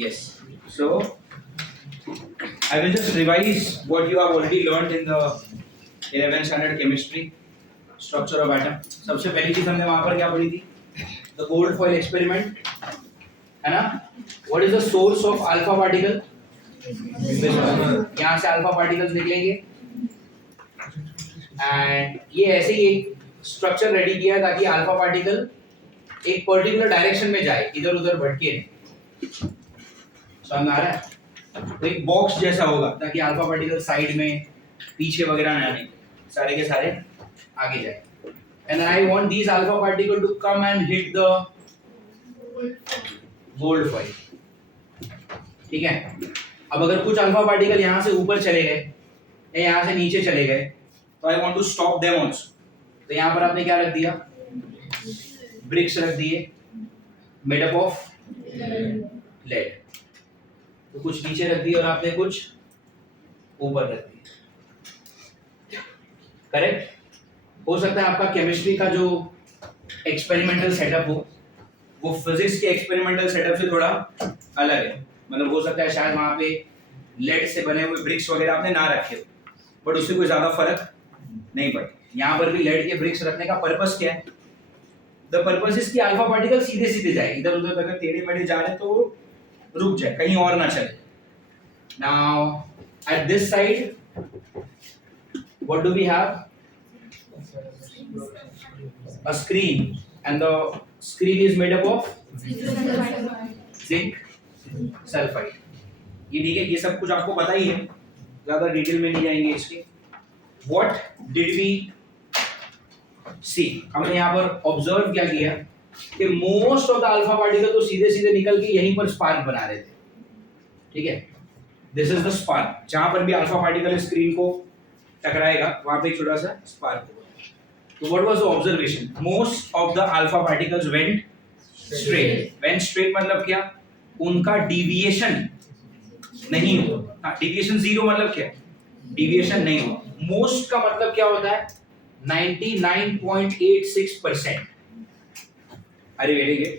Yes. So I will just revise what you have already learned in the 11th standard chemistry, structure of atom. सबसे पहली चीज हमने वहां पर क्या पढ़ी थी? The gold foil experiment, है ना? What is the source of alpha particle? यहाँ से alpha particles निकलेंगे and ये ऐसे ही एक स्ट्रक्चर रेडी किया है ताकि अल्फा पार्टिकल एक पर्टिकुलर डायरेक्शन में जाए, इधर उधर भटके नहीं। समझ आ रहा है? तो एक बॉक्स जैसा होगा ताकि अल्फा पार्टिकल साइड में पीछे वगैरह ना आने, सारे के सारे आगे जाए। And I want this alpha particle to come and hit the gold foil. ठीक है, अब अगर कुछ अल्फा पार्टिकल यहाँ से ऊपर चले गए या यहाँ से नीचे चले गए तो I want to stop them also. तो यहाँ पर आपने क्या रख दिया? ब्रिक्स रख दिए मेड अप ऑफ लेड। तो कुछ नीचे रख दिए और आपने कुछ ऊपर रख दिए। करेक्ट? हो सकता है आपका केमिस्ट्री का जो एक्सपेरिमेंटल सेटअप हो वो फिजिक्स के एक्सपेरिमेंटल सेटअप से थोड़ा अलग है। मतलब हो सकता है शायद वहां पे लेड से बने हुए ब्रिक्स वगैरह आपने ना रखे हो, बट उससे कोई ज्यादा फर्क नहीं पड़ता। यहाँ पर भी लेड के ब्रिक्स रखने का पर्पस क्या है? द पर्पस इज कि अल्फा पार्टिकल सीधे सीधे जाए, इधर उधर अगर टेढ़े मेढ़े जा रहे तो वो रुक जाए, कहीं और ना चले। Now at this side what do we have? a screen and the screen is made up of zinc sulfide। ये ठीक है, ये सब कुछ आपको पता ही है, ज्यादा डिटेल में नहीं जाएंगे इसके। What did we see? हमने यहाँ पर ऑब्जर्व क्या किया कि most of the alpha particle तो सीधे सीधे निकल के यहीं पर स्पार्क बना रहे थे। ठीक है, दिस इज द स्पार्क। जहां पर भी अल्फा पार्टिकल स्क्रीन को टकराएगा वहां पे एक छोटा सा स्पार्क होगा। So what was the observation? Most of the alpha particles went straight. Went straight मतलब क्या? उनका deviation नहीं हुआ। Deviation zero मतलब क्या? Deviation नहीं हुआ। Most का मतलब क्या होता है? 99.86%। अरे वेरी गुड।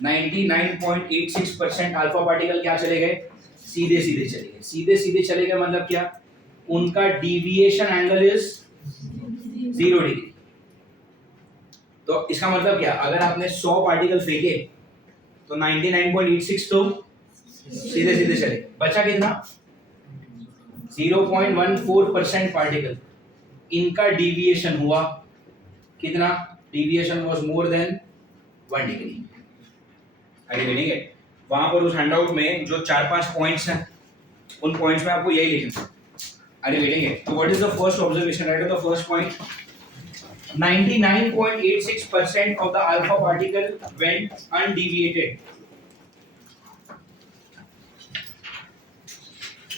99.86% अल्फा पार्टिकल क्या चले गए? सीधे सीधे चले गए। सीधे सीधे चले गए मतलब क्या? उनका deviation angle is 0 डिग्री। तो इसका मतलब क्या? अगर आपने 100 पार्टिकल फेंके तो 99.86 तो सीधे सीधे चले, बचा कितना? 0.14% पार्टिकल, इनका डिविएशन हुआ कितना? Deviation was more than 1 degree. आगे देखेंगे वहां पर उस हैंडआउट में जो 4-5 पॉइंट्स हैं, उन पॉइंट्स में आपको यही लिखना है। आगे देखेंगे तो what is the first observation? Right the first point, 99.86% of the alpha particle went undeviated.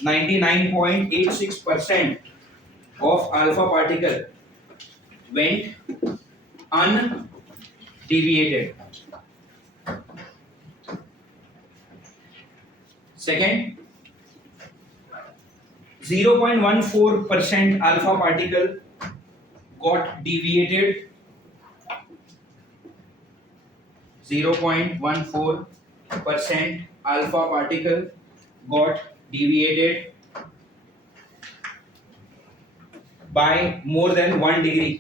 99.86% of alpha particle went undeviated. Second, 0.14% alpha particle got deviated. 0.14% alpha particle got deviated by more than 1 degree.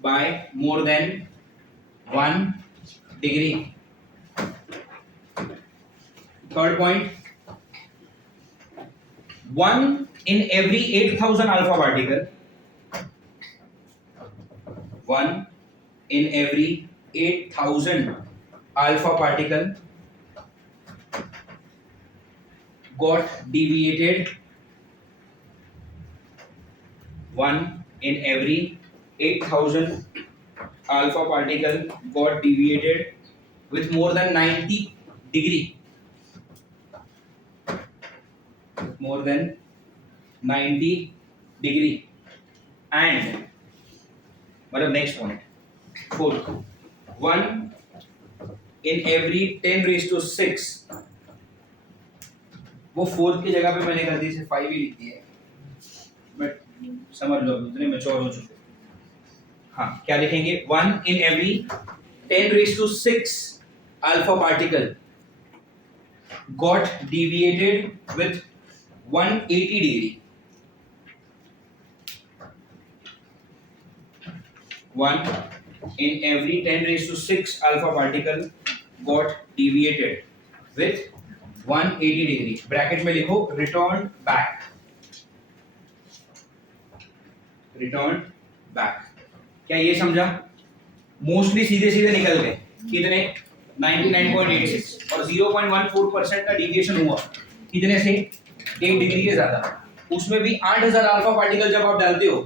By more than 1 degree. Third point, 1 in every 8,000 alpha particle, 1 in every 8,000 alpha particle got deviated. 1 in every 8,000 alpha particle got deviated with more than 90 degree. More than 90 degree. And मतलब next point, fourth, 1 in every 10⁶, वो fourth की जगह पे मैंने कर दी 5 ही लिख दी है, but समझ लो उतने मैच्योर हो चुके। हाँ, क्या लिखेंगे? 1 in every 10⁶ alpha particle got deviated with 180 degree. 1 in every 10 raised to 6 alpha particle got deviated with 180 degree. Bracket में लिखो रिटर्न बैक. Return back. क्या ये समझा? मोस्टली सीधे सीधे निकल गए. कितने? 99.86 और 0.14% का डिविएशन हुआ. कितने से? 1 डिग्री के ज्यादा. उसमें भी 8000 अल्फा पार्टिकल जब आप डालते हो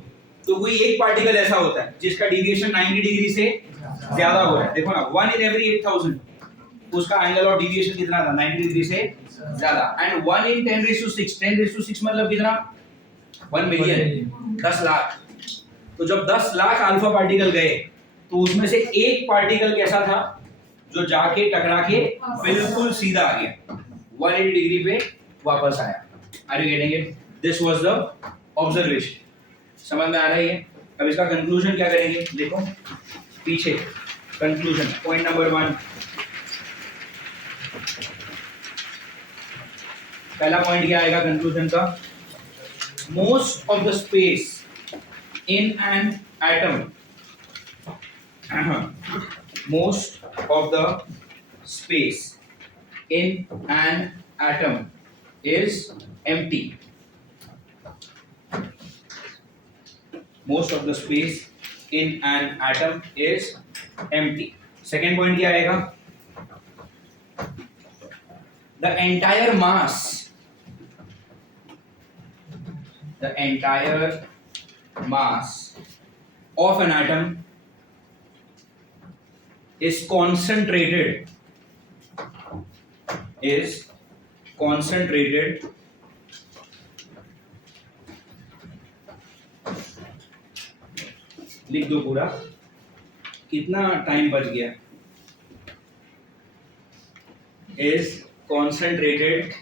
तो कोई एक पार्टिकल ऐसा होता है जिसका डिविएशन 90 डिग्री से ज्यादा हो रहा है. देखो ना, 1 in every 8000 उसका एंगल ऑफ डिविएशन कितना था? 90 डिग्री से ज्यादा. And 1 in 10 raised to 6. 10 raised to 6 मतलब कितना? 1 मिलियन. 10 लाख. तो जब 10 लाख अल्फा पार्टिकल गए तो उसमें से एक पार्टिकल कैसा था जो जाके टकरा के बिल्कुल सीधा आ गया, 180 डिग्री पे वापस आया. Are you getting it? This was the observation. समझ में आ रही है? अब इसका कंक्लूजन क्या करेंगे? देखो पीछे कंक्लूजन. Point number 1. पहला पॉइंट क्या आएगा कंक्लूजन का? Most of the space in an atom, most of the space in an atom is empty. Most of the space in an atom is empty. Second point क्या आएगा? The entire mass of an atom is concentrated लिख दो पूरा. कितना time बच गया? is concentrated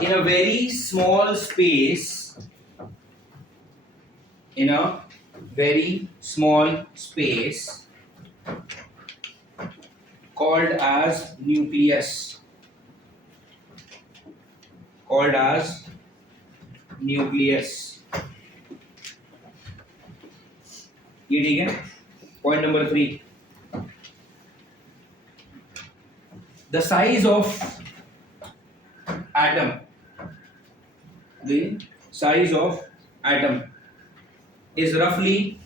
in a very small space, in a very small space called as nucleus. ये ठीक है. Point number 3. The size of atom is roughly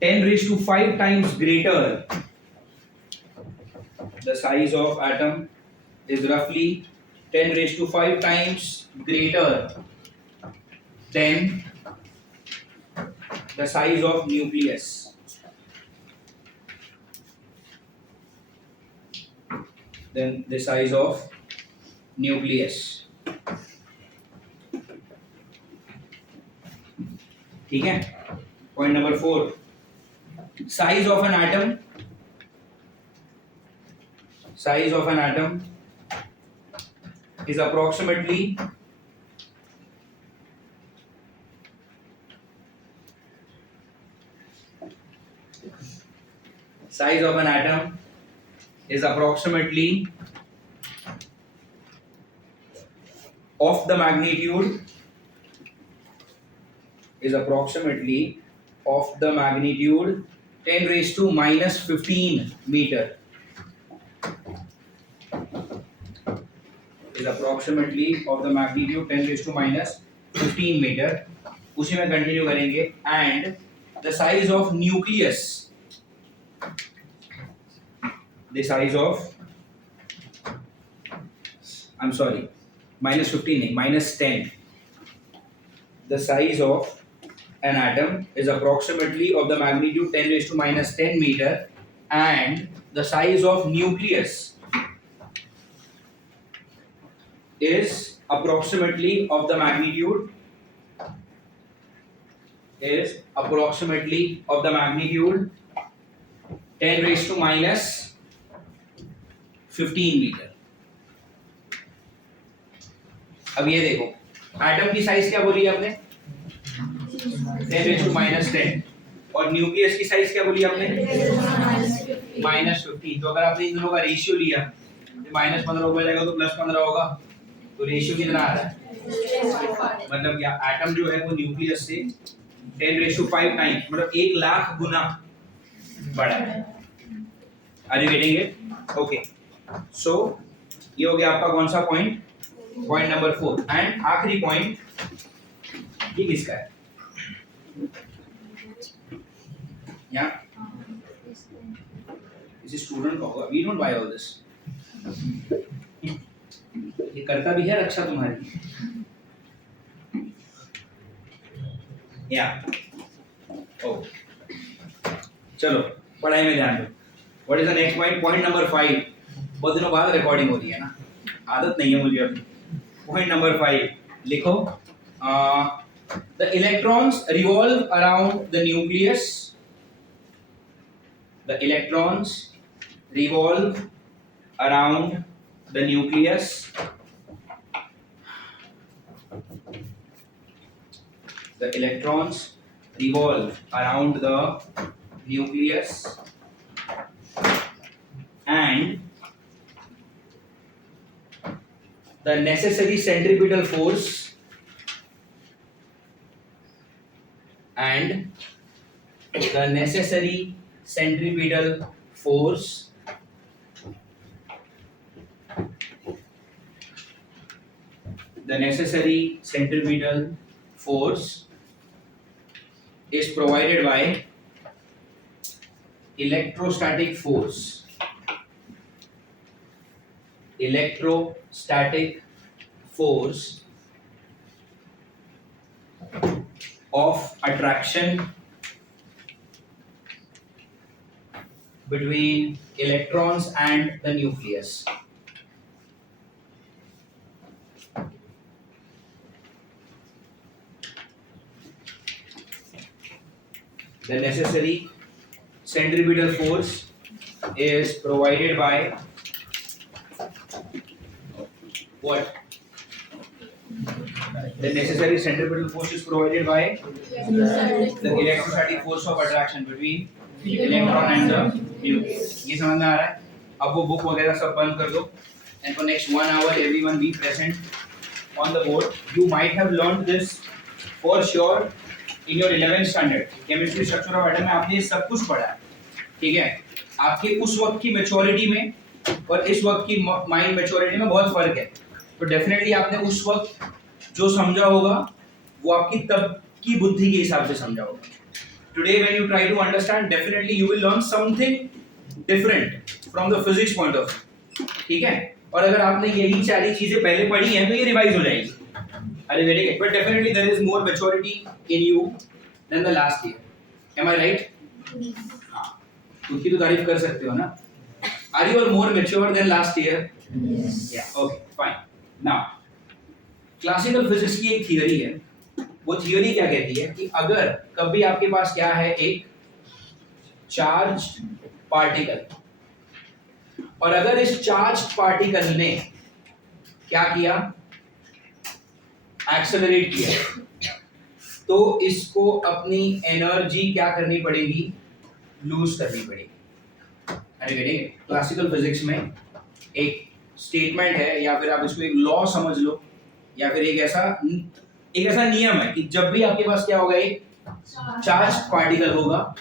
10 raised to 5 times greater. The size of atom is roughly 10 raised to 5 times greater than the size of nucleus. Then the size of nucleus. ठीक है. Point number 4. Size of an atom is approximately of the magnitude of the magnitude 10 raised to minus 15 meter. Is approximately of the magnitude 10 raised to minus 15 meter. उसी में continue करेंगे. And the size of nucleus, the size of, I'm sorry, minus 15 नहीं, minus 10. The size of an atom is approximately of the magnitude 10 raised to minus 10 meter, and the size of nucleus is approximately of the magnitude 10 raised to minus 15 meter. अब ये देखो atom की size क्या बोली आपने? 10 raised to minus 10. और nucleus की size क्या बोली आपने? -15। तो अगर आपने इन दोनों का रेशियो लिया तो -15 ऊपर जाएगा तो +15 होगा, तो रेशियो कितना आ रहा है? मतलब क्या एटम जो है वो न्यूक्लियस से 10⁵ टाइम्स मतलब 1,00,000 गुना बड़ा है। Are you getting it? Okay, so ये हो गया आपका कौन सा पॉइंट? Point number 4। एंड आखिरी पॉइंट ये किसका है? यहाँ इस स्टूडेंट का होगा। We don't buy all this. ये करता भी है रक्षा तुम्हारी। या ओ चलो पढ़ाई में ध्यान दो। What is the next point? Point number 5। बहुत दिनों बाद रिकॉर्डिंग हो रही है ना, आदत नहीं है मुझे अभी। पॉइंट नंबर 5 लिखो। The electrons revolve around the nucleus. The electrons revolve around the nucleus. The electrons revolve around the nucleus and the necessary centripetal force the necessary centripetal force is provided by electrostatic force. Electrostatic force of attraction between electrons and the nucleus. The necessary centripetal force is provided by what? The necessary centripetal force is provided by the electrostatic force of attraction between electron and the nucleus. ये समझ में आ रहा है? अब वो book वगैरह सब बंद कर दो and for next 1 hour everyone be present on the board. You might have learned this for sure in your 11th standard. Chemistry structure of atom में आपने ये सब कुछ पढ़ा है, ठीक है? आपके उस वक्त की मैच्योरिटी में और इस वक्त की माइंड मैच्योरिटी में बहुत फर्क है। तो डेफिनेटली आपने उस वक्त जो समझा होगा वो आपकी तब की बुद्धि के हिसाब से समझा होगा। Today when you try to understand, definitely you will learn something different from the physics point of view, ठीक है? और अगर आपने यही सारी चीजें पहले पढ़ी हैं तो ये रिवाइज हो जाएगी। Are you getting it? But definitely there is more maturity in you than the last year. Am I right? हाँ, खुद की तो तारीफ कर सकते हो ना? Are you all more mature than last year? Yes. Yeah. Okay. Fine. Now, classical physics की एक थियरी है। वो थियरी क्या कहती है कि अगर कभी आपके पास क्या है, एक चार्ज्ड पार्टिकल, और अगर इस चार्ज्ड पार्टिकल ने क्या किया, एक्सेलरेट किया, तो इसको अपनी एनर्जी क्या करनी पड़ेगी, लूज करनी पड़ेगी। क्लासिकल फिजिक्स में एक स्टेटमेंट है, या फिर आप इसको एक लॉ समझ लो, या फिर एक ऐसा नियम है कि जब भी आपके पास क्या होगा, एक चार्ज पार्टिकल होगा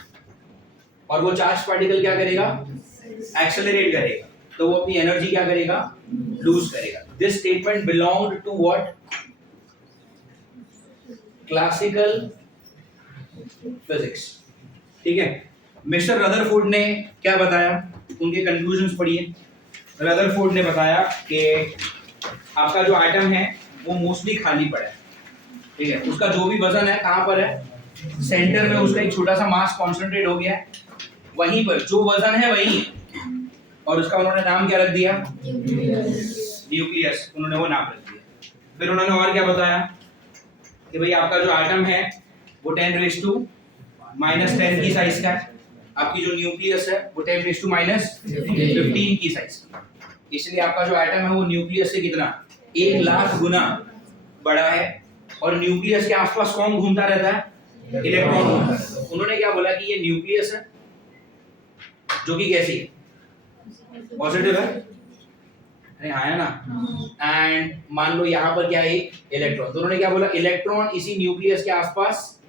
और वो चार्ज पार्टिकल क्या करेगा, एक्सेलरेट करेगा, तो वो अपनी एनर्जी क्या करेगा, लूज करेगा। This statement belonged to what? Classical physics, ठीक है? मिस्टर रदरफोर्ड ने क्या बताया, उनके कंक्लूजन्स पढ़िए। रदरफोर्ड ने बताया कि आपका जो एटम है वो मोस्टली खाली पड़ा है, ठीक है? उसका जो भी वजन है कहाँ पर है, सेंटर में उसका एक छोटा सा मास कॉन्सेंट्रेट हो गया है, वहीं पर जो वजन है वही है, और उसका उन्होंने नाम क्या रख दिया, न्यूक्लियस। उन्होंने वो नाम रख दिया। फिर उन्होंने और क्या बताया कि भाई आपका जो एटम है वो 10⁻⁻10 की साइज का है, आपकी जो न्यूक्लियस है वो 10⁻⁻15 की साइज का, इसलिए आपका जो एटम है वो न्यूक्लियस से कितना, 1,00,000 गुना बड़ा है। और न्यूक्लियस के आसपास कौन घूमता रहता है, इलेक्ट्रॉन घूमता है। उन्होंने क्या बोला कि ये न्यूक्लियस है जो कि कैसी है, पॉजिटिव है, अरे हाँ है ना, एंड मान लो यहाँ पर क्या है एक इलेक्ट्रॉन, तो उन्होंने क्या बोला इलेक्ट्रॉन इसी न्यूक्लियस के आसपास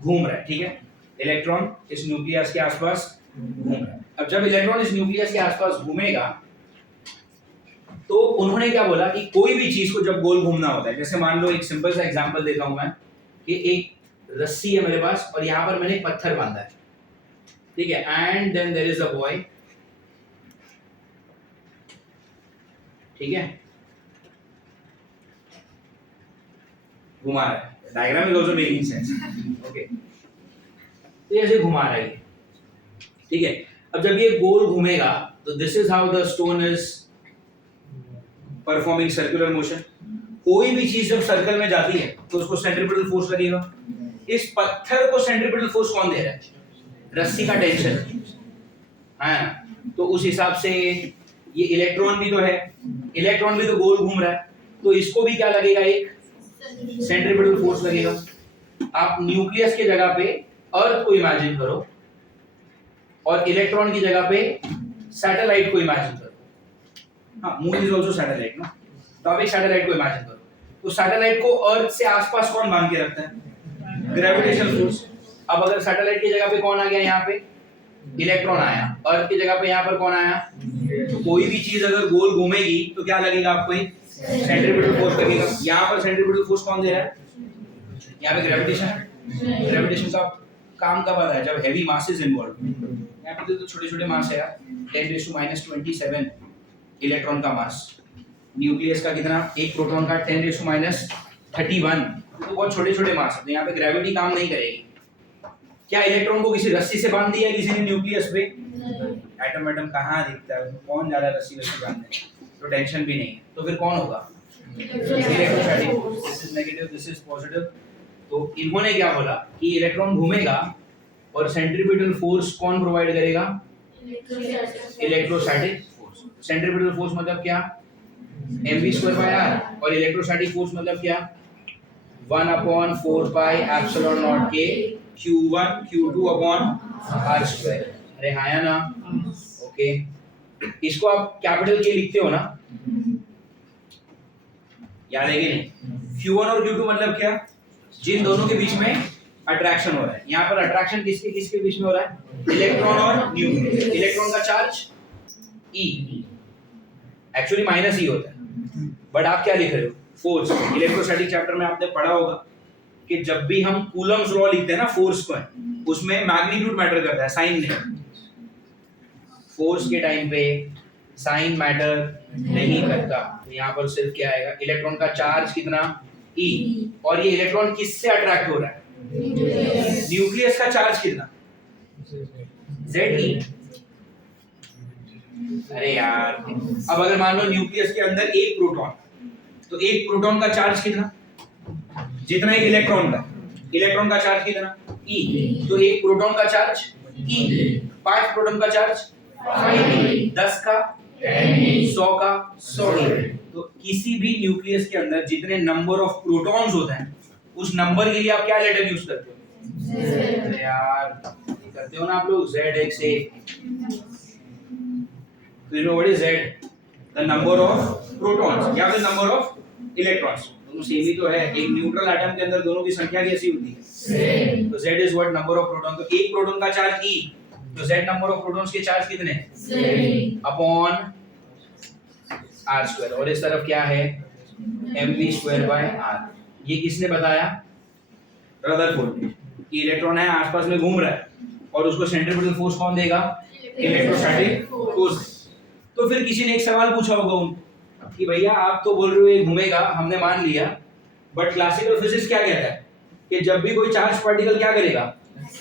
घूम रहा है, ठीक है, इलेक्ट्रॉन इस न्यूक्लियस के आसपास घूम रहा है। अब जब इलेक्ट्रॉन इस न्यूक्लियस के आसपास घूमेगा तो उन्होंने क्या बोला कि कोई भी चीज को जब गोल घूमना होता है, जैसे मान लो एक सिंपल सा एग्जांपल देता हूं मैं कि एक रस्सी है मेरे पास और यहां पर मैंने एक पत्थर बांधा है, ठीक है, and then there is a boy, ठीक है, घुमा रहा है, diagram is also making sense, okay, तो ऐसे घुमा रहा है, ठीक है। अब जब ये गोल घूमेगा तो this is how the stone is performing circular motion. कोई भी चीज जब सर्कल में जाती है तो उसको सेंट्रीपिटल फोर्स लगेगा। इस पत्थर को सेंट्रीपिटल फोर्स कौन दे रहा है? रस्सी का टेंशन, हाँ, तो उस हिसाब से ये इलेक्ट्रॉन भी तो है, इलेक्ट्रॉन भी तो गोल घूम रहा है, तो इसको भी क्या लगेगा, एक सेंट्रीपिटल फोर्स लगेगा। आप न्यूक्लियस की जगह पे अर्थ को इमेजिन करो और इलेक्ट्रॉन की जगह पे सैटेलाइट को इमेजिन करो, हाँ, मून इज आल्सो सैटेलाइट ना, तो आप एक सैटेलाइट को इमेजिन करो, तो सैटेलाइट को अर्थ से आसपास कौन बांध के रखता है? Gravitational force. अब अगर सैटेलाइट की जगह पे कौन आ गया, यहाँ पे इलेक्ट्रॉन आया, अर्थ की जगह पे यहाँ पर कौन आया, तो कोई भी चीज अगर गोल घूमेगी तो क्या लगेगा आपको, एक सेंट्रीपिटल फोर्स लगेगा। यहाँ पर सेंट्रीपिटल फोर्स कौन दे रहा है? यहाँ पे ग्रेविटेशन है। ग्रेविटेशन का काम कब आता है? जब हैवी मास इज इन्वॉल्व। यहाँ पे तो छोटे छोटे मास है यार, 10⁻⁻27 इलेक्ट्रॉन का मास, न्यूक्लियस का कितना, एक प्रोटॉन का 10⁻31, तो बहुत छोटे छोटे मास है, तो यहाँ पे ग्रेविटी काम नहीं करेगी। क्या इलेक्ट्रॉन को किसी रस्सी से बांध दिया किसी ने न्यूक्लियस पे? एटम एटम कहाँ दिखता है, कौन जा रहा है रस्सी वस्सी बांधने, तो टेंशन भी नहीं है, तो फिर कौन होगा? Electrostatic force. This is negative, this is positive. तो इन्होंने क्या बोला कि इलेक्ट्रॉन घूमेगा और सेंट्रीपिटल फोर्स कौन प्रोवाइड करेगा? Electrostatic force. सेंट्रीपिटल फोर्स मतलब क्या? mv²/r, और इलेक्ट्रोस्टैटिक फोर्स मतलब क्या? 1/4πε0k q1 q2/r²। अरे हाँ या ना, ओके, इसको आप कैपिटल के लिखते हो ना, याद है कि नहीं? q1 और q2 मतलब क्या? जिन दोनों के बीच में अट्रैक्शन हो रहा है। यहाँ पर अट्रैक्शन किसके किसके बीच में हो रहा है? इलेक्ट्रॉन और न्यूक्लियस। इलेक्ट्रॉन का चार्ज E, एक्चुअली -E होता है, बट आप क्या लिख रहे हो? फोर्स। इलेक्ट्रोस्टैटिक चैप्टर में आपने पढ़ा होगा कि जब भी हम कूलम्स लॉ लिखते हैं ना फोर्स को, उसमें मैग्नीट्यूड मैटर करता है, साइन नहीं। फोर्स के टाइम पे साइन मैटर नहीं करता, तो यहाँ पर सिर्फ क्या आएगा? इलेक्ट्रॉन का चार्ज कितना? E, और ये इलेक्ट्रॉन किससे अट्रैक्ट हो रहा है? न्यूक्लियस का चार्ज कितना? Ze। अरे यार, अब अगर मान लो न्यूक्लियस के अंदर एक प्रोटॉन, तो एक प्रोटॉन का चार्ज कितना? जितना एक इलेक्ट्रॉन का। इलेक्ट्रॉन का चार्ज कितना? E, तो एक प्रोटॉन का चार्ज E, 5 प्रोटॉन का चार्ज 5, 10 का 100 का 100। तो किसी भी न्यूक्लियस के अंदर जितने नंबर ऑफ प्रोटॉन्स होते हैं, उस नंबर के लिए आप क्या लेटर यूज करते हो? अरे यार, करते हो ना आप लोग, ZXA। तो you know what is Z? The number of protons या फिर number of electrons, दोनों सेम ही तो है। एक न्यूट्रल एटम के अंदर दोनों की संख्या कैसी होती है? सेम। तो Z is what? Number of proton। तो एक प्रोटॉन का चार्ज E, तो Z नंबर ऑफ प्रोटॉन्स के चार्ज कितने? सेम अपॉन r², और इस तरफ क्या है? mv²/r। ये किसने बताया? रदरफोर्ड ने, कि इलेक्ट्रॉन है आसपास में घूम रहा है और उसको सेंट्रीपिटल फोर्स कौन देगा? Electrostatic force. तो फिर किसी ने एक सवाल पूछा होगा कि भैया आप तो बोल रहे हो ये घूमेगा, हमने मान लिया, बट क्लासिकल फिजिक्स क्या कहता है कि जब भी कोई चार्ज पार्टिकल क्या करेगा?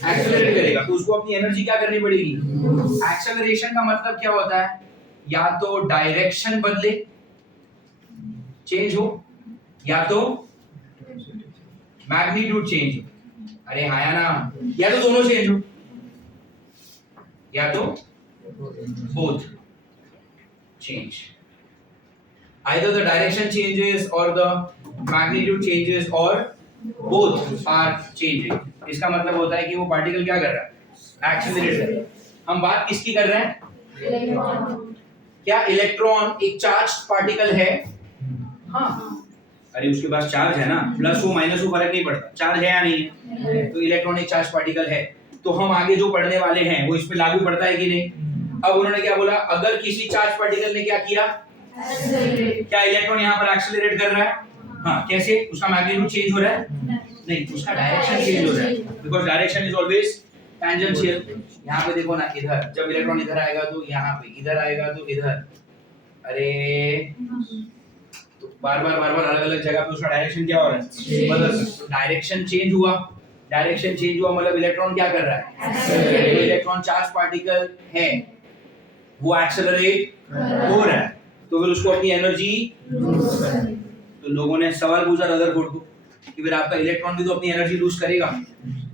एक्सेलरेट करेगा, तो उसको अपनी एनर्जी क्या करनी पड़ेगी? एक्सेलरेशन का मतलब क्या होता है? या तो डायरेक्शन बदले, चेंज हो, या तो मैग्नीट्यूड चेंज हो। अरे हाँ या ना, या तो दोनों चेंज हो, या तो both change. Either the direction changes or the magnitude changes or both are changing. इसका मतलब होता है कि वो पार्टिकल क्या कर रहा है, एक्सेलरेट कर रहा है। हम बात किसकी कर रहे हैं, क्या इलेक्ट्रॉन एक चार्ज पार्टिकल है? हाँ, अरे उसके पास चार्ज है ना, प्लस हो माइनस हो फर्क नहीं पड़ता, चार्ज है या नहीं है, तो इलेक्ट्रॉन एक चार्ज पार्टिकल है। तो हम आगे जो पढ़ने वाले हैं वो इस पे लागू पड़ता है कि नहीं? अब उन्होंने क्या बोला, अगर किसी चार्ज पार्टिकल ने क्या किया, क्या इलेक्ट्रॉन यहाँ पर एक्सेलरेट कर रहा है? हाँ, कैसे? उसका मैग्नीट्यूड चेंज हो रहा है? नहीं, उसका डायरेक्शन चेंज हो रहा है, because direction is always tangential. यहाँ पे देखो ना, इधर जब इलेक्ट्रॉन इधर आएगा तो यहाँ पे, इधर आएगा तो इधर, अरे तो बार बार अलग अलग जगह पे उसका डायरेक्शन क्या हो रहा है, बदल। तो डायरेक्शन चेंज हुआ, डायरेक्शन चेंज हुआ मतलब इलेक्ट्रॉन क्या कर रहा है, इलेक्ट्रॉन चार्ज पार्टिकल है, वो एक्सेलरेट हो रहा है, तो फिर उसको अपनी एनर्जी। तो लोगों ने सवाल पूछा रदरफोर्ड को कि फिर आपका इलेक्ट्रॉन भी तो अपनी एनर्जी लूज करेगा।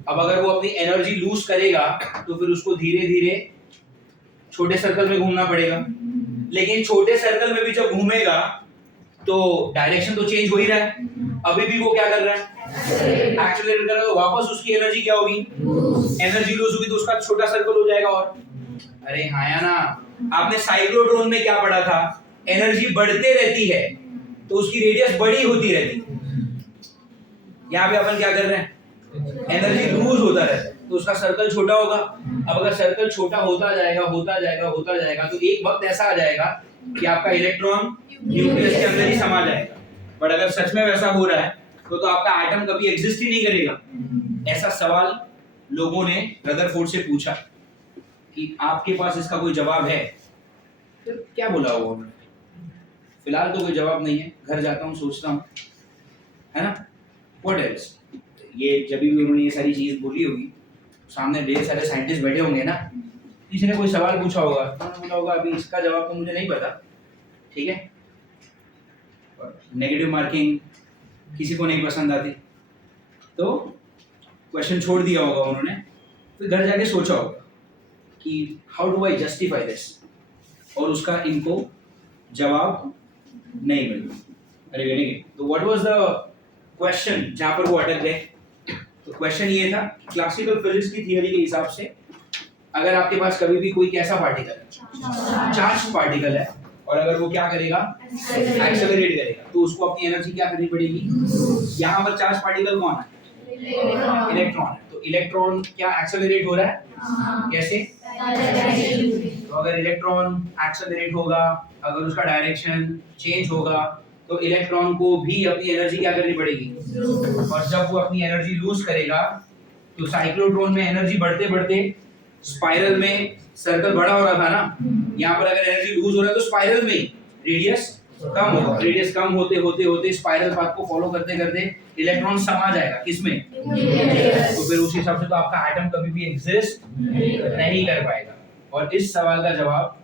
अब अगर वो अपनी एनर्जी लूज करेगा तो फिर उसको धीरे धीरे छोटे सर्कल में घूमना पड़ेगा, लेकिन छोटे सर्कल में भी जब घूमेगा तो डायरेक्शन तो चेंज हो ही रहा है, अभी भी वो क्या कर रहा है, एक्सेलरेट कर रहा है, तो वापस उसकी एनर्जी क्या होगी, एनर्जी लूज होगी, तो उसका छोटा सर्कल हो जाएगा। और अरे हाँ या ना, आपने साइक्लोट्रॉन में क्या पढ़ा था, एनर्जी बढ़ते रहती है तो उसकी रेडियस बड़ी होती रहती है। यहाँ पे अपन क्या कर रहे हैं, एनर्जी लूज होता रहता है तो उसका सर्कल छोटा होगा। अब अगर सर्कल छोटा होता जाएगा तो एक वक्त ऐसा आ जाएगा कि आपका इलेक्ट्रॉन न्यूक्लियस के अंदर ही समा जाएगा। बट अगर सच में वैसा हो रहा है तो आपका एटम कभी एग्जिस्ट ही नहीं करेगा। ऐसा सवाल लोगों ने रदरफोर्ड से पूछा कि आपके पास इसका कोई जवाब है? फिर क्या बोला होगा उन्होंने? फिलहाल तो कोई जवाब नहीं है, घर जाता हूँ सोचता हूँ, है ना, व्हाट एल्स। ये जब भी उन्होंने ये सारी चीज बोली होगी, सामने ढेर सारे साइंटिस्ट बैठे होंगे ना, किसी ने कोई सवाल पूछा होगा, उन्होंने बोला होगा अभी इसका जवाब तो मुझे नहीं पता, ठीक है। नेगेटिव मार्किंग किसी को नहीं पसंद आती, तो क्वेश्चन छोड़ दिया होगा उन्होंने, फिर घर जाके सोचा होगा कि how do I justify this, और उसका इनको जवाब नहीं मिल रहा। अरे तो व्हाट वाज द क्वेश्चन जहां पर वो अटक गए? तो क्वेश्चन ये था, क्लासिकल फिजिक्स की थियरी के हिसाब से अगर आपके पास कभी भी कोई कैसा पार्टिकल है, चार्ज पार्टिकल है, और अगर वो क्या करेगा, एक्सेलरेट करेगा, तो उसको अपनी एनर्जी क्या करनी पड़ेगी। यहाँ पर चार्ज पार्टिकल कौन है, इलेक्ट्रॉन है, तो इलेक्ट्रॉन क्या एक्सेलरेट हो रहा है, कैसे? तो अगर इलेक्ट्रॉन एक्सेलरेट होगा, अगर उसका डायरेक्शन चेंज होगा, तो इलेक्ट्रॉन को भी अपनी एनर्जी क्या करनी पड़ेगी, और जब वो अपनी एनर्जी लूज करेगा तो साइक्लोट्रॉन में एनर्जी बढ़ते बढ़ते स्पाइरल में सर्कल बड़ा हो रहा था ना, यहाँ पर अगर एनर्जी लूज हो रहा है तो स्पाइरल में रेडियस कम होगा, रेडियस कम होते होते होते स्पाइरल पाथ को फॉलो करते करते इलेक्ट्रॉन समा जाएगा किसमें, तो फिर उस हिसाब से तो आपका एटम कभी भी एग्जिस्ट नहीं कर पाएगा। और इस सवाल का जवाब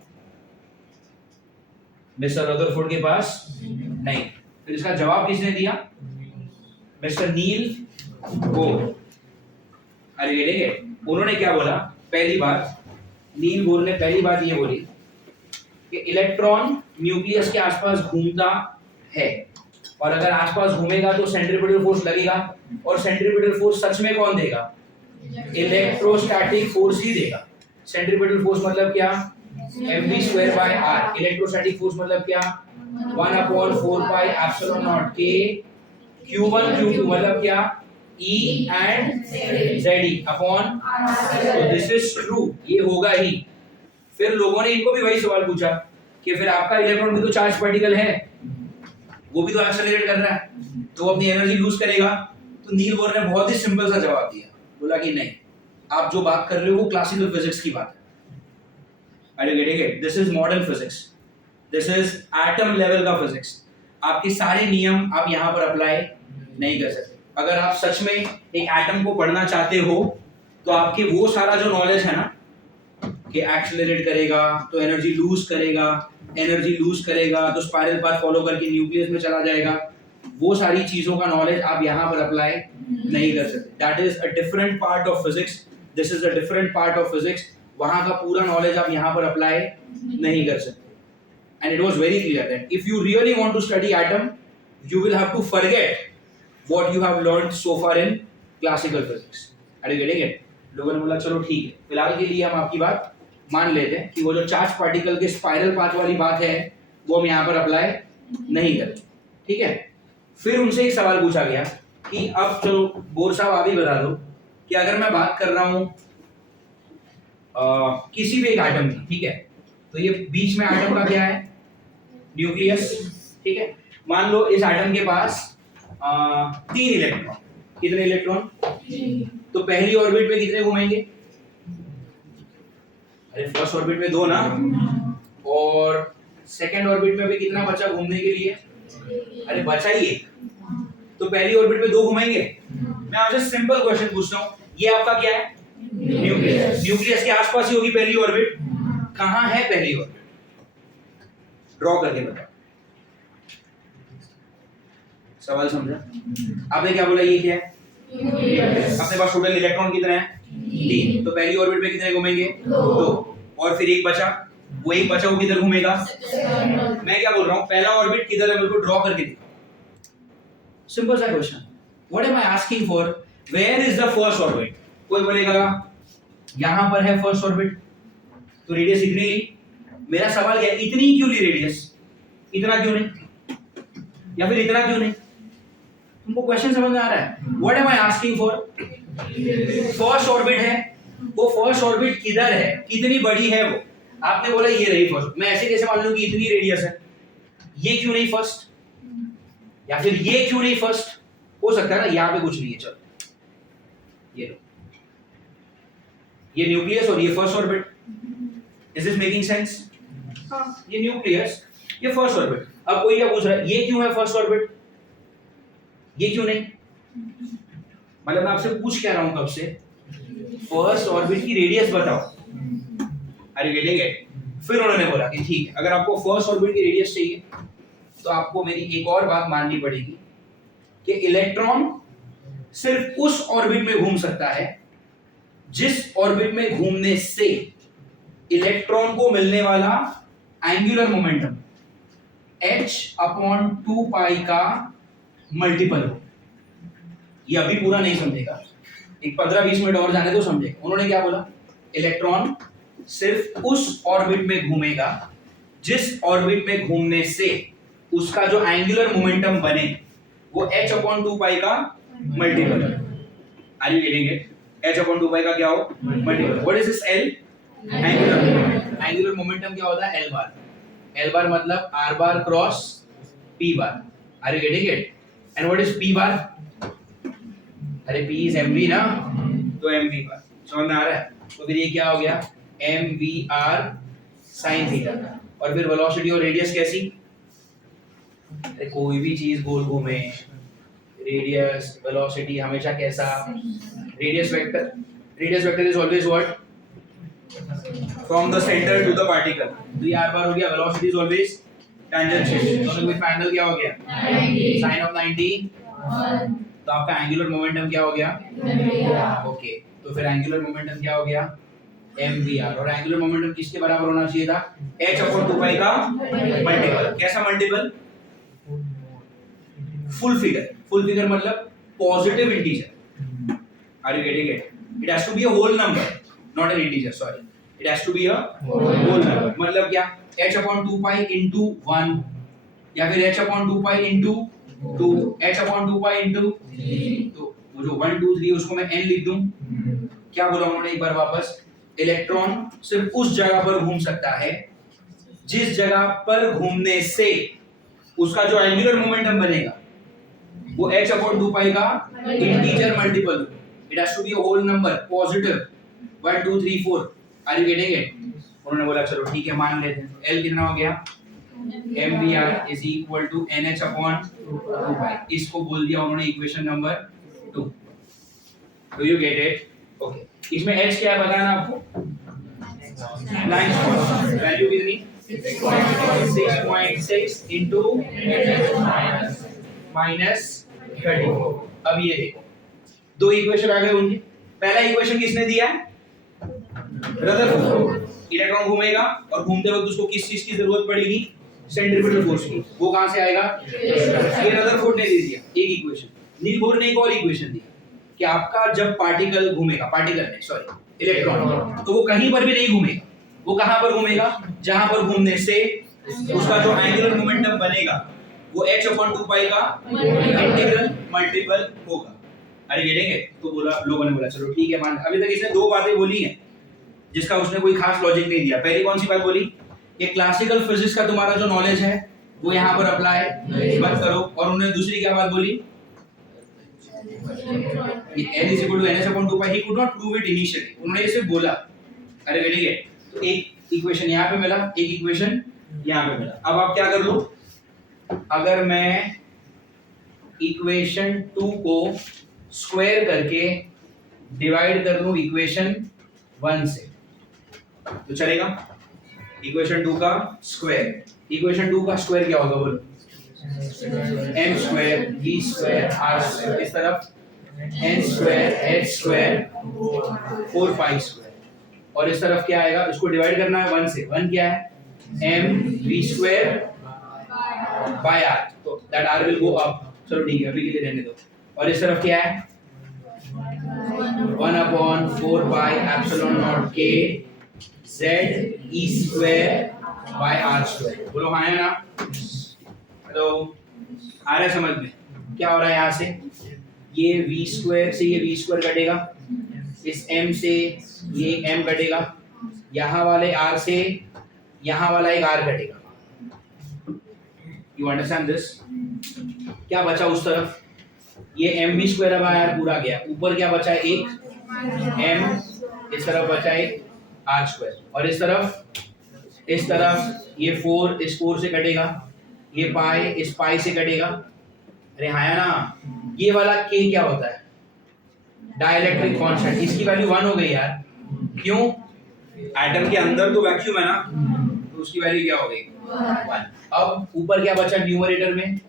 मिस्टर रदरफोर्ड के पास नहीं। फिर इसका जवाब किसने दिया, मिस्टर नील बोर। अरे उन्होंने क्या बोला, पहली बात नील बोर ने पहली बात ये बोली कि इलेक्ट्रॉन न्यूक्लियस के आसपास घूमता है, और अगर आसपास घूमेगा तो सेंट्रीपिटल फोर्स लगेगा, और सेंट्रीपिटल फोर्स सच में कौन देगा, इलेक्ट्रोस्टैटिक फोर्स ही देगा। सेंट्रीपिटल फोर्स मतलब क्या, mv²/r। इलेक्ट्रोस्टैटिक फोर्स मतलब क्या, 1/4πε0 k q1 q2 मतलब क्या, E and ZE अपॉन, तो दिस इज ट्रू, ये होगा ही। फिर लोगों ने इनको भी वही सवाल पूछा कि फिर आपका इलेक्ट्रॉन भी तो चार्ज पार्टिकल है, वो भी तो एक्सेलरेट कर रहा है, तो वो अपनी एनर्जी लूज करेगा। तो नील बोर ने बहुत ही सिंपल सा जवाब दिया, बोला कि नहीं, आप जो बात कर रहे हो वो क्लासिकल फिजिक्स की बात है। Are you getting it? This is modern physics. This is atom level का फिजिक्स। आपके सारे नियम आप यहाँ पर अप्लाई नहीं कर सकते। अगर आप सच में एक एटम को पढ़ना चाहते हो तो आपके वो सारा जो नॉलेज है ना कि एक्सेलरेट करेगा तो एनर्जी लूज करेगा, एनर्जी लूज करेगा तो स्पाइरल पाथ फॉलो करके न्यूक्लियस में चला जाएगा, वो सारी चीजों का नॉलेज आप यहाँ पर अप्लाई नहीं कर सकते। That is a different part of physics, this is a different part of physics. वहां का पूरा नॉलेज आप यहाँ पर अप्लाई नहीं कर सकते। And it was very clear that if you really want to study atom, you will have to forget what you have learned so far in classical physics. Are you getting it? लोगों ने बोला चलो ठीक है, फिलहाल के लिए हम आपकी बात मान लेते हैं कि वो जो चार्ज पार्टिकल के स्पाइरल पाथ वाली बात है वो हम यहाँ पर अप्लाई नहीं करें, ठीक है। फिर उनसे एक सवाल पूछा गया कि अब चलो बोर साहब आप ही बता दो कि अगर मैं बात कर रहा हूँ किसी भी एक एटम की, ठीक है, तो ये बीच में एटम का क्या है, न्यूक्लियस, ठीक है। मान लो इस एटम के पास 3 इलेक्ट्रॉन, कितने इलेक्ट्रॉन, तो पहली ऑर्बिट में कितने घूमेंगे, अरे फर्स्ट ऑर्बिट में 2 ना, और सेकंड ऑर्बिट में भी कितना बचा घूमने के लिए, अरे बचा ही एक, तो पहली ऑर्बिट में 2 घूमेंगे। मैं आपसे सिंपल क्वेश्चन पूछता हूँ, ये आपका क्या है, न्यूक्लियस, न्यूक्लियस के आसपास ही होगी पहली ऑर्बिट, कहाँ है पहली ऑर्बिट, ड्रॉ करके बताओ। सवाल समझा आपने, क्या बोला, ये क्या है, अपने पास टोटल इलेक्ट्रॉन कितने हैं, 3, तो पहली ऑर्बिट में कितने घूमेंगे, 2, और फिर एक बचा, वो एक बचा वो किधर घूमेगा, मैं क्या बोल रहा हूँ, पहला ऑर्बिट किधर है मेरे को ड्रॉ करके दिखाओ। सिंपल सा question, what am I asking for, where is the first orbit, कोई बोलेगा यहां पर है फर्स्ट ऑर्बिट, तो रेडियस इतनी ली, मेरा सवाल क्या है, इतनी क्यों ली रेडियस, इतना क्यों नहीं, या फिर इतना क्यों नहीं, तुमको क्वेश्चन समझ में आ रहा है, what am I asking for, first orbit है, वो फर्स्ट ऑर्बिट किधर है, कितनी बड़ी है वो, आपने बोला ये रही फर्स्ट, मैं ऐसे कैसे मान लूं कि इतनी रेडियस है, ये क्यों नहीं फर्स्ट, या फिर ये क्यों नहीं फर्स्ट, हो सकता है ना यहाँ पे कुछ नहीं है, चलो ये लो, ये न्यूक्लियस और ये first orbit, is this making sense, ये न्यूक्लियस, ये फर्स्ट ऑर्बिट, अब कोई क्या पूछ रहा है, ये क्यों है फर्स्ट ऑर्बिट, ये क्यों नहीं, मतलब मैं आपसे पूछ क्या रहा हूं कब से, फर्स्ट ऑर्बिट की रेडियस बताओ, अरे गेटिंग इट। फिर उन्होंने बोला कि ठीक है, अगर आपको फर्स्ट ऑर्बिट की रेडियस चाहिए तो आपको मेरी एक और बात माननी पड़ेगी कि इलेक्ट्रॉन सिर्फ उस ऑर्बिट में घूम सकता है जिस ऑर्बिट में घूमने से इलेक्ट्रॉन को मिलने वाला एंगुलर मोमेंटम h/2 पाई का मल्टीपल हो। ये अभी पूरा नहीं समझेगा, एक 15-20 मिनट और जाने दो समझेगा। उन्होंने क्या बोला, इलेक्ट्रॉन सिर्फ उस ऑर्बिट में घूमेगा जिस ऑर्बिट में घूमने से उसका जो एंगुलर मोमेंटम बने वो h/2 पाई का मल्टीपल है। Are you getting it? h/2 pi का क्या हो, multiple. What is this L? Angular momentum. Angular momentum क्या होता है, L बार। L बार मतलब R bar cross P bar. Are you getting it? And what is P bar? अरे P is mv ना, तो mv बार। समझ में आ रहा है? तो फिर ये क्या हो गया, mvr sin थीटा। और फिर वेलोसिटी और रेडियस कैसी, अरे कोई भी चीज गोल घूमे, रेडियस वेलोसिटी हमेशा कैसा, radius vector is always what, from the centre to the particle. तो ये r बार हो गया, वेलोसिटी इज ऑलवेज टेंजेंशियल। दोनों के बीच में एंगल क्या हो गया, 90, sin ऑफ 90। तो आपका एंगुलर मोमेंटम क्या हो गया, ओके। तो फिर एंगुलर मोमेंटम क्या हो गया, mvr। और एंगुलर मोमेंटम किसके बराबर होना चाहिए था, h/2 पाई का मल्टीपल। कैसा multiple, full figure. Full figure मतलब positive integer. Are you getting it? It has to be a whole number, not an integer, sorry. It has to be a whole number. मतलब क्या, h/2 पाई into 1 या फिर h/2 पाई into 2, h/2 पाई into 3। तो वो जो 1 2 3 उसको मैं n लिख दूं। क्या बोला उन्होंने एक बार वापस, इलेक्ट्रॉन सिर्फ उस जगह पर घूम सकता है जिस जगह पर घूमने से उसका जो एंगुलर मोमेंटम बनेगा वो h/2 पाई का integer multiple. It has to be a whole number, positive 1 2 3 4। Are you getting it? उन्होंने बोला चलो ठीक है मान लेते हैं। L कितना हो गया, mvr is equal to nh/2 पाई। इसको बोल दिया उन्होंने equation number 2। Do you get it? Okay. इसमें h क्या है बताना आपको, वैल्यू कितनी, 6.6 into -34। अब ये देखो दो इक्वेशन आ गए उनके। पहला इक्वेशन किसने दिया है, रदरफोर्ड। इलेक्ट्रॉन घूमेगा और घूमते वक्त उसको किस चीज की जरूरत पड़ेगी, सेंट्रीफ्यूगल फोर्स की। वो कहां से आएगा, ये रदरफोर्ड ने दे दिया एक इक्वेशन। नील बोर ने एक और इक्वेशन दी कि आपका जब पार्टिकल घूमेगा, पार्टिकल नहीं सॉरी इलेक्ट्रॉन, तो वो कहीं पर भी नहीं घूमेगा, वो कहां पर घूमेगा, जहां पर घूमने से उसका जो एंगुलर मोमेंटम बनेगा वो h/2π का इंटीग्रल मल्टीपल होगा। अरे गेटेंगे? तो बोला, लोगों ने बोला चलो ठीक है मान। अभी तक इसने दो बातें बोली हैं जिसका उसने कोई खास लॉजिक नहीं दिया। पहली कौन सी बात बोली, ये क्लासिकल फिजिक्स का तुम्हारा जो नॉलेज है वो यहाँ पर अप्लाई मत करो। और उन्होंने दूसरी क्या बात बोली, n is equal to ns/2π, he could not prove it initially, उन्होंने इसे बोला। अरे वेरी गुड। तो एक इक्वेशन यहाँ पे मिला, एक इक्वेशन यहाँ पे मिला। अब आप क्या कर लो, अगर मैं इक्वेशन 2 को स्क्वायर करके डिवाइड कर लूं इक्वेशन 1 से तो चलेगा। इक्वेशन 2 का स्क्वायर, इक्वेशन 2 का स्क्वायर क्या होगा बोलो, m square v square r square, इस तरफ n square h square 4π square, और इस तरफ क्या आएगा, इसको डिवाइड करना है 1 से। 1 क्या है, m v square by r, तो that r will go up. चलो ठीक है, अभी के लिए रहने दो। और इस तरफ क्या है, 1/4π epsilon not k z e square by r square. बोलो हाँ है ना? हेलो, आ रहा है समझ में? क्या हो रहा है यहाँ से, ये v स्क्वायर से ये v स्क्वायर कटेगा, इस m से ये m कटेगा, यहाँ वाले r से यहाँ वाला एक r कटेगा। You understand this? क्या बचा उस तरफ, ये m v स्क्वायर अब यार पूरा गया, ऊपर क्या बचा है, एक m, इस तरफ बचा एक r स्क्वायर, और इस तरफ ये 4 इस 4 से कटेगा, ये पाई इस पाई से कटेगा। अरे हाँ ना, ये वाला k क्या होता है, डाइलेक्ट्रिक कांस्टेंट, इसकी वैल्यू 1 हो गई यार। क्यों? एटम के अंदर तो वैक्यूम है ना, तो उसकी वैल्यू क्या हो गई, 1। अब ऊपर क्या बचा न्यूमरेटर में,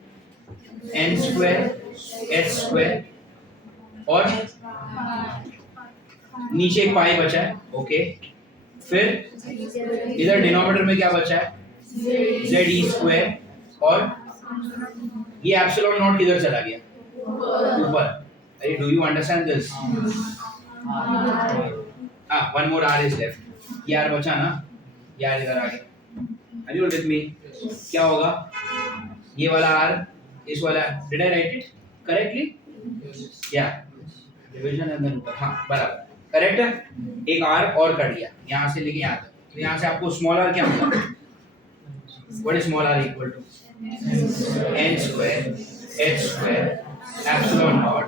n स्क्वायर h स्क्वायर, और नीचे एक पाई बचा है, ओके। फिर इधर डिनोमिनेटर में क्या बचा है, z e स्क्वायर, और ये एप्सिलॉन नॉट किधर चला गया, ऊपर। अरे do you understand this? One more r is left, ये r बचा ना, ये r इधर आ गया। Are you with me? क्या होगा, ये वाला r इस वाला, did I write it correctly? या डिवीजन अंदर ऊपर, हाँ बराबर करेक्ट है। एक r और कट गया यहाँ से लेके यहाँ तक, तो यहाँ से आपको स्मॉल r क्या मिला, what is small r equal to n square h square epsilon not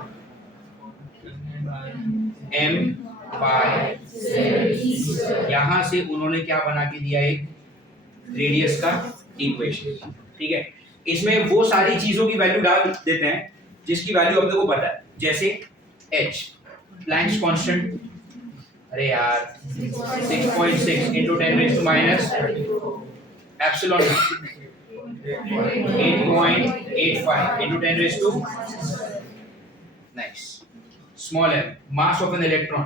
m by z। यहाँ से उन्होंने क्या बना के दिया, एक रेडियस का इक्वेशन, ठीक है। इसमें वो सारी चीजों की वैल्यू डाल देते हैं जिसकी वैल्यू अपने को पता है, जैसे h प्लैंक्स कांस्टेंट, अरे यार 6.6 into 10 raised to minus epsilon 8.85 into 10 raised to nice small m mass of an electron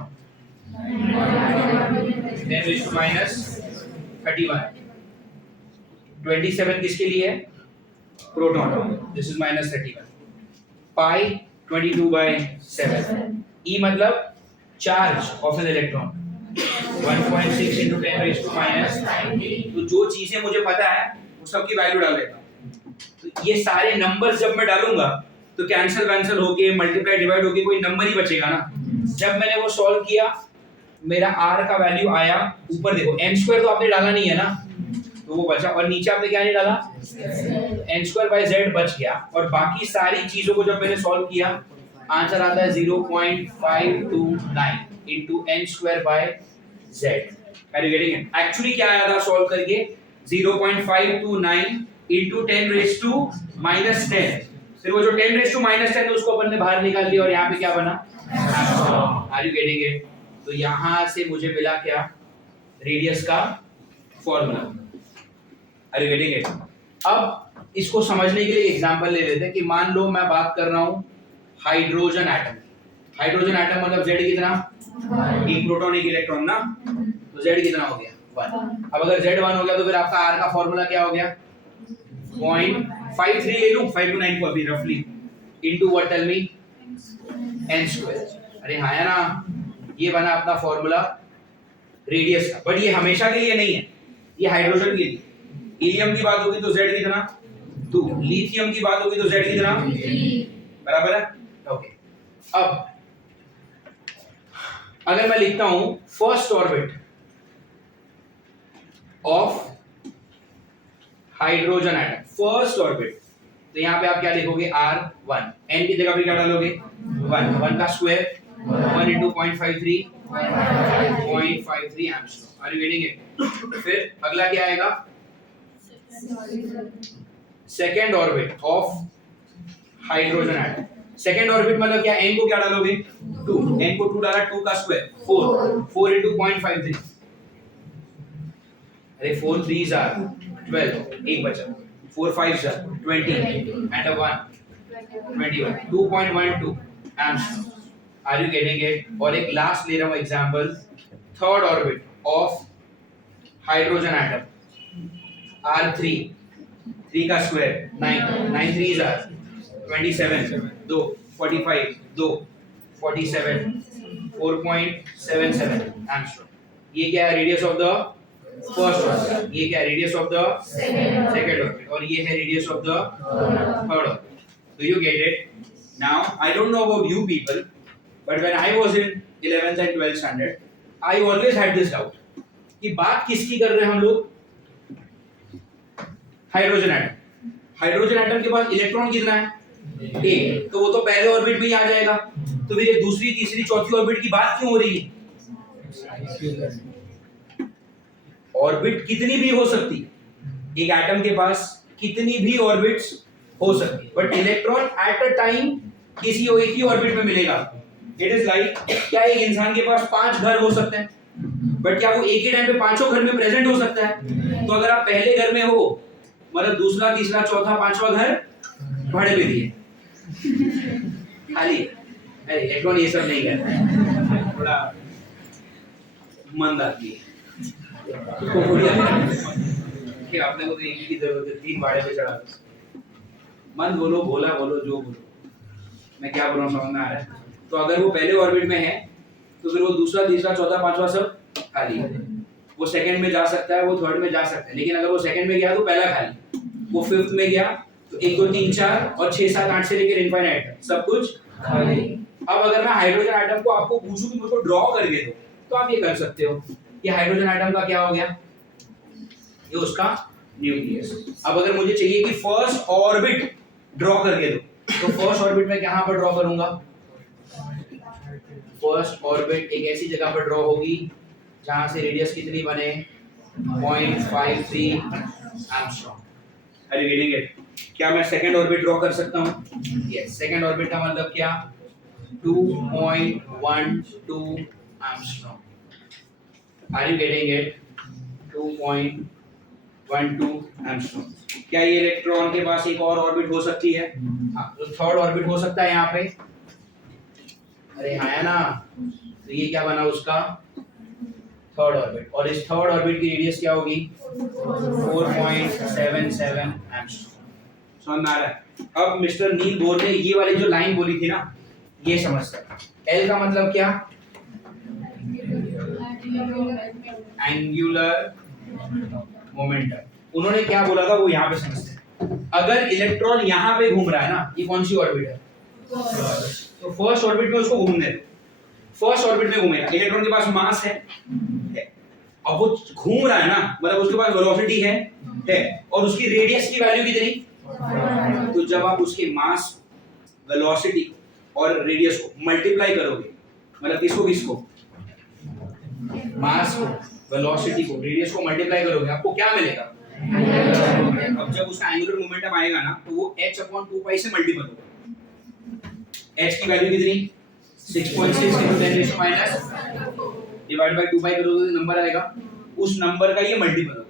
10 raised to minus 31। 27 किसके लिए है, proton, this is minus 31। Pi 22/7, e मतलब charge of an electron 1.6 into 10 raised to minus 90। तो जो चीजें मुझे पता है उस सब की वैल्यू डाल देता हूँ। तो ये सारे नंबर्स जब मैं डालूंगा तो कैंसिल होके मल्टीप्लाई डिवाइड होके कोई नंबर ही बचेगा ना। जब मैंने वो सॉल्व किया, मेरा r का वैल्यू आया, ऊपर देखो n स्क्वायर तो आपने डाला नहीं है ना, तो वो बचा, और नीचे आपने क्या नहीं डाला, n स्क्वायर बाय z बच गया। और बाकी सारी चीजों को जब मैंने सॉल्व किया, आंसर आता है 0.529 into n square by z। Are you getting it? Actually क्या आया था सॉल्व करके, 0.529 into 10 raised to minus 10। फिर वो जो 10 raised to minus 10 उसको अपन ने बाहर निकाल दिया, और यहाँ पे क्या बना, आर यू गेटिंग इट? तो यहाँ से मुझे मिला क्या, रेडियस का formula. Are you getting it? अब इसको समझने के लिए एग्जांपल ले लेते हैं कि मान लो मैं बात कर रहा हूँ हाइड्रोजन एटम। हाइड्रोजन एटम मतलब Z कितना, एक प्रोटॉन एक इलेक्ट्रॉन ना, तो Z कितना हो गया, 1। अब अगर Z 1 हो गया तो फिर आपका R का फॉर्मूला क्या हो गया, 0.53 ले लूं 5 to 9 को अभी रफली, into what tell me n square. अरे हाँ है ना, ये बना अपना फॉर्मूला रेडियस का, बट ये हमेशा के लिए नहीं है, ये हाइड्रोजन के लिए। हीलियम की बात होगी तो z कितना 2, लिथियम की बात होगी तो z कितना 3, बराबर है। ओके, अब अगर मैं लिखता हूं first orbit of hydrogen atom, first orbit, तो यहां पे आप क्या लिखोगे r1, n की जगह पे क्या डालोगे 1, 1 का square 1 into 0.53 0.53 angstrom. Are you getting it? फिर अगला क्या आएगा, second orbit of hydrogen atom. Second orbit मतलब क्या, n को क्या डालोगे 2, n को 2 डाला, 2 का स्क्वायर 4, 4 into 0.53, अरे 4 3s are 12, एक बचा, 4 5s are 20 and a 1 21, 2.12 angstrom. Are you getting it? और एक लास्ट ले रहा हूं example, third orbit of hydrogen atom r3, 3 का स्क्वायर 9, 9 3s are 27, 2 45, 2 47, 4.77 एंगस्ट्रॉम। ये क्या है, radius of the first orbit, ये क्या है, radius of the second orbit, और ये है radius of the third orbit. Do you get it? Now I don't know about you people, but when I was in 11th and 12th standard, I always had this doubt कि बात किसकी कर रहे हैं हम लोग, हाइड्रोजन एटम। हाइड्रोजन एटम के पास electron कितना है, एक, तो वो तो पहले ऑर्बिट में ही आ जाएगा, तो फिर ये दूसरी तीसरी चौथी ऑर्बिट की बात क्यों हो रही है? ऑर्बिट कितनी भी हो सकती, एक एटम के पास कितनी भी ऑर्बिट्स हो सकती, but electron at a time किसी एक ही ऑर्बिट में मिलेगा। इट इज लाइक, क्या एक इंसान के पास 5 घर हो सकते हैं, बट क्या वो एक ही टाइम पे पांचों घर में प्रेजेंट हो सकता है? तो अगर आप पहले घर में हो, मतलब दूसरा तीसरा चौथा पांचवा घर भाड़े पे दिए खाली, अरे इलेक्ट्रॉन ये सब नहीं करता है, थोड़ा मंद आती है कि आपने को तो एक ही की जरूरत है, 3 भाड़े पे चढ़ा दो। मन बोलो, भोला बोलो, जो बोलो, मैं क्या बोल रहा हूँ समझ में आ रहा है? तो अगर वो पहले ऑर्बिट में है तो फिर वो दूसरा तीसरा चौथा पांचवा सब खाली है, वो सेकंड में जा सकता है, वो थर्ड में जा सकता है, लेकिन अगर वो सेकंड में गया तो पहला खाली, वो फिफ्थ में गया तो 1 2 3 4 और 6 7 8 से लेकर इनफाइनाइट सब कुछ खाली। अब अगर मैं हाइड्रोजन एटम को आपको पूछूं कि मुझको ड्रॉ करके दो, तो आप ये कर सकते हो कि हाइड्रोजन एटम का क्या हो गया, ये उसका न्यूक्लियस। अब अगर मुझे चाहिए कि फर्स्ट ऑर्बिट ड्रॉ करके दो, तो फर्स्ट ऑर्बिट में कहां पर ड्रॉ करूंगा, फर्स्ट ऑर्बिट एक ऐसी जगह पर ड्रॉ होगी जहां से रेडियस कितनी बने 0.53 angstrom. Are you getting it? क्या मैं सेकंड ऑर्बिट ड्रॉ कर सकता हूं? यस, सेकंड ऑर्बिट का मतलब क्या, 2.12 angstrom. Are you getting it? 2.12 angstrom. क्या ये इलेक्ट्रॉन के पास एक और ऑर्बिट हो सकती है? हां, तो थर्ड ऑर्बिट हो सकता है यहां पे, अरे हाँ है ना, तो ये क्या बना उसका थर्ड ऑर्बिट, और इस थर्ड ऑर्बिट की रेडियस क्या होगी 4.77 एंगस्ट्रॉम। समझ में आ रहा है? अब मिस्टर नील बोर ने ये वाली जो लाइन बोली थी ना, ये समझता है। एल का मतलब क्या, एंगुलर मोमेंटम। उन्होंने क्या बोला था वो यहाँ पे समझते हैं। अगर इलेक्ट्रॉन यहाँ पे घूम रहा है ना, ये कौन सी ऑर्बिट है, तो फर्स्ट ऑर्बिट में उसको घूमने दो, फर्स्ट ऑर्बिट में घूमेगा, इलेक्ट्रॉन के पास मास है, अब वो घूम रहा है ना, मतलब उसके पास वेलोसिटी है, और उसकी रेडियस की वैल्यू कितनी, तो जब आप उसके मास, वेलोसिटी और रेडियस को मल्टीप्लाई करोगे, मतलब किसको किसको, मास को, वेलोसिटी को, रेडियस को मल्टीप्लाई करोगे, आपको क्या मिलेगा, अब जब उसका एंगुलर मोमेंटम आएगा ना, तो वो h/2π से मल्टीपल होगा। h की वैल्यू कितनी 6.6 into 10⁻⁻, डिवाइड बाय 2π करोगे तो नंबर आएगा, उस नंबर का ये मल्टीपल होगा।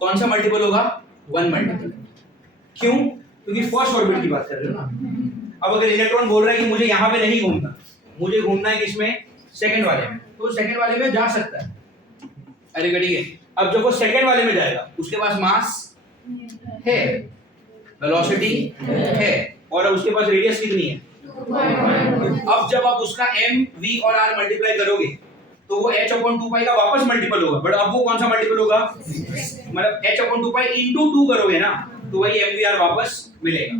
कौन सा मल्टीपल होगा, 1 मल्टीपल। क्यों? क्योंकि फर्स्ट ऑर्बिट की बात कर रहे हो ना। अब अगर इलेक्ट्रॉन बोल रहा है कि मुझे यहाँ पे नहीं घूमना, मुझे घूमना है किसमें, सेकंड वाले में, तो सेकंड वाले में जा सकता है। अरे ठीक है, अब जब वो सेकंड वाले में जाएगा, उसके पास मास है, वेलोसिटी है, और उसके पास रेडियस कितनी है अब जब आप उसका m v और r मल्टीप्लाई करोगे तो वो h अपॉन 2 पाई का वापस मल्टीपल होगा, बट अब वो कौन सा मल्टीपल होगा, मतलब h अपॉन 2 पाई इनटू 2 करोगे ना तो वही mvr वापस मिलेगा।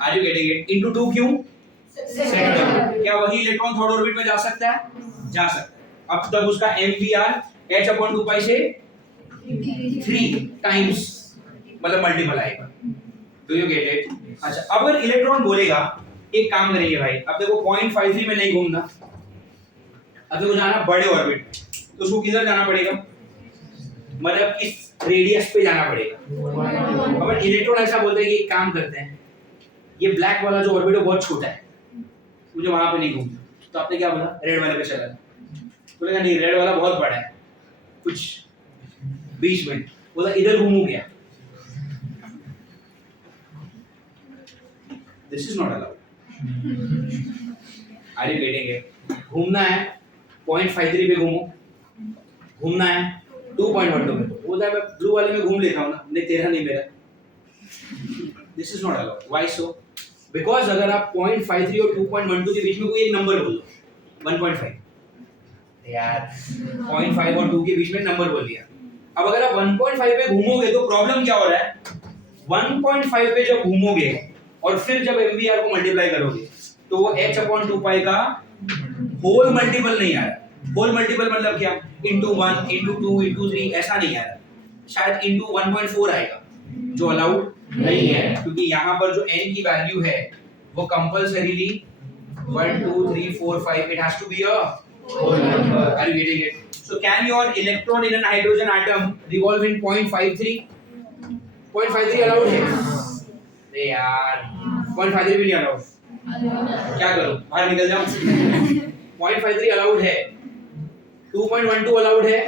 Are you getting it? Into 2 क्यों? क्या वही इलेक्ट्रॉन थर्ड ऑर्बिट में जा सकता है? जा सकता है। अब तक उसका mvr h अपॉन 2 पाई से 3 टाइम्स मतलब मल्टीपल आएगा। Do you get it? अच्छा, अब अगर इलेक्ट्रॉन बोलेगा एक काम करेंगे भाई, अब देखो 0.53 में नहीं घूमना, अब देखो जाना बड़े ऑर्बिट, तो उसको किधर जाना पड़ेगा, मतलब किस रेडियस पे जाना पड़ेगा। अब इलेक्ट्रॉन ऐसा बोलते हैं कि एक काम करते हैं, ये ब्लैक वाला जो ऑर्बिट है बहुत छोटा है, मुझे वहां पे नहीं घूमना, तो आपने क्या बोला, रेड वाले पे चला, बोलेगा नहीं रेड वाला बहुत बड़ा है, कुछ 20 मिनट बोला इधर घूमू क्या, this is not allowed. Are you getting it? घूमना है 0.53 पे घूमो, घूमना है 2.12 पे, बोलता है मैं ब्लू वाले में घूम लेता हूं ना, नहीं तेरा नहीं मेरा, this is not allowed. Why so? Because अगर आप 0.53 और 2.12 के बीच में कोई एक नंबर बोल दो, 1.5 यार 0.5 और 2 के बीच में नंबर बोल दिया, अब अगर आप 1.5 पे घूमोगे तो प्रॉब्लम क्या हो रहा है, 1.5 पे जब घूमोगे और फिर जब MVR को मल्टीप्लाई करोगे तो वो h अपॉन 2 पाई का होल मल्टीपल नहीं आ रहा। होल मल्टीपल मतलब क्या, इंटू 1 इंटू 2 इंटू 3 ऐसा नहीं आ रहा, शायद इंटू 1.4 आएगा, जो अलाउड नहीं है, क्योंकि यहाँ पर जो n की वैल्यू है वो compulsorily 1 2 3 4 5 it has to be a whole number. Are you getting it? So can your electron in an hydrogen atom revolve in 0.53? 0.53 allowed है? अरे यार 0.53 भी नहीं अलाउड, क्या करूं, बाहर निकल जाऊं? 0.53 अलाउड है, 2.12 अलाउड है,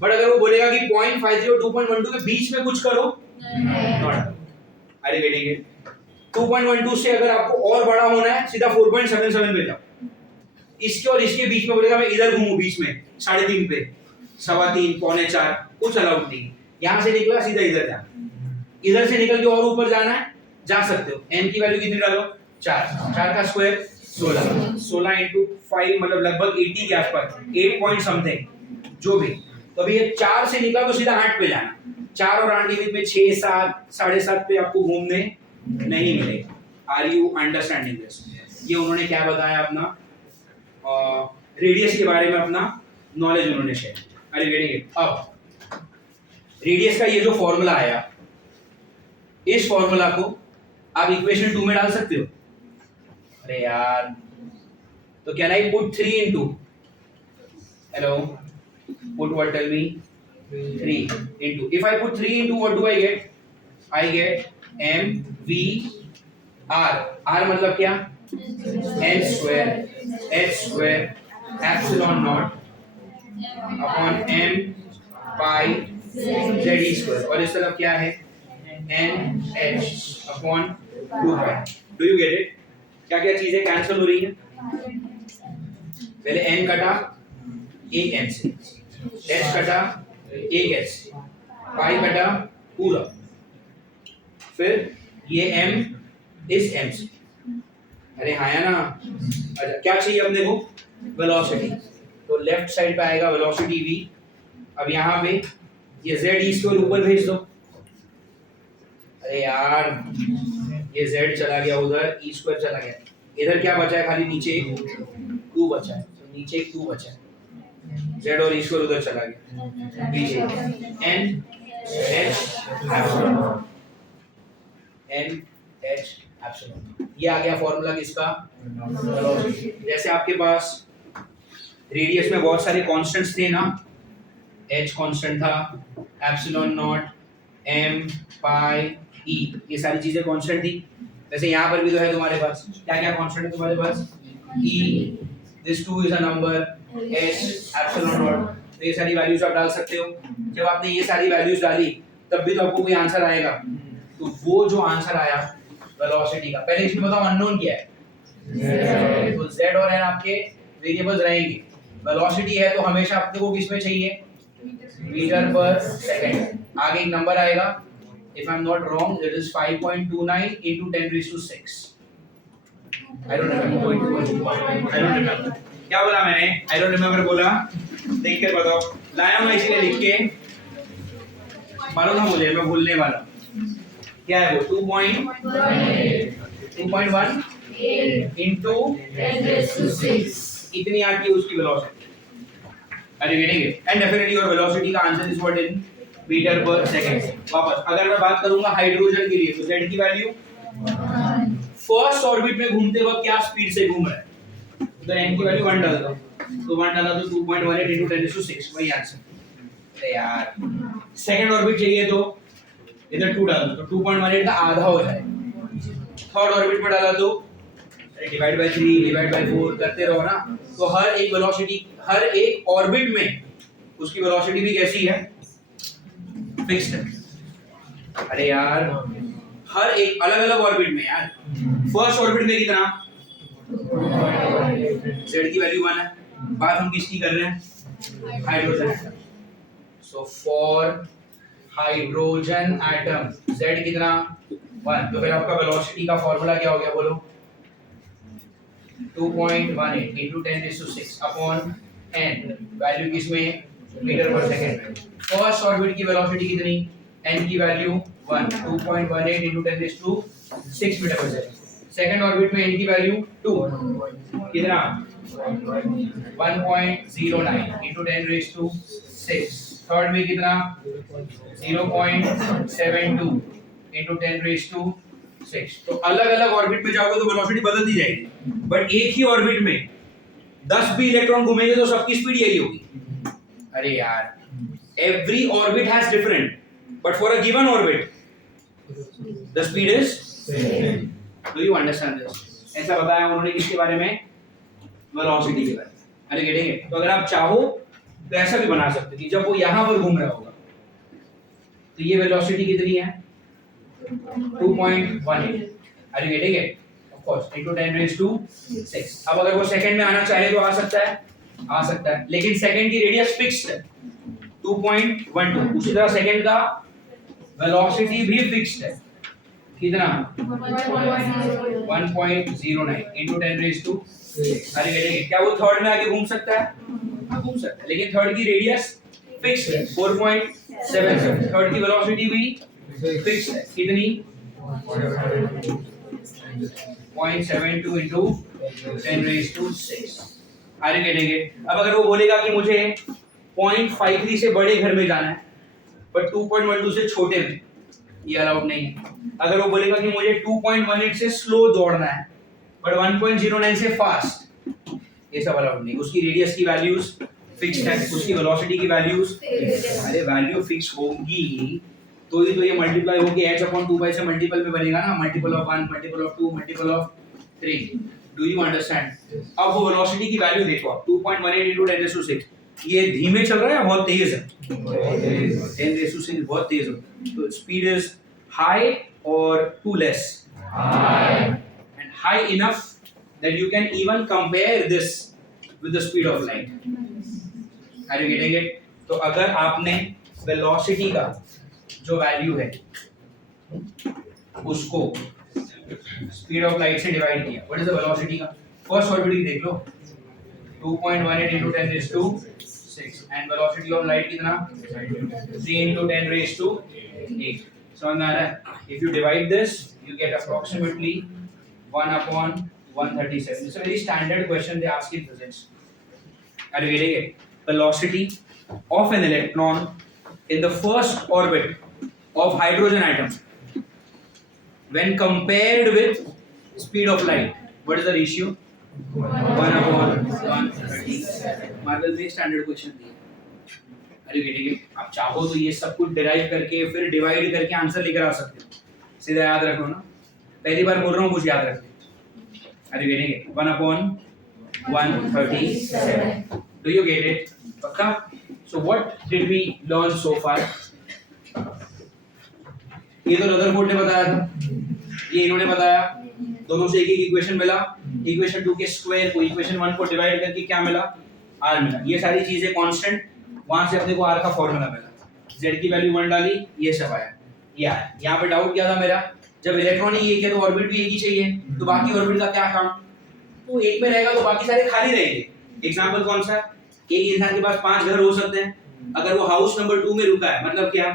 बट अगर वो बोलेगा कि 0.53 और 2.12 के बीच में कुछ करो, नॉट। अरे गेटिंग इट? 2.12 से अगर आपको और बड़ा होना है सीधा 4.77 पे जाओ, इसके और इसके बीच में बोलेगा मैं इधर घूमूं बीच में 3.5 पे, 3.25 3.4 कुछ अलाउड नहीं। यहां से निकला सीधा इधर जा, इधर से निकल के और ऊपर जाना है जा सकते हो। n की वैल्यू कितनी डालो, 4, 4 का स्क्वायर 16, 16 इंटू 5 मतलब लगभग 80 के आसपास, 8 पॉइंट समथिंग जो भी, तो अभी ये 4 से निकला तो सीधा 8 पे जाना, 4 और 8 के बीच में 6 7 7.5 पे आपको घूमने नहीं मिलेगा। Are you understanding this? ये उन्होंने क्या बताया, अपना रेडियस के बारे में अपना नॉलेज उन्होंने share. Are you getting it? अब रेडियस का ये जो फॉर्मूला आया, इस फॉर्मूला को आप इक्वेशन 2 में डाल सकते हो। अरे यार, तो can I put 3 into, hello, put what, tell me, 3 into, if I put 3 into what do I get? I get MVR। R मतलब क्या, L square H square epsilon not upon M pi ZE square, और इस तरफ क्या है, NH upon 2 pi. Do you get it? क्या क्या चीजें कैंसिल हो रही हैं, पहले n कटा एक n से, h कटा एक h से, पाई कटा पूरा, फिर ये m इस m से, अरे हाँ या ना। अच्छा, क्या चाहिए अपने को, वेलोसिटी, तो लेफ्ट साइड पे आएगा वेलोसिटी v। अब यहाँ पे ये z e स्क्वायर ऊपर भेज दो, अरे यार ये z चला गया उधर, e स्क्वायर चला गया, इधर क्या बचा है, खाली नीचे 2 बचा है, तो नीचे 2 बचा है, z और e स्क्वायर उधर चला गया, पीछे n h epsilon, n h epsilon, ये आ गया फॉर्मूला किसका, वेलोसिटी। जैसे आपके पास रेडियस में बहुत सारे कांस्टेंट्स थे ना, h कांस्टेंट था, epsilon not, m pi e, ये सारी चीजें कांस्टेंट थी, वैसे यहाँ पर भी तो है तुम्हारे पास, क्या क्या कांस्टेंट है तुम्हारे पास, e, this 2 is a number, h epsilon not, तो ये सारी वैल्यूज आप डाल सकते हो। जब आपने ये सारी वैल्यूज डाली तब भी तो आपको कोई आंसर आएगा, तो वो जो आंसर आया वेलोसिटी का, पहले इसमें बताओ अननोन क्या है, तो z और n आपके वेरिएबल्स रहेंगे, वेलोसिटी है तो हमेशा आपको को किस में चाहिए, मीटर पर सेकंड, आगे एक नंबर आएगा, if I'm not wrong it is 5.29 into 10 raised to 6, I don't remember. क्या बोला मैंने? आई डोंट रिमेंबर बोला। देख कर बताओ। लाया हूं इसीलिए लिख के, मालूम ना मुझे, मैं भूलने वाला। क्या है वो? 2.1 into 10⁶ इतनी आती है उसकी velocity. Are you getting it? And definitely your velocity का answer is what in metre per second. वापस अगर मैं बात करूंगा हाइड्रोजन के लिए तो z की वैल्यू फर्स्ट ऑर्बिट में घूमते वक्त क्या स्पीड से घूम रहा है, तो n की वैल्यू 1 डाल दो, तो 1 डाला तो 2.18 into 10⁶ वही आंसर। अरे यार सेकंड ऑर्बिट चाहिए तो इधर 2 डाल दो, तो 2.18 का आधा हो जाए। थर्ड ऑर्बिट में डाला तो डिवाइड बाय 3 डिवाइड बाय 4 करते रहो ना, तो हर एक वेलोसिटी, हर एक ऑर्बिट में उसकी वेलोसिटी भी कैसी है? फिक्स्ड है। अरे यार हर एक अलग अलग ऑर्बिट में यार, फर्स्ट ऑर्बिट में कितना? z की वैल्यू 1 है। बात हम किसकी कर रहे हैं? Hydrogen atom. So for hydrogen atom z कितना? 1। तो फिर आपका वेलोसिटी का फार्मूला क्या हो गया बोलो? 2.18 into 10⁶ अपॉन n, वैल्यू किसमें? मीटर पर सेकंड में। फर्स्ट ऑर्बिट की वेलोसिटी कितनी? n की value 1, 2.18 into 10⁶ metre per second. Second orbit में n की वैल्यू 2, कितना? 1.09 into 10⁶। थर्ड में कितना? 0.72 into 10⁶। तो अलग अलग ऑर्बिट में जाओगे तो वेलोसिटी बदलती जाएगी, बट एक ही ऑर्बिट में 10 भी इलेक्ट्रॉन घूमेंगे तो सबकी स्पीड यही होगी। अरे यार every orbit has different, but for a given orbit the speed is same. Do you understand this? ऐसा बताया उन्होंने किसके बारे में? वेलोसिटी के बारे में। अरे गेटिंग इट? तो अगर आप चाहो तो ऐसा भी बना सकते कि जब वो यहां पर घूम रहा होगा तो ये वेलोसिटी कितनी है? 2.18। Are you getting it? Of course, into 10⁶। अब अगर वो सेकंड में आना चाहे तो आ सकता है, लेकिन सेकंड की रेडियस फिक्स्ड है 2.12। उसी तरह सेकंड का वेलोसिटी भी फिक्स्ड है, कितना? 1.09 into 10⁶। अरे getting it? क्या वो थर्ड में आके घूम सकता है? हाँ घूम सकता है, लेकिन थर्ड की रेडियस फिक्स्ड है 4.77। थर्ड की वेलोसिटी भी फिक्स्ड है, कितनी? 0.72 into 10⁶। आगे करेंगे। अब अगर वो बोलेगा कि मुझे 0.53 से बड़े घर में जाना है बट 2.12 से छोटे में, ये अलाउड नहीं है। अगर वो बोलेगा कि मुझे 2.18 से स्लो दौड़ना है बट 1.09 से फास्ट, ये सब अलाउड नहीं। उसकी रेडियस की वैल्यूज फिक्स्ड है, उसकी वेलोसिटी की वैल्यूज, अरे वैल्यू फिक्स होगी तो ही तो ये मल्टीप्लाई होके h/2 से मल्टीपल में बनेगा ना, multiple of 1, multiple of 2, multiple of 3। Do you understand? अब वो वेलोसिटी की वैल्यू देखो आप, 2.18 into 10⁶। ये धीमे चल रहा है या बहुत तेज है? 10⁶ बहुत तेज है। तो स्पीड इज हाई और too less? High. And high enough that you can even compare this with the speed of light. Are you getting it? तो अगर आपने वेलोसिटी का जो वैल्यू है उसको स्पीड ऑफ लाइट से डिवाइड किया, व्हाट इज द वेलोसिटी का? फर्स्ट ऑर्बिट देख लो 2.18 into 10⁶ and velocity of light कितना? 3 into 10⁸ समझ में आ रहा है? If you divide this you get approximately 1/137. It's a very standard question they ask in physics. Are you getting it? Velocity of an electron in the first orbit of hydrogen atom when compared with speed of light. What is the ratio? 1/137. Marvel में standard question दिया। Are you getting it? आप चाहो तो ये सब कुछ derive करके फिर डिवाइड करके आंसर लेकर आ सकते हो। सीधा याद रख लो ना, पहली बार बोल रहा हूँ, कुछ याद रख लो। Are you getting it? 1/137. Do you get it? Okay. So what did we learn so far? ये तो रदरफोर्ड ने बताया था, ये इन्होंने बताया, दोनों से एक एक इक्वेशन मिला। इक्वेशन 2 के स्क्वायर को इक्वेशन 1 को डिवाइड करके क्या मिला? r मिला। ये सारी चीजें कांस्टेंट, वहां से अपने को r का फॉर्मूला मिला, z की वैल्यू 1 डाली, ये सब आया। ये आया। यहाँ पे डाउट क्या था मेरा, जब इलेक्ट्रॉन ही एक है तो ऑर्बिट भी एक ही चाहिए, तो बाकी ऑर्बिट का क्या काम? तो एक में रहेगा तो बाकी सारे खाली रहेंगे। एग्जाम्पल कौन सा? एक इंसान के पास 5 घर हो सकते हैं, अगर वो हाउस नंबर 2 में रुका है, मतलब क्या,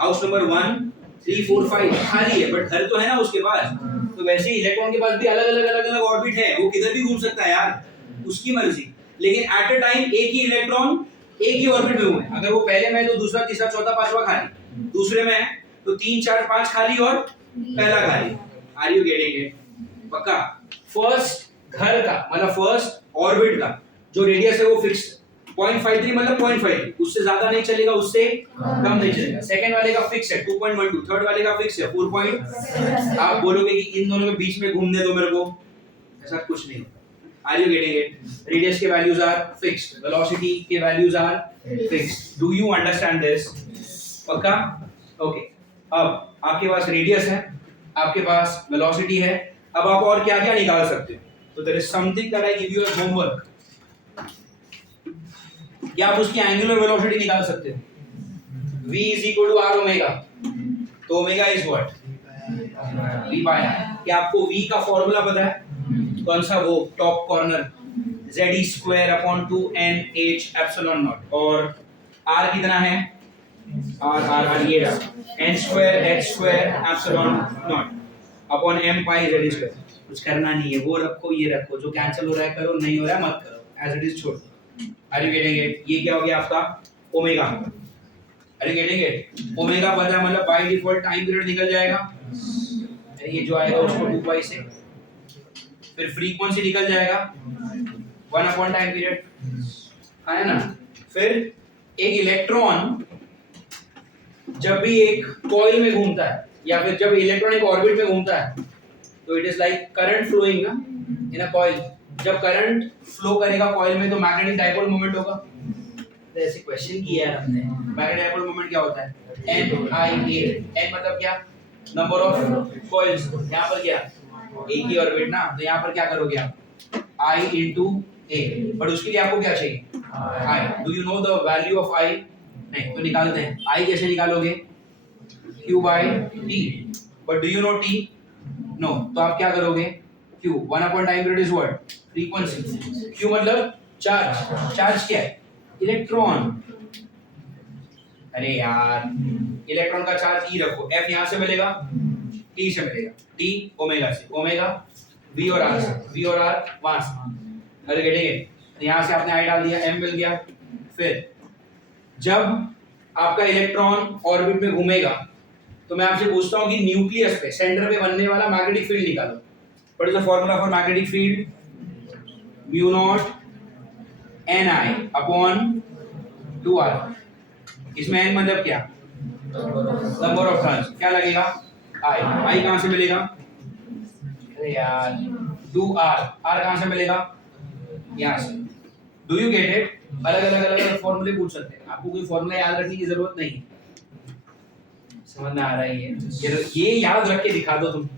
हाउस नंबर 1 3 4 5 खाली है, बट घर तो है ना उसके पास। तो वैसे ही इलेक्ट्रॉन के पास भी अलग अलग ऑर्बिट है, वो किधर भी घूम सकता है यार, उसकी मर्जी। लेकिन एट अ टाइम एक ही इलेक्ट्रॉन एक ही ऑर्बिट में हुए, अगर वो पहले में है तो दूसरा तीसरा चौथा पांचवा खाली, दूसरे में है तो 3 4 5 खाली और पहला खाली। Are you getting it? पक्का? फर्स्ट घर का मतलब फर्स्ट ऑर्बिट का जो रेडियस है वो फिक्स 0.53 मतलब 0.53, उससे ज्यादा नहीं चलेगा, उससे कम नहीं चलेगा। सेकंड वाले का फिक्स है 2.12, थर्ड वाले का फिक्स है 4. आप बोलोगे कि इन दोनों के बीच में घूमने दो मेरे को, ऐसा कुछ नहीं होता। Are you getting it? Radius के values are fixed, velocity के values are fixed. Do you understand this? पक्का? Okay. अब आपके पास रेडियस है, आपके पास वेलोसिटी है, अब आप और क्या क्या निकाल सकते हो? तो there is something that I give you as homework. क्या आप उसकी एंगुलर वेलोसिटी निकाल सकते हो? v is equal to r omega, तो omega is what? v by r। क्या आपको v का फॉर्मूला पता है? कौन सा? वो top corner z square upon 2nh epsilon not, और r कितना है? r ये रहा n square h square epsilon not upon m pi z square. कुछ करना नहीं है, वो रखो ये रखो, जो कैंसिल हो रहा है करो, नहीं हो रहा है मत करो, एज इट इज छोड़ दो। Are you getting it? ये क्या हो गया आपका omega. Are you getting it? Omega पता है मतलब बाय डिफॉल्ट टाइम पीरियड निकल जाएगा, ये जो आएगा उसको 2 पाई से, फिर फ्रीक्वेंसी निकल जाएगा 1 अपॉन टाइम पीरियड, है ना। फिर एक इलेक्ट्रॉन जब भी एक कॉइल में घूमता है, या फिर जब इलेक्ट्रॉन एक ऑर्बिट में घूमता है, तो it is like current flowing ना इन अ कॉइल। जब करंट फ्लो करेगा कॉइल में तो मैग्नेटिक डाइपोल मोमेंट होगा। तो ऐसे क्वेश्चन किया है हमने, मैग्नेटिक डाइपोल मोमेंट क्या होता है? NIA। n मतलब क्या? Number of coils. यहाँ पर क्या? एक ही ऑर्बिट ना, तो यहाँ पर क्या करोगे आप? I into A, बट उसके लिए आपको क्या चाहिए? I। Do you know the value of I? नहीं, तो निकालते हैं। I कैसे निकालोगे? Q by T। But do you know T? No, तो आप क्या करोगे? Q 1 upon time period is what? Frequency। Q मतलब चार्ज। चार्ज क्या है? इलेक्ट्रॉन। अरे यार, इलेक्ट्रॉन का चार्ज E रखो, F यहाँ से मिलेगा, T से मिलेगा, T ओमेगा से, ओमेगा V और R से, V और R वहां से। अरे गेटिंग इट? तो यहाँ से आपने I डाल दिया, M मिल गया। फिर जब आपका इलेक्ट्रॉन ऑर्बिट में घूमेगा, तो मैं आपसे पूछता हूँ कि न्यूक्लियस पे सेंटर पे बनने वाला मैग्नेटिक फील्ड निकालो। What is the formula for magnetic field? Mu naught Ni upon 2r। इसमें n मतलब क्या? Number of turns. क्या लगेगा? I कहां से मिलेगा? अरे यार 2r, r कहां से मिलेगा? यहां से। Do you get it? अलग फॉर्मूले पूछ सकते हैं, आपको कोई फॉर्मूला याद रखने की जरूरत नहीं है। समझ में आ रहा है? ये याद रख के दिखा दो तुम,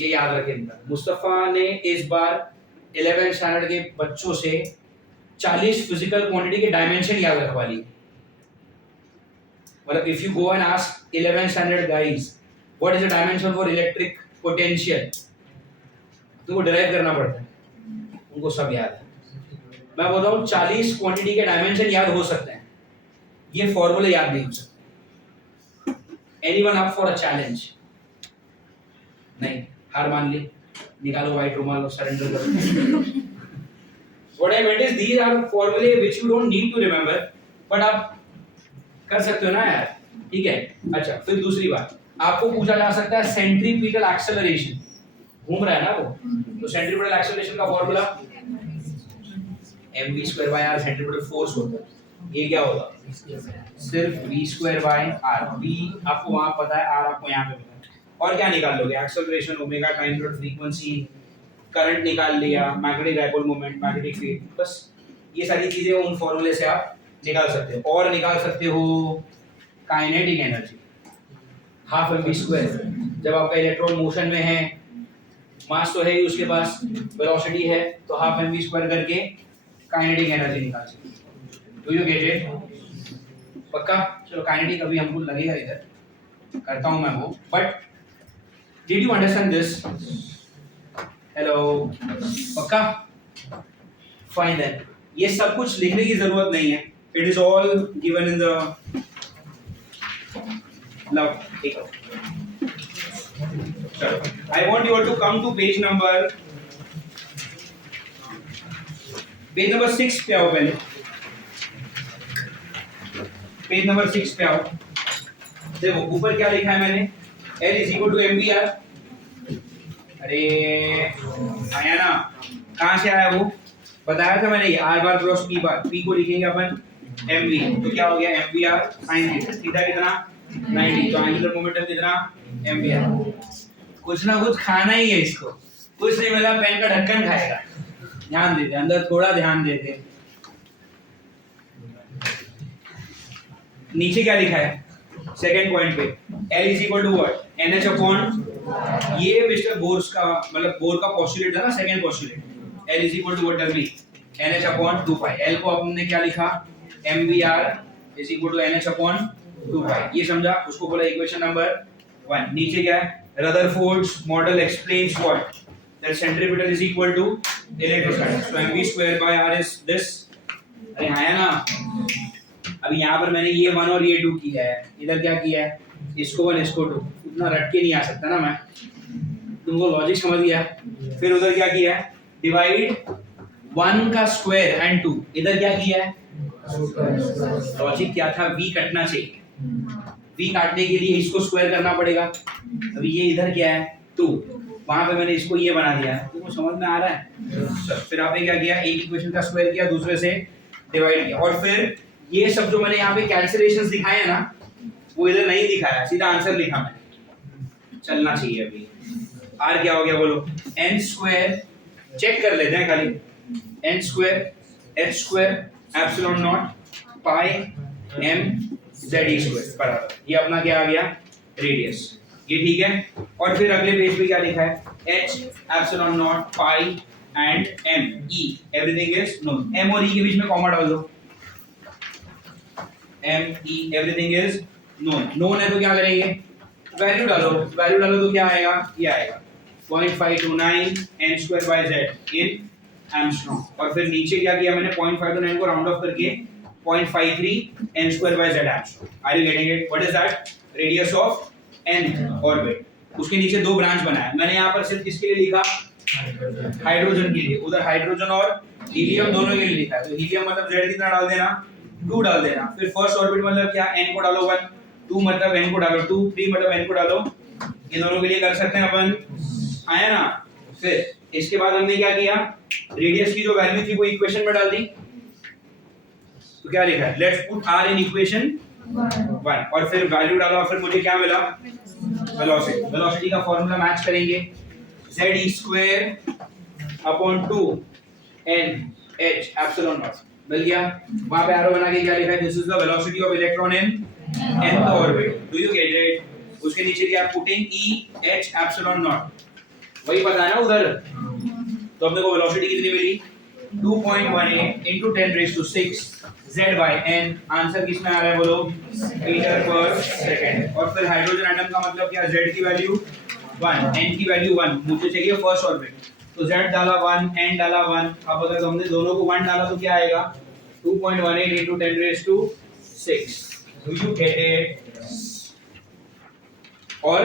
ये याद रख के दिखा। मुस्तफा ने इस बार 11th स्टैंडर्ड के बच्चों से 40 फिजिकल क्वांटिटी के डायमेंशन याद रखवा लिए। मतलब if you go and ask 11th standard guys what is the dimension for electric potential, तुमको डिराइव करना पड़ता है, उनको सब याद है। मैं बोलता हूँ 40 क्वांटिटी के डायमेंशन याद हो सकते हैं, ये फॉर्मूले याद नहीं हो सकते। Anyone up for a challenge? नहीं, हार मान ली, निकालो व्हाइट रुमाल और सरेंडर करो। What I meant is these are formulae which you don't need to remember, but आप कर सकते हो ना यार, ठीक है। अच्छा, फिर दूसरी बात, आपको पूछा जा सकता है सेंट्रीपिटल एक्सेलरेशन, घूम रहा है ना वो, तो सेंट्रीपिटल एक्सेलरेशन का फॉर्मूला mv²/r सेंट्रीपिटल फोर्स होता है। ये क्या होगा? सिर्फ v²/r। v आपको वहां पता है, r आपको यहाँ पे पता है। और क्या निकाल लोगे? Acceleration, omega, time period, frequency, current निकाल लिया, magnetic dipole moment, magnetic field, बस ये सारी चीजें उन फॉर्मूले से आप निकाल सकते हो। और निकाल सकते हो काइनेटिक एनर्जी, हाफ mv²। जब आपका इलेक्ट्रॉन मोशन में है, मास तो है ही उसके पास, वेलोसिटी है, तो हाफ mv² करके काइनेटिक एनर्जी निकाल सकते हो। Do you get it? पक्का? चलो काइनेटिक अभी हमको लगेगा, इधर करता हूं मैं वो, but did you understand this? Hello, पक्का? फाइन देन, ये सब कुछ लिखने की जरूरत नहीं है, it is all given in the love. ठीक है, चलो, I want you to come to page number 6 पे आओ। पहले पेज नंबर 6 पे आओ। देखो ऊपर क्या लिखा है मैंने, L is equal to MVR। अरे आया ना, कहाँ से आया वो बताया था मैंने, R बार क्रॉस P बार, P को लिखेंगे अपन MV, तो क्या हो गया MVR sin थीटा। थीटा कितना 90, तो एंगुलर मोमेंटम कितना MVR। कुछ ना कुछ खाना ही है इसको, कुछ नहीं मिला पेन का ढक्कन खाएगा। ध्यान देते अंदर, थोड़ा ध्यान देते। नीचे क्या लिखा है सेकंड पॉइंट पे, L is equal to what NH upon, ये मिस्टर बोर्स का मतलब बोर का पोस्टुलेट है ना, second postulate. L is equal to what tell me NH upon 2 pi. L को हमने क्या लिखा MVR is equal to NH upon 2 pi, ये समझा, उसको बोला इक्वेशन नंबर 1। नीचे क्या है, Rutherford's model explains what that centripetal is equal to electrostatics, so mv square by r is this. अरे हाँ है ना, अभी यहाँ पर मैंने ये 1 और ये 2 किया है, इधर क्या किया है, इसको 1 इसको 2, उतना रट के नहीं आ सकता ना मैं, तुमको लॉजिक समझ गया। फिर उधर क्या किया है, डिवाइड 1 का स्क्वायर एंड 2, इधर क्या किया है, लॉजिक क्या था, v कटना चाहिए, v काटने के लिए इसको स्क्वायर करना पड़ेगा। अभी ये इधर क्या है 2, वहां पे मैंने इसको ये बना दिया, तुमको समझ में आ रहा है। फिर आपने क्या किया, एक इक्वेशन का स्क्वायर किया, दूसरे से डिवाइड किया, और फिर ये सब जो मैंने यहाँ पे कैंसिलेशंस दिखाए हैं ना, वो इधर नहीं दिखाया, सीधा आंसर लिखा मैंने। चलना चाहिए अभी। r क्या हो गया बोलो, n स्क्वायर, चेक कर लेते हैं खाली, n square h square epsilon not pi m z square बराबर, ये अपना क्या आ गया रेडियस, ये ठीक है। और फिर अगले पेज पे क्या लिखा है, h epsilon not pi and m e everything is known, m और e के बीच में कॉमा डाल दो, m e everything is known. Known है तो क्या करेंगे, वैल्यू डालो, वैल्यू डालो तो क्या आएगा, ये आएगा 0.529 n square by z in angstrom. और फिर नीचे क्या किया मैंने, 0.529 को राउंड ऑफ करके 0.53 n square by z angstrom. Are you getting it, what is that, radius of n orbit. उसके नीचे दो ब्रांच बनाया मैंने, यहाँ पर सिर्फ किसके लिए लिखा, हाइड्रोजन के लिए, उधर हाइड्रोजन और हीलियम दोनों के लिए लिखा है। तो हीलियम मतलब z कितना डाल देना, 2 डाल देना। फिर फर्स्ट ऑर्बिट मतलब क्या, n को डालो 1, 2 मतलब n को डालो 2, 3 मतलब n को डालो, ये दोनों के लिए कर सकते हैं अपन, आया ना। फिर इसके बाद हमने क्या किया, रेडियस की जो वैल्यू थी वो इक्वेशन में डाल दी, तो क्या लिखा है, let's put r in equation 1, और फिर वैल्यू डाला, और फिर मुझे क्या मिला, वेलोसिटी। वेलोसिटी का फार्मूला मैच करेंगे, z square upon 2 n h epsilon naught, मिल गया। वहां पे एरो बना के क्या लिखा है, this is the velocity of electron in nth orbit, do you get it. उसके नीचे क्या, putting e h epsilon naught, वही पता है ना उधर। तो अपने को वेलोसिटी कितनी मिली, 2.18 into 10 raised to 6 z by n। Answer किसमें आ रहा है बोलो, मीटर पर सेकंड। और फिर हाइड्रोजन एटम का मतलब क्या, z की वैल्यू 1, n की वैल्यू 1, मुझे चाहिए फर्स्ट ऑर्बिट, तो z डाला 1, n डाला 1। अब अगर हमने दोनों को 1 डाला तो क्या आएगा, 2.18 into 10 raised to 6, do you get it। और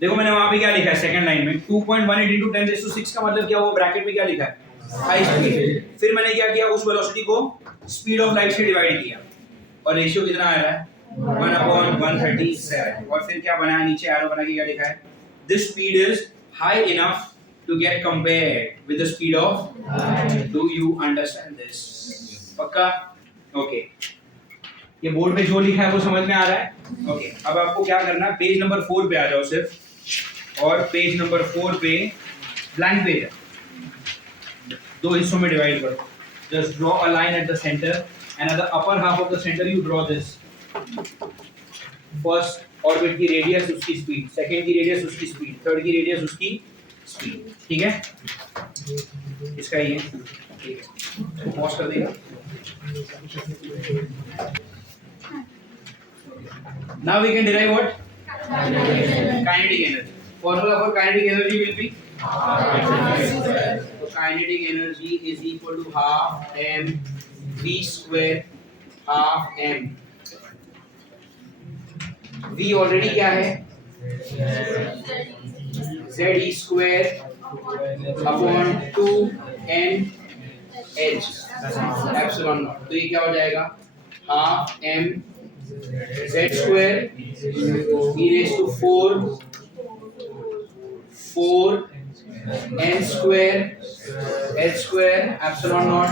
देखो मैंने वहां पे क्या लिखा है सेकंड लाइन में, 2.18 into 10 raised to 6 का मतलब क्या, वो ब्रैकेट में क्या लिखा है, हाई स्पीड। फिर मैंने क्या किया, उस वेलोसिटी को स्पीड ऑफ लाइट से डिवाइड किया, और रेशियो कितना आ रहा है 1/137। और फिर क्या बनाया, नीचे एरो बना के क्या लिखा है, this speed is high enough to get compared with the speed of light. Do you understand this, पक्का, ओके। ये बोर्ड पे जो लिखा है वो समझ में आ रहा है, ओके। अब आपको क्या करना है, पेज नंबर 4 पे आ जाओ सिर्फ, और पेज नंबर 4 पे ब्लैंक पेज है, दो हिस्सों में डिवाइड करो। Just draw a line at the centre and at the upper half of the centre you draw this. First orbit की रेडियस उसकी स्पीड, सेकंड की रेडियस उसकी स्पीड, थर्ड की रेडियस उसकी स्पीड, ठीक है। इसका ये ठीक है, पॉज कर देगा। Now we can derive what? Kinetic energy. Formula for kinetic energy will be तो kinetic energy is equal to half m v square, half m v already क्या है, z e square upon 2n h epsilon not. तो ये क्या हो जाएगा, half m Z square e raise to 4 n square h square epsilon not.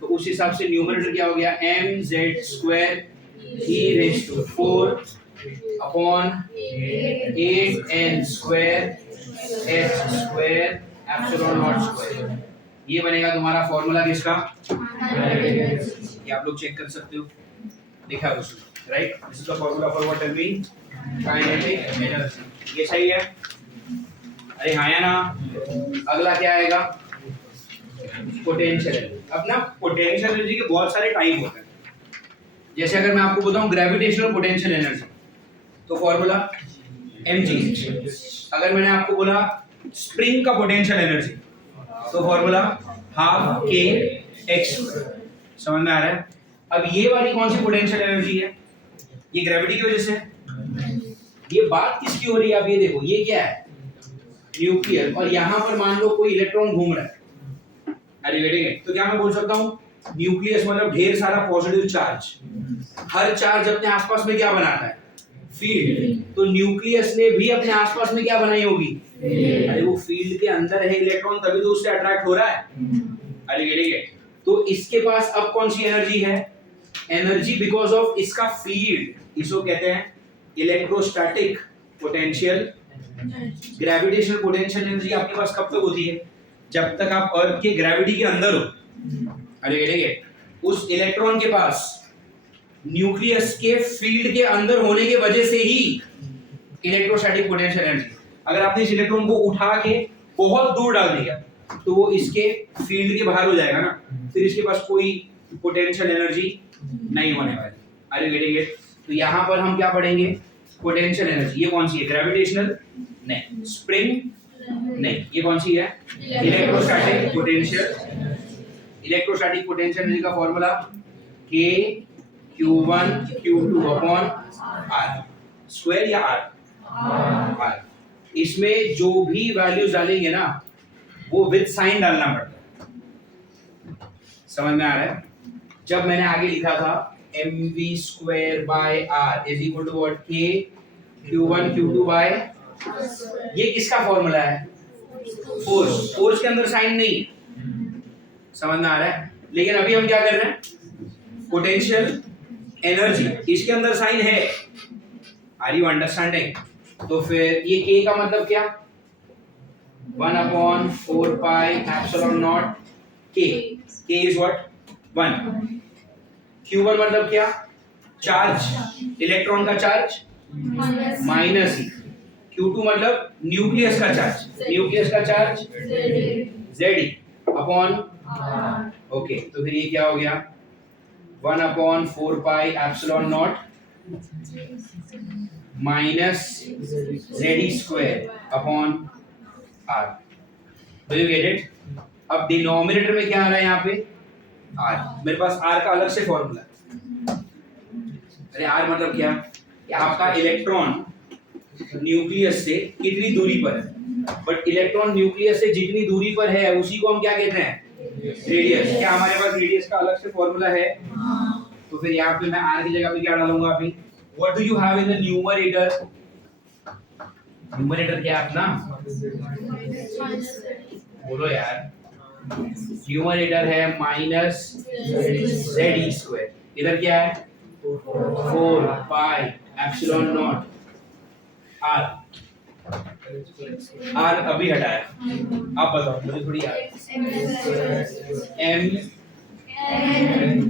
तो उस हिसाब से न्यूमरेटर क्या हो गया, m z square e raise to 4 अपॉन 8n square h square epsilon not square. ये बनेगा तुम्हारा फॉर्मूला किसका, ये आप लोग चेक कर सकते हो, देखा है उसमें, right. This is the formula for what tell me, kinetic energy. ये सही है, अरे हाँ या ना। अगला क्या आएगा, पोटेंशियल एनर्जी। अब ना पोटेंशियल एनर्जी के बहुत सारे टाइप होते हैं। जैसे अगर मैं आपको बताऊं ग्रेविटेशनल पोटेंशियल एनर्जी, तो फॉर्मूला mgh। अगर मैंने आपको बोला स्प्रिंग का पोटेंशियल एनर्जी, तो फॉर्मूला हाफ k x। समझ में आ रहा है। अब ये वाली कौन सी पोटेंशियल एनर्जी है, ये ग्रेविटी की वजह से। ये बात किसकी हो रही है, आप ये देखो, ये क्या है, न्यूक्लियर, और यहाँ पर मान लो कोई इलेक्ट्रॉन घूम रहा है, अरे वेटिंग। तो क्या मैं बोल सकता हूँ, न्यूक्लियस मतलब ढेर सारा पॉजिटिव चार्ज। हर चार्ज अपने आसपास में क्या बनाता है, फील्ड। तो न्यूक्लियस ने भी अपने आसपास में क्या बनाई होगी, अरे वो फील्ड के अंदर है इलेक्ट्रॉन, तभी तो उससे अट्रैक्ट हो रहा है। अरे ठीक है। तो इसके पास अब कौन सी एनर्जी है, एनर्जी बिकॉज ऑफ इसका फील्ड। इसको कहते हैं electrostatic potential. Gravitational potential energy आपके पास कब तक होती है, जब तक आप अर्थ के ग्रेविटी के अंदर हो। अरे ठीक है। उस इलेक्ट्रॉन के पास न्यूक्लियस के फील्ड के अंदर होने के वजह से ही इलेक्ट्रोस्टैटिक पोटेंशियल एनर्जी। अगर आपने इस इलेक्ट्रॉन को उठा के बहुत दूर डाल दिया तो वो इसके फील्ड के बाहर हो जाएगा ना, फिर इसके पास कोई पोटेंशियल एनर्जी नहीं होने वाली। अरे गेटिंग इट। तो यहाँ पर हम क्या पढ़ेंगे, पोटेंशियल एनर्जी। ये कौन सी है, ग्रेविटेशनल नहीं, स्प्रिंग नहीं, ये कौन सी है, electrostatic potential. Electrostatic potential energy का formula K Q1 Q2 upon R square या R। इसमें जो भी वैल्यूज डालेंगे ना वो विद साइन डालना पड़ता है। समझ में आ रहा है। जब मैंने आगे लिखा था mv square by r is equal to what, k q1 q2 by, ये किसका फॉर्मूला है, फोर्स। फोर्स के अंदर साइन नहीं, समझ में आ रहा है। लेकिन अभी हम क्या कर रहे हैं, पोटेंशियल एनर्जी, इसके अंदर साइन है। Are you understanding. तो फिर ये k का मतलब क्या, 1 upon 4 pi epsilon not k। k is what, 1। q1 मतलब क्या, चार्ज, इलेक्ट्रॉन का चार्ज माइनस ही। q2 मतलब न्यूक्लियस का चार्ज, न्यूक्लियस का चार्ज Ze अपॉन, ओके। तो फिर ये क्या हो गया, 1 upon 4 pi epsilon not minus Ze square upon R। Do you get it. अब डिनोमिनेटर में क्या आ रहा है यहाँ पे, R। मेरे पास R का अलग से फॉर्मूला है। अरे R मतलब क्या, कि आपका इलेक्ट्रॉन न्यूक्लियस से कितनी दूरी पर है, बट इलेक्ट्रॉन न्यूक्लियस से जितनी दूरी पर है उसी को हम क्या कहते हैं, रेडियस। क्या हमारे पास रेडियस का अलग से फॉर्मूला है। तो फिर यहाँ पे मैं R की जगह पे क्या डालूंगा अभी, what do you have in the numerator. Numerator क्या है अपना, बोलो यार, न्यूमरेटर है माइनस Ze स्क्वायर, इधर क्या है 4 pi epsilon not R। R अभी हटाया, आप बताओ मुझे थोड़ी याद, m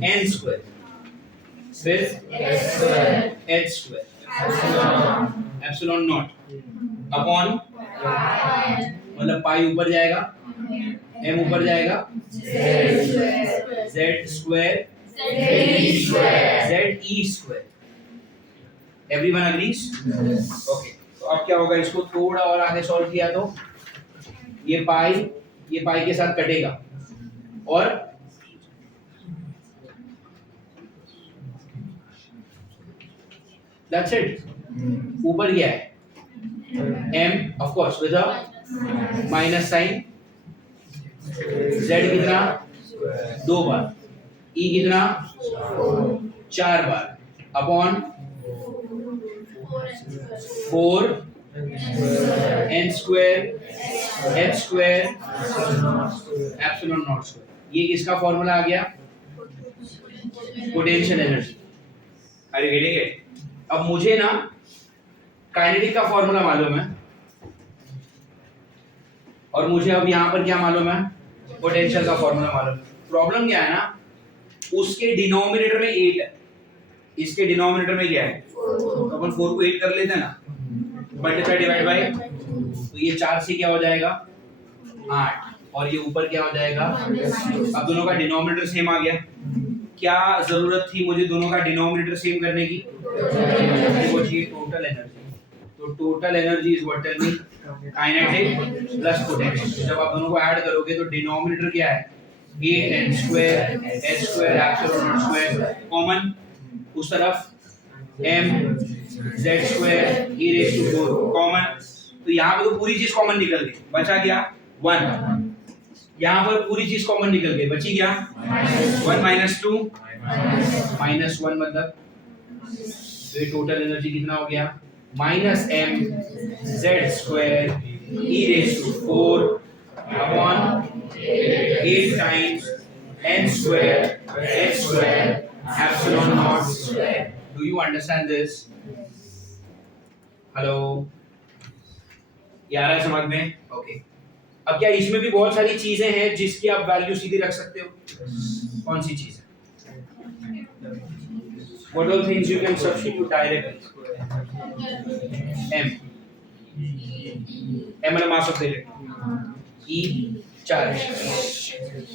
n स्क्वायर फिर h square epsilon not upon, मतलब पाई ऊपर जाएगा, m ऊपर जाएगा, z square Ze square. Everyone agrees, okay. तो अब क्या होगा, इसको थोड़ा और आगे सॉल्व किया तो ये पाई के साथ कटेगा और दैट्स इट। ऊपर क्या है m of course with a minus sign, z कितना 2 बार, e कितना 4 बार upon 4 n square h square epsilon not square. ये किसका फॉर्मूला आ गया? Potential energy. अरे गेटिंग इट? अब मुझे ना काइनेटिक का फॉर्मूला मालूम है और मुझे अब यहाँ पर क्या मालूम है? पोटेंशियल का फॉर्मूला मालूम है। प्रॉब्लम क्या है ना, उसके डिनोमिनेटर में 8 है, इसके डिनोमिनेटर में क्या है? तो अपन 4 को 8 कर लेते हैं ना, मल्टीप्लाई डिवाइड बाय, तो ये 4 से क्या हो जाएगा 8 और ये ऊपर क्या हो जाएगा। अब दोनों का डिनोमिनेटर सेम आ गया। क्या जरूरत थी मुझे दोनों का डिनोमिनेटर सेम करने की? देखो ये टोटल एनर्जी, तो total energy is what? Tell me. Kinetic plus potential. जब आप दोनों को ऐड करोगे तो डिनोमिनेटर क्या है? 8n square h square epsilon not square, common उस तरफ m z square e raise to 4 common. तो यहाँ पे तो पूरी चीज कॉमन निकल गई, बचा क्या 1। यहाँ पर पूरी चीज कॉमन निकल गई, बची क्या 1 माइनस 2 माइनस 1, मतलब तो ये टोटल एनर्जी कितना हो गया? Minus m z square e raise to 4 upon 8 times n square h square epsilon not square. Do you understand this? Hello, ये आ रहा है समझ में? ओके। अब क्या इसमें भी बहुत सारी चीजें हैं जिसकी आप वैल्यू सीधी रख सकते हो? कौन सी चीज है? What all things you can substitute directly? m मतलब mass of the electron, e charge,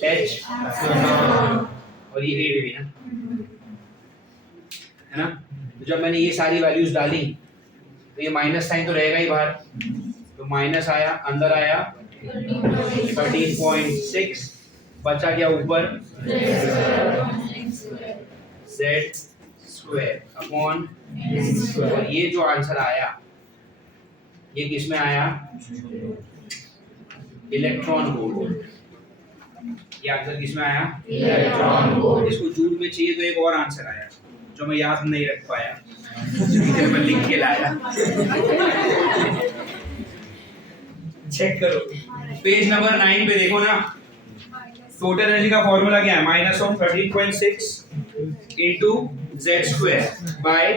h और ये 8 भी ना, है ना? तो जब मैंने ये सारी वैल्यूज डाली तो ये माइनस साइन तो रहेगा ही बाहर, तो माइनस आया, अंदर आया 13.6, बचा क्या ऊपर z स्क्वायर अपॉन, और ये जो आंसर आया ये किस में आया? Electron volt. ये आंसर किस में आया? Electron volt. इसको जूल में चाहिए तो एक और आंसर आया जो मैं याद नहीं रख पाया, मैं लिख के लाया। चेक करो पेज नंबर 9 पे, देखो ना टोटल एनर्जी का फॉर्मूला क्या है? Minus of 13.6 into z square by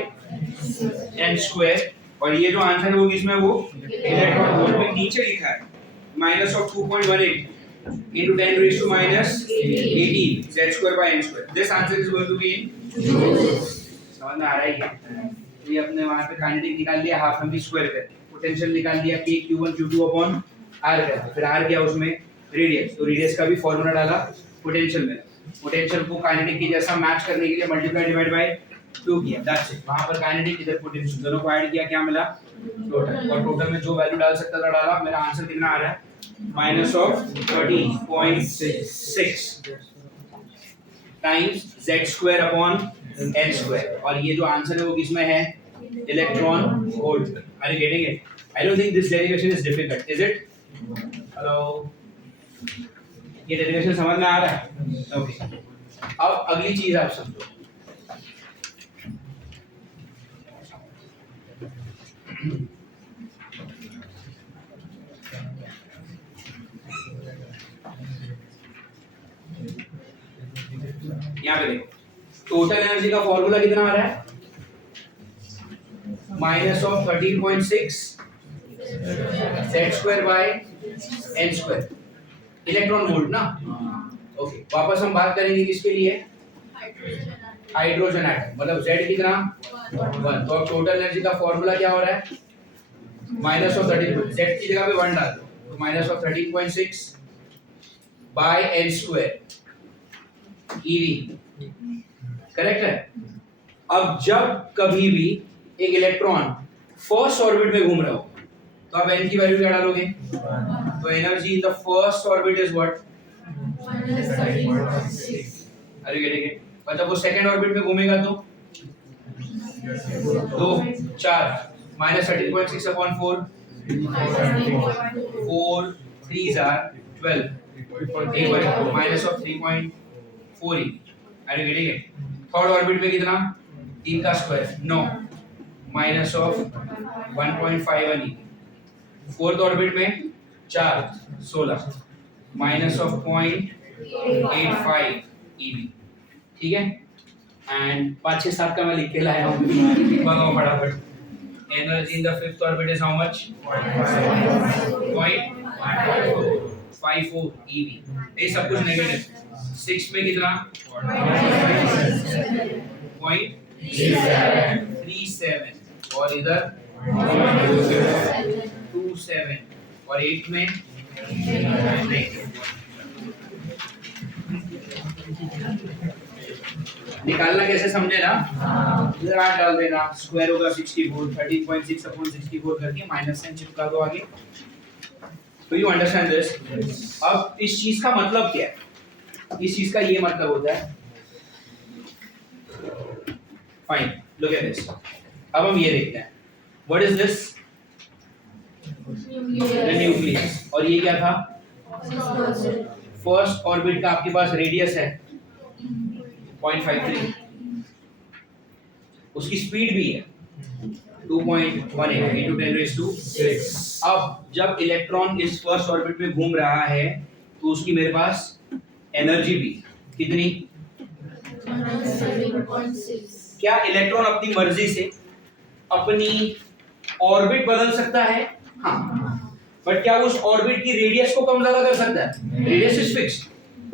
n square, और ये जो आंसर है वो किसमें? वो इलेक्ट्रॉन वोल्ट में। नीचे लिखा है minus of 2.18 into 10 raised to minus 18 z square by n square. This answer is going to be in joules. समझ में आ रहा है क्या? ये अपने वहां पे काइनेटिक निकाल लिया, हाफ एम स्क्वायर करके, पोटेंशियल निकाल लिया k q1 q2 upon r करके, फिर r क्या उसमें रेडियस, तो रेडियस का भी फॉर्मूला डाला पोटेंशियल में। पोटेंशियल को काइनेटिक की जैसा मैच करने के लिए मल्टीप्लाई डिवाइड बाय 2 किया, दैट्स इट। वहां पर काइनेटिक इधर पोटेंशियल, दोनों को ऐड किया, क्या मिला? टोटल। और टोटल में जो वैल्यू डाल सकता था डाला। मेरा आंसर कितना आ रहा है? Minus of 13.6 times z square upon n square, और ये जो आंसर है वो किसमें है? Electron volt. Are you getting it? I don't think this derivation is difficult, is it? Hello, ये डेरिवेशन समझ में आ रहा है? ओके। अब अगली चीज आप समझो, यहाँ पे देखो टोटल एनर्जी का फॉर्मूला कितना आ रहा है? Minus of 13.6 z square by n square, electron volt ना। ओके, वापस हम बात करेंगे किसके लिए? हाइड्रोजन एटम, मतलब z कितना 1। तो अब टोटल एनर्जी का फॉर्मूला क्या हो रहा है? माइनस ऑफ 13, z की जगह पे 1 डाल दो, तो minus of 13.6 by n square eV, correct है? अब जब कभी भी एक इलेक्ट्रॉन फर्स्ट ऑर्बिट में घूम रहा हो तो आप n की वैल्यू क्या डालोगे? तो energy in the first orbit is what? अरे गेटिंग? और जब वो सेकंड ऑर्बिट में घूमेगा तो 2 4 -13.6 upon 4 4 3s are 12 minus of 3.4 e. Are you getting it? Third orbit में कितना? 3 का square 9 minus of 1.51 e. Fourth orbit में 4 16 माइनस ऑफ 0.85 eV. ठीक है? एंड 5 6 7 का मैं लिख के लाया हूँ, बताओ फटाफट. Energy in the fifth orbit is how much? 0.54 eV. ये सब कुछ नेगेटिव. 6 में कितना? 0.37 और इधर 27 और 8 में निकालना कैसे समझे ना? इधर 8 डाल देना, स्क्वायर होगा 64 13.6 अपॉन 64 करके माइनस साइन चिपका दो आगे. तो यू अंडरस्टैंड दिस? अब इस चीज का मतलब क्या है? इस चीज का ये मतलब होता है, फाइन लुक एट दिस. अब हम ये देखते हैं, what is this? The nucleus. और ये क्या था? फर्स्ट ऑर्बिट का आपके पास रेडियस है 0.53, उसकी स्पीड भी है 2.18 into 10⁶. अब जब इलेक्ट्रॉन इस फर्स्ट ऑर्बिट में घूम रहा है तो उसकी मेरे पास एनर्जी भी कितनी? क्या इलेक्ट्रॉन अपनी मर्जी से अपनी ऑर्बिट बदल सकता है? हाँ. बट क्या उस ऑर्बिट की रेडियस को कम ज्यादा कर सकता है? Radius is fixed.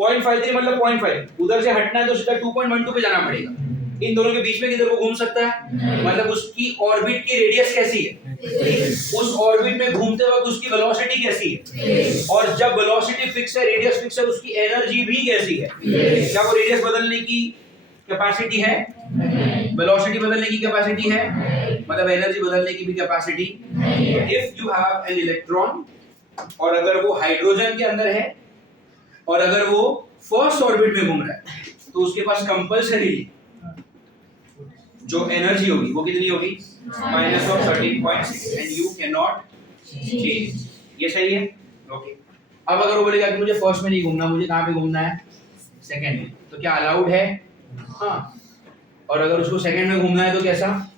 0.53 मतलब 0.5. उधर से हटना है तो सीधा 2.12 पे जाना पड़ेगा. इन दोनों के बीच में किधर को घूम सकता है? मतलब उसकी ऑर्बिट की रेडियस कैसी है? उस ऑर्बिट में घूमते वक्त उसकी वेलोसिटी कैसी है? और जब वेलोसिटी फिक्स है, रेडियस फिक्स है, उसकी एनर्जी भी कैसी है? क्या वो रेडियस बदलने की कैपेसिटी है? वेलोसिटी बदलने की कैपेसिटी है? मतलब एनर्जी बदलने की भी capacity. If you have an electron और अगर वो हाइड्रोजन के अंदर है और अगर वो फर्स्ट ऑर्बिट में घूम रहा है तो उसके पास कंपल्सरीली जो एनर्जी होगी वो कितनी होगी? -13.6 and you can not change. ये सही है? ओके. अब अगर वो बोलेगा कि मुझे फर्स्ट में नहीं घूमना, मुझे कहां पे घूमना है? सेकंड में. तो क्या अलाउड है? हाँ. और अगर उसको सेकंड में घूमना है तो कैसा?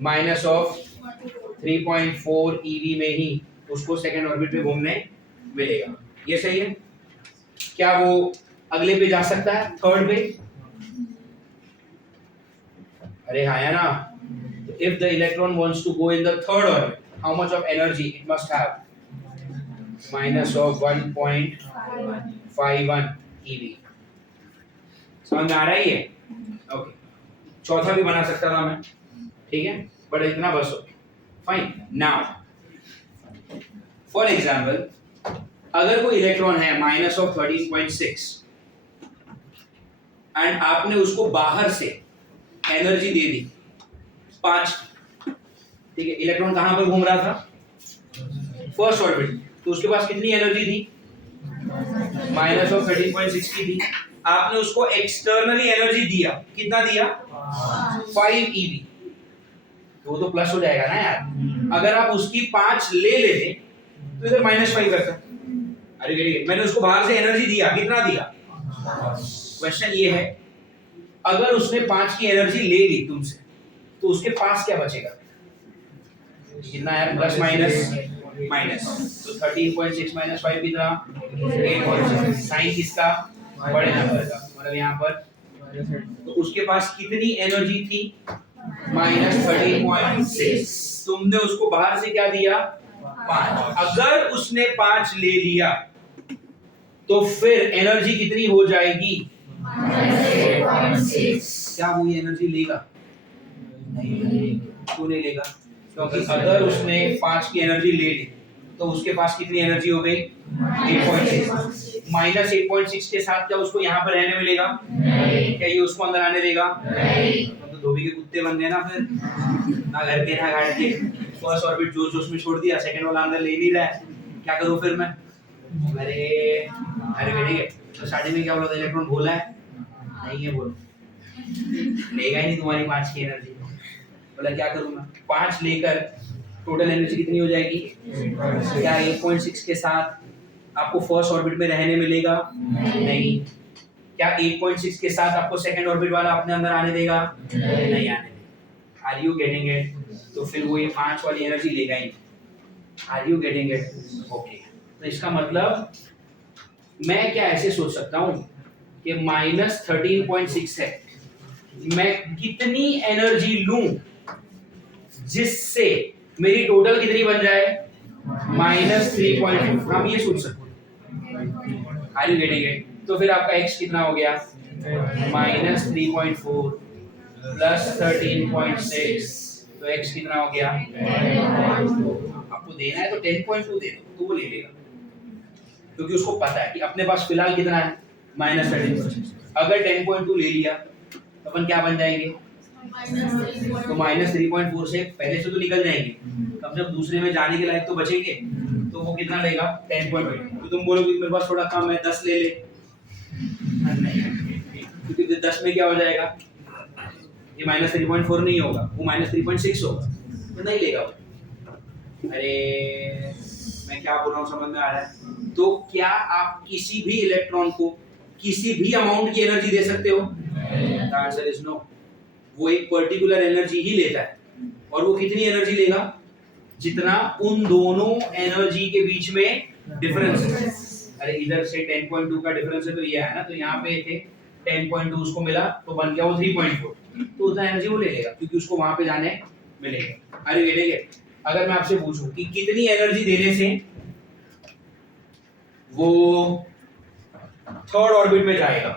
-3.4 eV में ही उसको सेकंड ऑर्बिट पे घूमने मिलेगा. ये सही है? क्या वो अगले पे जा सकता है? थर्ड पे? अरे हाँ है ना. If the electron wants to go in the third orbit, how much of energy it must have? -1.51 eV. समझ में आ रहा है ये? ओके. चौथा भी बना सकता था मैं, ठीक है, बट इतना बस हो. फाइन. नाउ फॉर एग्जांपल, अगर कोई इलेक्ट्रॉन है -13.6 एंड आपने उसको बाहर से एनर्जी दे दी 5. ठीक है. इलेक्ट्रॉन कहां पर घूम रहा था? First orbit. तो उसके पास कितनी एनर्जी थी? -13.6 की थी. आपने उसको एक्सटर्नली एनर्जी दिया. कितना दिया? 5 eV. तो वो तो प्लस हो जाएगा ना यार. अगर आप उसकी 5 ले लेते तो इधर -5 करता. अरे मैंने उसको बाहर से एनर्जी दिया. कितना दिया? क्वेश्चन ये है, अगर उसने 5 की एनर्जी ले ली तुमसे तो उसके पास क्या बचेगा? कितना यार? Plus minus. तो 13.6 - 5 कितना? 8.6. साइन किसका? बड़े नंबर का. मतलब यहाँ पर तो उसके पास कितनी एनर्जी थी? -13.6. तुमने उसको बाहर से क्या दिया? 5. अगर उसने 5 ले लिया तो फिर एनर्जी कितनी हो जाएगी? क्या वो ये एनर्जी लेगा? नहीं. क्यों नहीं लेगा? क्योंकि अगर उसने 5 की एनर्जी ले ली तो उसके पास कितनी एनर्जी हो गई? 8.6. -8.6 के साथ क्या उसको यहाँ पर रहने मिलेगा? क्या ये उसको अंदर आने देगा? तो धोबी के कुत्ते बन गए ना फिर. ना घर के ना गाड़ी के. फर्स्ट ऑर्बिट जोश जोश में छोड़ दिया, सेकंड वाला अंदर ले नहीं रहा है. क्या करूँ फिर मैं? अरे अरे ठीक है, तो स्टार्टिंग में क्या बोला था, इलेक्ट्रॉन बोला है नहीं है, बोलो लेगा ही नहीं तुम्हारी 5 की एनर्जी। बोला क्या करूँ मैं, 5 लेकर टोटल एनर्जी कितनी हो जाएगी? क्या 8.6 के साथ आपको फर्स्ट ऑर्बिट में रहने मिलेगा? नहीं। क्या 8.6 के साथ आपको सेकंड ऑर्बिट वाला अपने अंदर आने देगा? नहीं आने देगा। Are you getting it? तो फिर वो ये 5 वाली एनर्जी लेगा ही। Are you getting it? Okay, तो इसका मतलब मैं क्या ऐसे सोच सकता हूँ कि -13.6 है, मैं कितनी एनर्जी लूं जिससे मेरी टोटल कितनी बन जाए? -3.2। हम ये सोच सकते हैं। Are you getting it? तो फिर आपका x कितना हो गया? -3.4 प्लस 13.6, तो x कितना हो गया? आपको देना है तो 10.2 दे दो, तो वो ले लेगा, क्योंकि उसको पता है कि अपने पास फिलहाल कितना है? -13.6। अगर 10.2 ले लिया तो अपन क्या बन जाएंगे? तो -3.4 से पहले से तो निकल जाएंगे, कम से कम दूसरे में जाने के लायक तो बचेंगे। तो वो कितना लेगा? 10.2। तो तुम बोलोगे मेरे पास थोड़ा कम है, 10 ले ले, क्योंकि 10 में क्या हो जाएगा? ये -3.4 नहीं होगा, वो -3.6 होगा, तो नहीं लेगा वो। अरे मैं क्या बोल रहा हूँ, समझ में आ रहा है? तो क्या आप किसी भी इलेक्ट्रॉन को किसी भी अमाउंट की एनर्जी दे सकते हो? The answer is no. वो एक पर्टिकुलर एनर्जी ही लेता है, और वो कितनी एनर्जी लेगा? जितना उन दोनों एनर्जी के बीच में डिफरेंस है। अरे इधर से 10.2 का डिफरेंस है, तो ये है ना, तो यहाँ पे थे 10.2 उसको मिला तो बन गया वो 3.4, तो उतना एनर्जी वो ले लेगा, क्योंकि उसको वहां पे जाने मिलेगा। अरे ये लेंगे, अगर मैं आपसे पूछूं कि कितनी एनर्जी देने से वो थर्ड ऑर्बिट में जाएगा,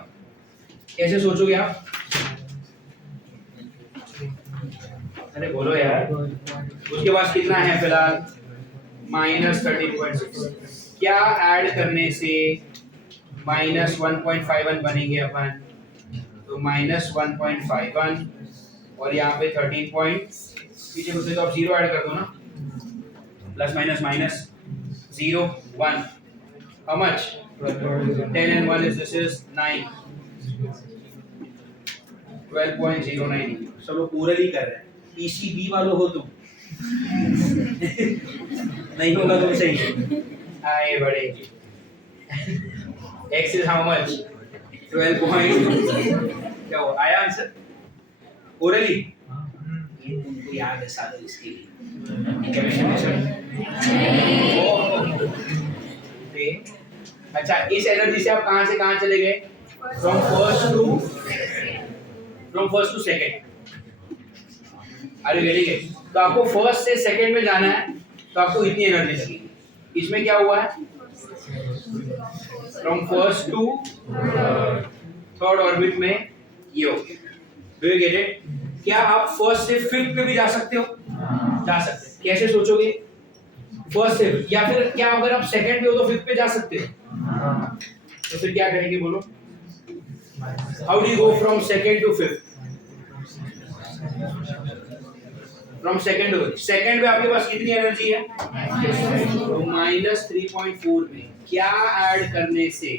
कैसे सोचोगे आप? अरे बोलो यार, उसके पास कितना है फिलहाल? -13.6। क्या ऐड करने से -1.51 बनेंगे अपन? तो -1.51 और यहाँ पे 13 पीछे कुछ तो आप 0 ऐड कर दो ना, plus minus minus 0 1, how much? 10 and 1 is this is 9, 12.09। सब लोग पूरा ही कर रहे हैं, पीसीबी वालों हो तुम नहीं होगा तुमसे ही। आए बड़े, x is how much? 12 क्या हो आया आंसर? ओरली उनको याद है सारे इसके लिए। अच्छा, इस एनर्जी से आप कहां से कहां चले गए? From first to second. अरे वेरी गुड। तो आपको फर्स्ट से सेकंड में जाना है, तो आपको इतनी एनर्जी लगेगी। इसमें क्या हुआ है? From first to third orbit में ये हो गया। Do you get it? क्या आप फर्स्ट से फिफ्थ पे भी जा सकते हो? जा सकते हैं। कैसे सोचोगे? फर्स्ट से, या फिर क्या अगर आप सेकंड पे हो तो फिफ्थ पे जा सकते हो? तो फिर क्या करेंगे बोलो? How do you go from second to fifth? From second to second पे आपके पास कितनी एनर्जी है? तो -3.4 में क्या ऐड करने से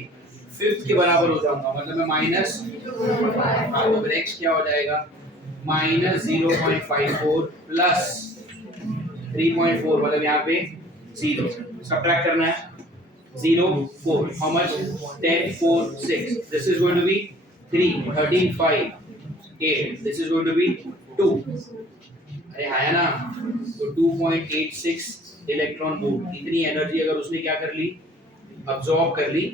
फिफ्थ के बराबर हो जाऊंगा? मतलब मैं माइनस, तो फिर x क्या हो जाएगा? -0.54 प्लस 3.4, मतलब यहाँ पे 0 सब्ट्रैक्ट करना है। 0 4, how much? 10 4 6, this is going to be 3 13 5 8, this is going to be 2। अरे आया ना? तो 2.86 इलेक्ट्रॉन वोल्ट इतनी एनर्जी अगर उसने क्या कर ली, अब्सॉर्ब कर ली,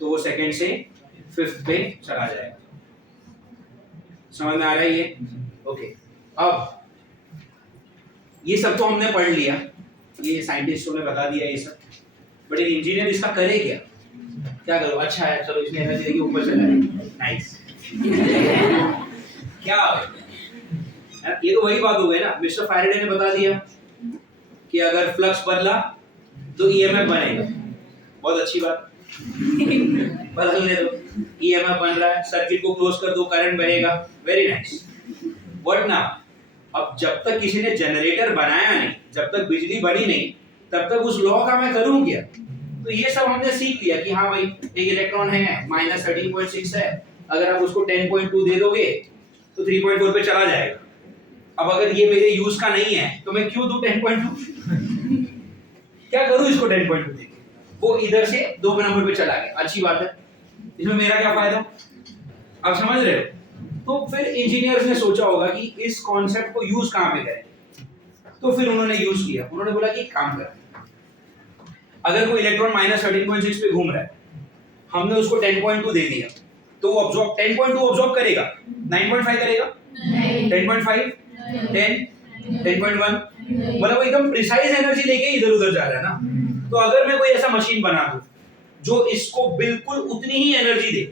तो वो सेकंड से फिफ्थ पे चला जाएगा। समझ में आ रहा है ये? ओके, अब ये सब तो हमने पढ़ लिया, ये साइंटिस्टों ने बता दिया ये सब, बट एक इंजीनियर इसका करे क्या? क्या करो? अच्छा है, चलो इसमें एनर्जी देके ऊपर चला है, नाइस। क्या ये तो वही बात हो गई ना, मिस्टर फैराडे ने बता दिया कि अगर फ्लक्स बदला तो ईएमएफ बनेगा। बहुत अच्छी बात, बदलने दो, ईएमएफ बन रहा है, सर्किट को क्लोज कर दो, करंट बहेगा, वेरी नाइस। What now? अब जब तक किसी ने जनरेटर बनाया नहीं, जब तक बिजली बनी नहीं, तब तक उस लॉ का मैं करूं क्या? तो ये सब हमने सीख लिया कि हाँ भाई एक इलेक्ट्रॉन है -13.6 है, अगर आप उसको 10.2 दे दोगे तो 3.4 पे चला जाएगा। अब अगर ये मेरे यूज का नहीं है तो मैं क्यों दूं 10.2? क्या करूं इसको 10.2 देके? वो इधर से 2 नंबर पे चला गया, अच्छी बात है, इसमें मेरा क्या फायदा? आप समझ रहे हो? तो फिर इंजीनियर्स ने सोचा होगा कि इस कॉन्सेप्ट को यूज कहां पे करें, तो फिर उन्होंने यूज किया। उन्होंने बोला कि काम कर, अगर कोई इलेक्ट्रॉन -13.6 पे घूम रहा है, हमने उसको 10.2 दे दिया, तो वो ऑब्जॉर्ब 10.2 ऑब्जॉर्ब करेगा, 9.5 करेगा, 10.5, 10, 10.1, मतलब वो एकदम प्रिसाइज एनर्जी लेके इधर उधर जा रहा है ना। तो अगर मैं कोई ऐसा मशीन बना दूं जो इसको बिल्कुल उतनी ही एनर्जी दे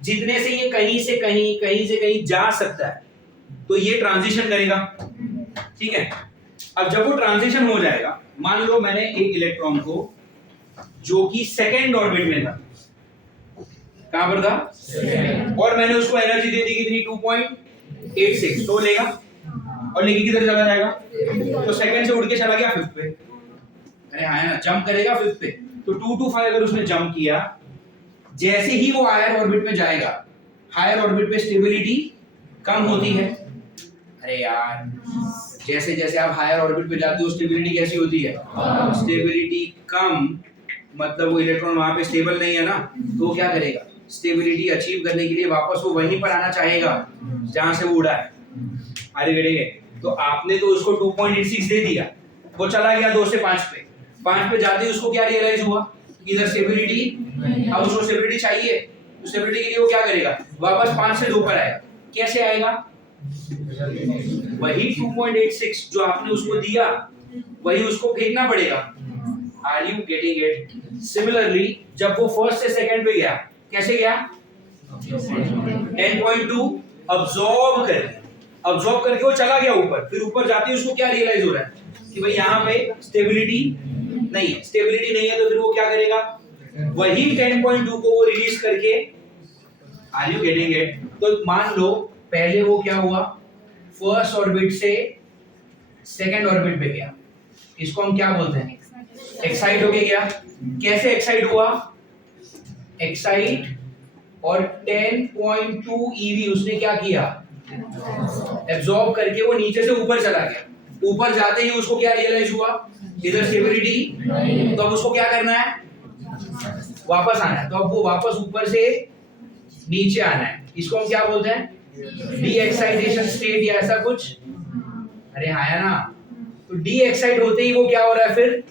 जितने से ये कहीं से कहीं जा सकता है, तो ये ट्रांजिशन करेगा, ठीक है। अब जब वो ट्रांजिशन हो जाएगा, मान लो मैंने एक इलेक्ट्रॉन को जो कि सेकेंड ऑर्बिट में था, कहां पर था? और मैंने उसको एनर्जी दे दी कितनी? 2.86, तो लेगा और लेके किधर चला जाएगा? तो सेकंड से उड़ के चला गया फिफ्थ पे। अरे हाँ ना, जंप करेगा फिफ्थ पे। तो 2 to 5 अगर उसने जंप किया, जैसे ही वो हायर ऑर्बिट में जाएगा, हायर ऑर्बिट पे स्टेबिलिटी कम होती है। अरे यार, जैसे जैसे आप हायर ऑर्बिट पे जाते हो स्टेबिलिटी कैसी होती है? स्टेबिलिटी कम, मतलब वो इलेक्ट्रॉन वहां पे स्टेबल नहीं है ना, तो वो क्या करेगा? स्टेबिलिटी अचीव करने के लिए वापस वो वहीं पर आना चाहेगा जहां से वो उड़ा है। अरे बेटे, तो आपने तो उसको 2.86 दे दिया, वो चला गया 2 से 5 पे। 5 पे जाते ही उसको क्या रियलाइज हुआ? इधर स्टेबिलिटी, अब उसको स्टेबिलिटी चाहिए, तो स्टेबिलिटी के लिए वो क्या करेगा? वापस 5 से 2 पर आएगा। कैसे आएगा? वही 2.86 जो आपने उसको दिया, वही उसको फेंकना पड़ेगा। Are you getting it? Similarly जब वो फर्स्ट से सेकंड पे गया, कैसे गया? 10.2 अब्सॉर्ब करके वो चला गया ऊपर। फिर ऊपर जाते ही उसको क्या रियलाइज हो रहा है कि भाई यहाँ पे स्टेबिलिटी नहीं है। स्टेबिलिटी नहीं है तो फिर वो क्या करेगा? वही 10.2 को वो रिलीज करके, आर यू गेटिंग इट? तो मान लो पहले वो क्या हुआ, फर्स्ट ऑर्बिट से सेकंड ऑर्बिट पे गया, इसको हम क्या बोलते हैं? एक्साइट होके गया। कैसे एक्साइट हुआ? एक्साइट, और 10.2 EV उसने क्या किया? एब्जॉर्ब करके वो नीचे से ऊपर चला गया। ऊपर जाते ही उसको क्या रियलाइज हुआ? इधर स्टेबिलिटी, तो अब उसको क्या करना है? वापस आना है। तो अब वो वापस ऊपर से नीचे आना है। इसको हम क्या बोलते हैं? डी एक्साइटेशन स्टेट या ऐसा कुछ। अरे हाँ है ना। तो डी एक्साइट होते ही वो क्या हो रहा है? फिर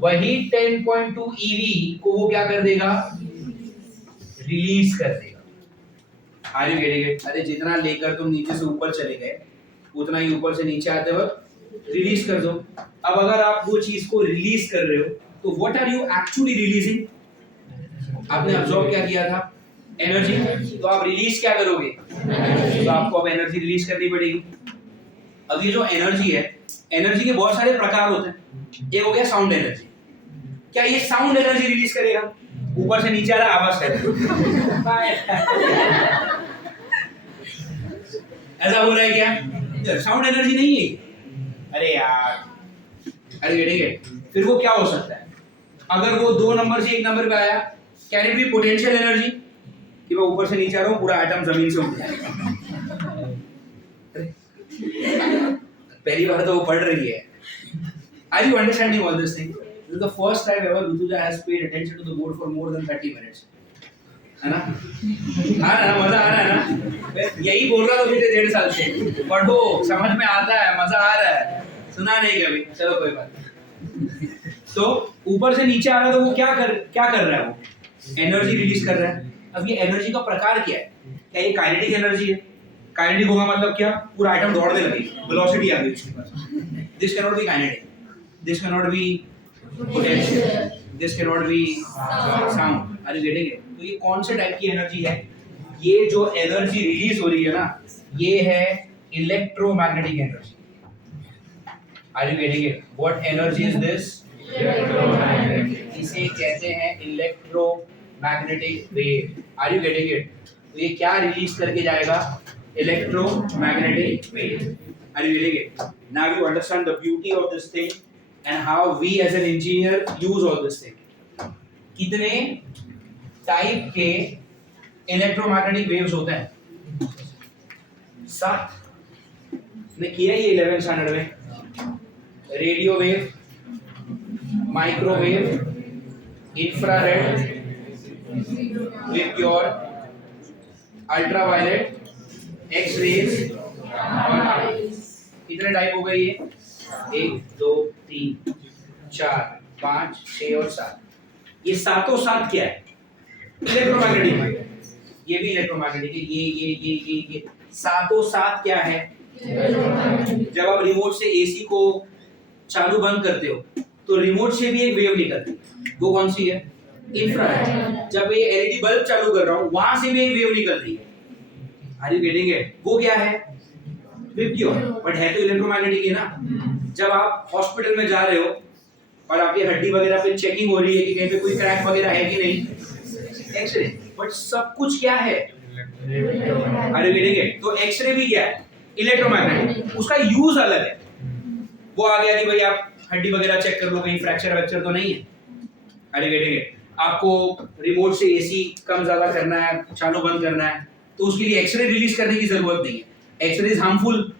वही 10.2 EV को वो क्या कर देगा? रिलीज कर देगा। Are you getting it? अरे जितना लेकर तुम नीचे से ऊपर चले गए, उतना ही ऊपर से नीचे आते वक्त रिलीज कर दो। अब अगर आप वो चीज को रिलीज कर रहे हो, तो what are you actually releasing? आपने अब्सॉर्ब क्या किया था? एनर्जी। तो आप रिलीज क्या करोगे? तो आपको अब एनर्जी रिलीज करनी पड़ेगी। अब ये जो एनर्जी है, एनर्जी के बहुत सारे प्रकार होते हैं। एक हो गया साउंड एनर्जी। क्या ये साउंड एनर्जी रिलीज करेगा? ऊपर से नीचे आ रहा आवाज करेगा। ऐसा हो रहा है क्या? साउंड एनर्जी नहीं है। अरे यार, अरे ठीक है। फिर वो क्या हो सकता है? अगर वो 2 नंबर से 1 नंबर पे आया, can it be potential energy? कि मैं ऊपर से नीचे आ रहा हूँ, पूरा एटम जमीन से उठ जाएगा। पहली बार तो वो पढ़ रही है। Are you understanding all this thing? This is the first time ever Rutuja has paid attention to the board for more than 30 minutes. है ना? आ रहा है ना? मजा आ रहा है ना? यही बोल रहा था पिछले 1.5 साल से। पढ़ो, समझ में आता है, मजा आ रहा है। सुना नहीं कभी, चलो कोई बात नहीं। तो ऊपर से नीचे आ रहा है, तो वो क्या कर रहा है? वो एनर्जी रिलीज कर रहा है। अब ये एनर्जी का प्रकार क्या है? क्या ये काइनेटिक एनर्जी है? काइनेटिक होगा मतलब क्या? पूरा आइटम दौड़ने लगी, वेलोसिटी आ गई उसके पास। This can not be kinetic, this can not be potential, this can not be sound. Are you getting it? तो ये कौन से टाइप की एनर्जी है? ये जो एनर्जी रिलीज हो रही है ना, ये है electromagnetic energy. Are you getting it? What energy is this? Electromagnetic. इसे कहते हैं electromagnetic wave. Are you getting it? तो ये क्या रिलीज करके जाएगा? Electromagnetic wave. Are you getting it? Now you understand the beauty of this thing. and how we as an engineer use all this thing. कितने type के electromagnetic waves होते हैं? 7. ने किया ये 11th स्टैंडर्ड में. रेडियो वेव, माइक्रोवेव, इंफ्रारेड, विप्योर, ultraviolet, X rays. कितने टाइप हो गए ये? 1 2 3 4 5 6 और 7. ये सातों सात क्या है? इलेक्ट्रोमैग्नेटिक. ये भी इलेक्ट्रोमैग्नेटिक है. ये सातों सात क्या है? जब आप रिमोट से एसी को चालू बंद करते हो तो रिमोट से भी एक वेव निकलती है. वो कौन सी है? इंफ्रारेड. जब ये एलईडी बल्ब चालू कर रहा हूं वहां से भी एक वेव निकल रही है. Are you getting it? वो क्या है? विप्योर. बट है तो इलेक्ट्रोमैग्नेटिक है ना. जब आप हॉस्पिटल में जा रहे हो और आपकी हड्डी वगैरह पे चेकिंग हो रही है कि कहीं पे कोई क्रैक वगैरह है कि नहीं, एक्सरे. बट सब कुछ क्या है? अरे गेटिंग इट? तो एक्सरे भी क्या है? इलेक्ट्रोमैग्नेटिक. उसका यूज अलग है. वो आ गया कि भाई आप हड्डी वगैरह चेक कर लो कहीं फ्रैक्चर वैक्चर तो नहीं है. अरे गेटिंग इट? आपको रिमोट से एसी कम ज्यादा करना है, चालू बंद करना है, तो उसके लिए एक्सरे रिलीज करने की जरूरत नहीं है. X ray is harmful.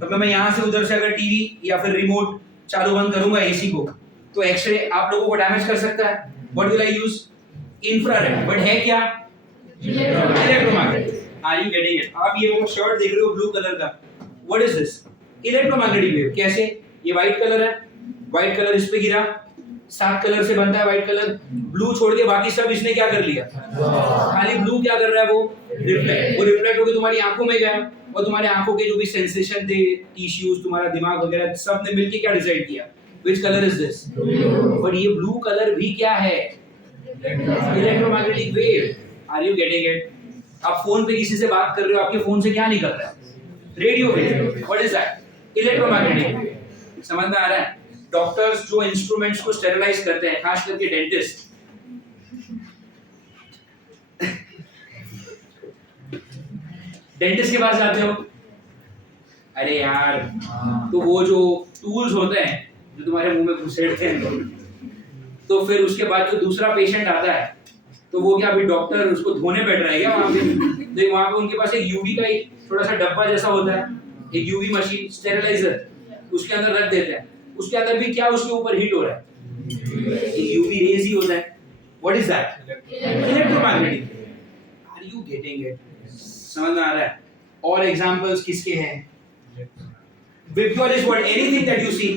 तो मैं यहाँ से उधर से अगर टीवी या फिर रिमोट चालू बंद करूंगा एसी को तो एक्सरे आप लोगों को डैमेज कर सकता है. What will I use? Infrared. But है क्या? Electromagnetic. Are you getting it? आप ये वो शर्ट देख रहे हो ब्लू कलर का, what is this? Electromagnetic wave. कैसे? ये व्हाइट कलर है, व्हाइट कलर इस पे गिरा, 7 कलर से बनता है व्हाइट कलर. ब्लू छोड़ के बाकी सब इसने क्या कर लिया? खाली ब्लू क्या कर रहा है? वो रिफ्लेक्ट. वो रिफ्लेक्ट होकर तुम्हारी आंखों में गया और तुम्हारे आंखों के जो भी सेंसेशन थे, टिश्यूज, तुम्हारा दिमाग वगैरह सब ने मिलके क्या डिसाइड किया? Which colour is this? But ये ब्लू कलर भी क्या है? Electromagnetic wave. Are you getting it? आप फोन पे किसी से बात कर रहे हो, आपके फोन से क्या निकल रहा है? Radio wave. What is that? Electromagnetic wave. समझ में आ रहा है? डॉक्टर्स जो इंस्ट्रूमेंट्स को स्टेरिलाइज करते हैं, खास करके डेंटिस्ट, डेंटिस्ट के पास जाते हो, अरे यार तो वो जो टूल्स होते हैं जो तुम्हारे मुंह में घुसेड़ते हैं, तो फिर उसके बाद जो दूसरा पेशेंट आता है तो वो क्या अभी डॉक्टर उसको धोने बैठ रहा है क्या वहां पे? तो वहां पे उनके पास एक यूवी का एक छोटा सा डब्बा जैसा होता है, एक यूवी मशीन स्टेरिलाइजर, उसके अंदर रख देते हैं. उसके अंदर भी क्या उसके ऊपर हीट हो रहा है? एक यूवी रेज ही होता है. What is that? Electromagnetic. Are you getting it? समझ में आ रहा है? और एग्जांपल्स किसके हैं? VIBGYOR is what? Anything that you see.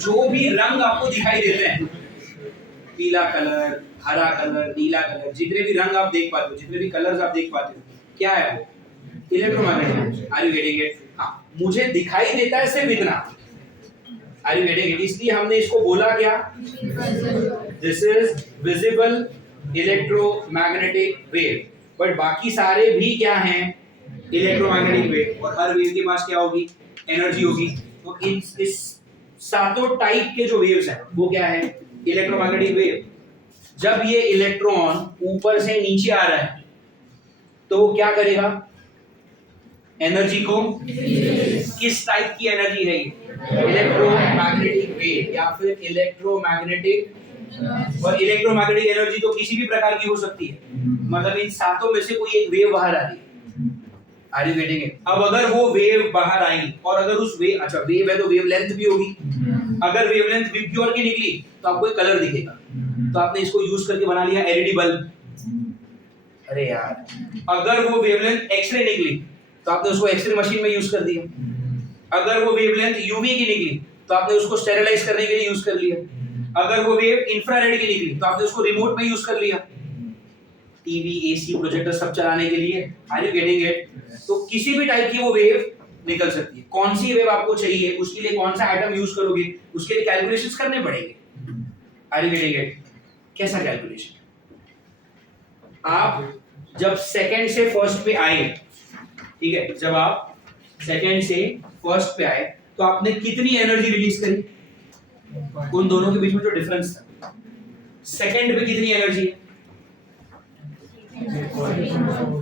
जो भी रंग आपको दिखाई देते हैं, पीला कलर, हरा कलर, नीला कलर, जितने भी रंग आप देख पाते हो, जितने भी कलर्स आप देख पाते हो, क्या है वो? Electromagnetic. Are you getting it? हाँ, मुझे दिखाई देता है सिर्फ इतना. Are you getting it? इसलिए हमने इसको बोला क्या? This is visible electromagnetic wave. But बाकी सारे भी क्या हैं? Electromagnetic wave. और हर वेव के पास क्या होगी? एनर्जी होगी. तो इस सातों टाइप के जो वेव्स हैं वो क्या है? Electromagnetic wave. जब ये इलेक्ट्रॉन ऊपर से नीचे आ रहा है तो वो क्या करेगा? एनर्जी को, किस टाइप की एनर्जी है ये? इलेक्ट्रोमैग्नेटिक वेव या फिर इलेक्ट्रोमैग्नेटिक. और इलेक्ट्रोमैग्नेटिक एनर्जी तो किसी भी प्रकार की हो सकती है, मतलब इन सातों में से कोई एक वेव बाहर आ रही है. Are you getting it? अब अगर वो वेव बाहर आई और अगर उस वेव, अच्छा वेव है तो वेवलेंथ भी होगी. अगर वेवलेंथ विप्योर की निकली तो आपको एक कलर दिखेगा. तो आपने इसको यूज करके बना लिया एलईडी बल्ब. अरे यार, अगर वो वेवलेंथ एक्सरे निकली तो आपने उसको एक्सरे मशीन में यूज कर दिया. अगर वो वेवलेंथ यूवी की निकली तो आपने उसको स्टेरिलाइज करने के लिए यूज कर लिया. अगर वो वेव इंफ्रारेड की निकली तो आपने उसको रिमोट में यूज कर लिया, टीवी, एसी, प्रोजेक्टर सब चलाने के लिए. Are you getting it? तो किसी भी टाइप की वो वेव निकल सकती है. कौन सी वेव आपको चाहिए, उसके लिए कौन सा एटम यूज करोगे, उसके लिए कैलकुलेशंस करने पड़ेंगे. Are you getting it? कैसा कैलकुलेशन? आप जब सेकंड से फर्स्ट पे आए, ठीक है, जब आप सेकंड से फर्स्ट पे आए तो आपने कितनी एनर्जी रिलीज करी? उन दोनों के बीच में जो डिफरेंस था, सेकंड पे कितनी एनर्जी है?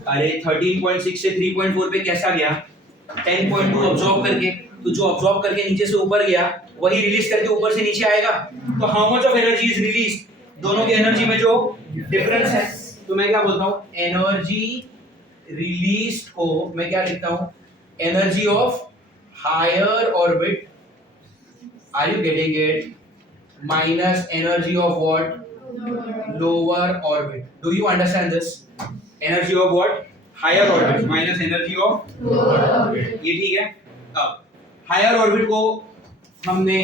अरे 13.6 से 3.4 पे कैसा गया? 10.2 अब्सॉर्ब करके, तो जो अब्सॉर्ब करके नीचे से ऊपर गया वही रिलीज करके ऊपर से नीचे आएगा। तो how much of energy is release, दोनों की एनर्जी में जो डिफरेंस है, तो मैं क्या बोलता हूँ, एनर्जी रिलीज को मैं क्या लिखता हूँ, energy of higher orbit, are you getting it, minus energy of what, lower orbit. Do you understand this? Energy of what, higher orbit minus energy of lower orbit, ये ठीक है। अब हायर ऑर्बिट को हमने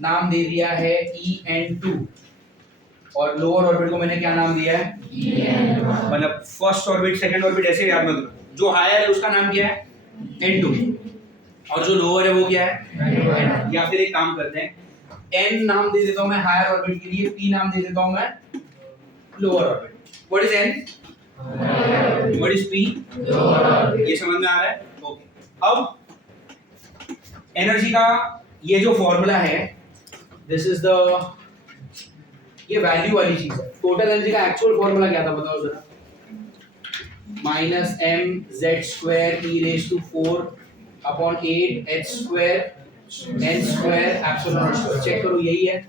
नाम दे दिया है En2 और लोअर ऑर्बिट को मैंने क्या नाम दिया है, En1। मतलब फर्स्ट ऑर्बिट सेकंड ऑर्बिट ऐसे याद मत रखो, जो हायर है उसका नाम क्या है, N2, और जो लोअर है वो क्या है, या फिर एक काम करते हैं, N नाम दे देता हूं मैं हायर ऑर्बिट के लिए, P नाम दे देता हूं मैं lower orbit. What is N, what is P, lower orbit. ये समझ में आ रहा है? ओके। अब एनर्जी का ये जो फॉर्मूला है, दिस इज द, ये वैल्यू वाली चीज है। टोटल एनर्जी का एक्चुअल फॉर्मूला क्या था बताओ जरा, minus M Z square E raise to 4 upon 8 H square N square epsilon not square. Check करो यही है,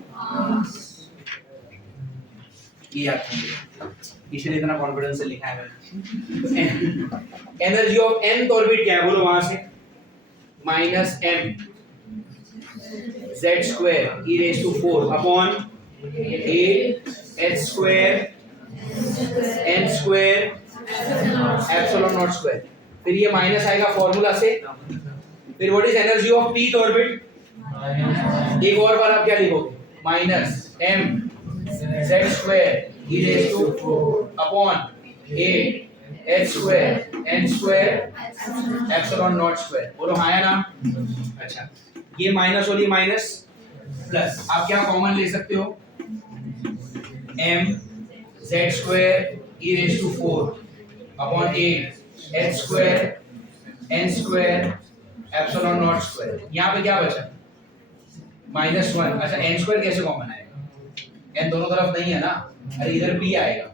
ये याद रखिए, इसलिए इतना कॉन्फिडेंस से लिखा है मैंने। एनर्जी ऑफ nth ऑर्बिट क्या है बोलो वहां से, minus M Z square E raise to 4 upon 8 H square N square epsilon not square. फिर ये माइनस आएगा फॉर्मूला से। फिर what is energy of pth orbit, एक और बार आप क्या लिखोगे, minus M Z square E raise to 4 upon 8 H square N square epsilon not square. बोलो हाँ या ना? अच्छा, ये माइनस और ये माइनस प्लस, आप क्या कॉमन ले सकते हो, m z square e raise to 4 upon 8 h square n square epsilon not square. यहाँ पे क्या बचा, -1। अच्छा, n स्क्वायर कैसे कॉमन आएगा, n दोनों तरफ नहीं है ना, अरे इधर p आएगा,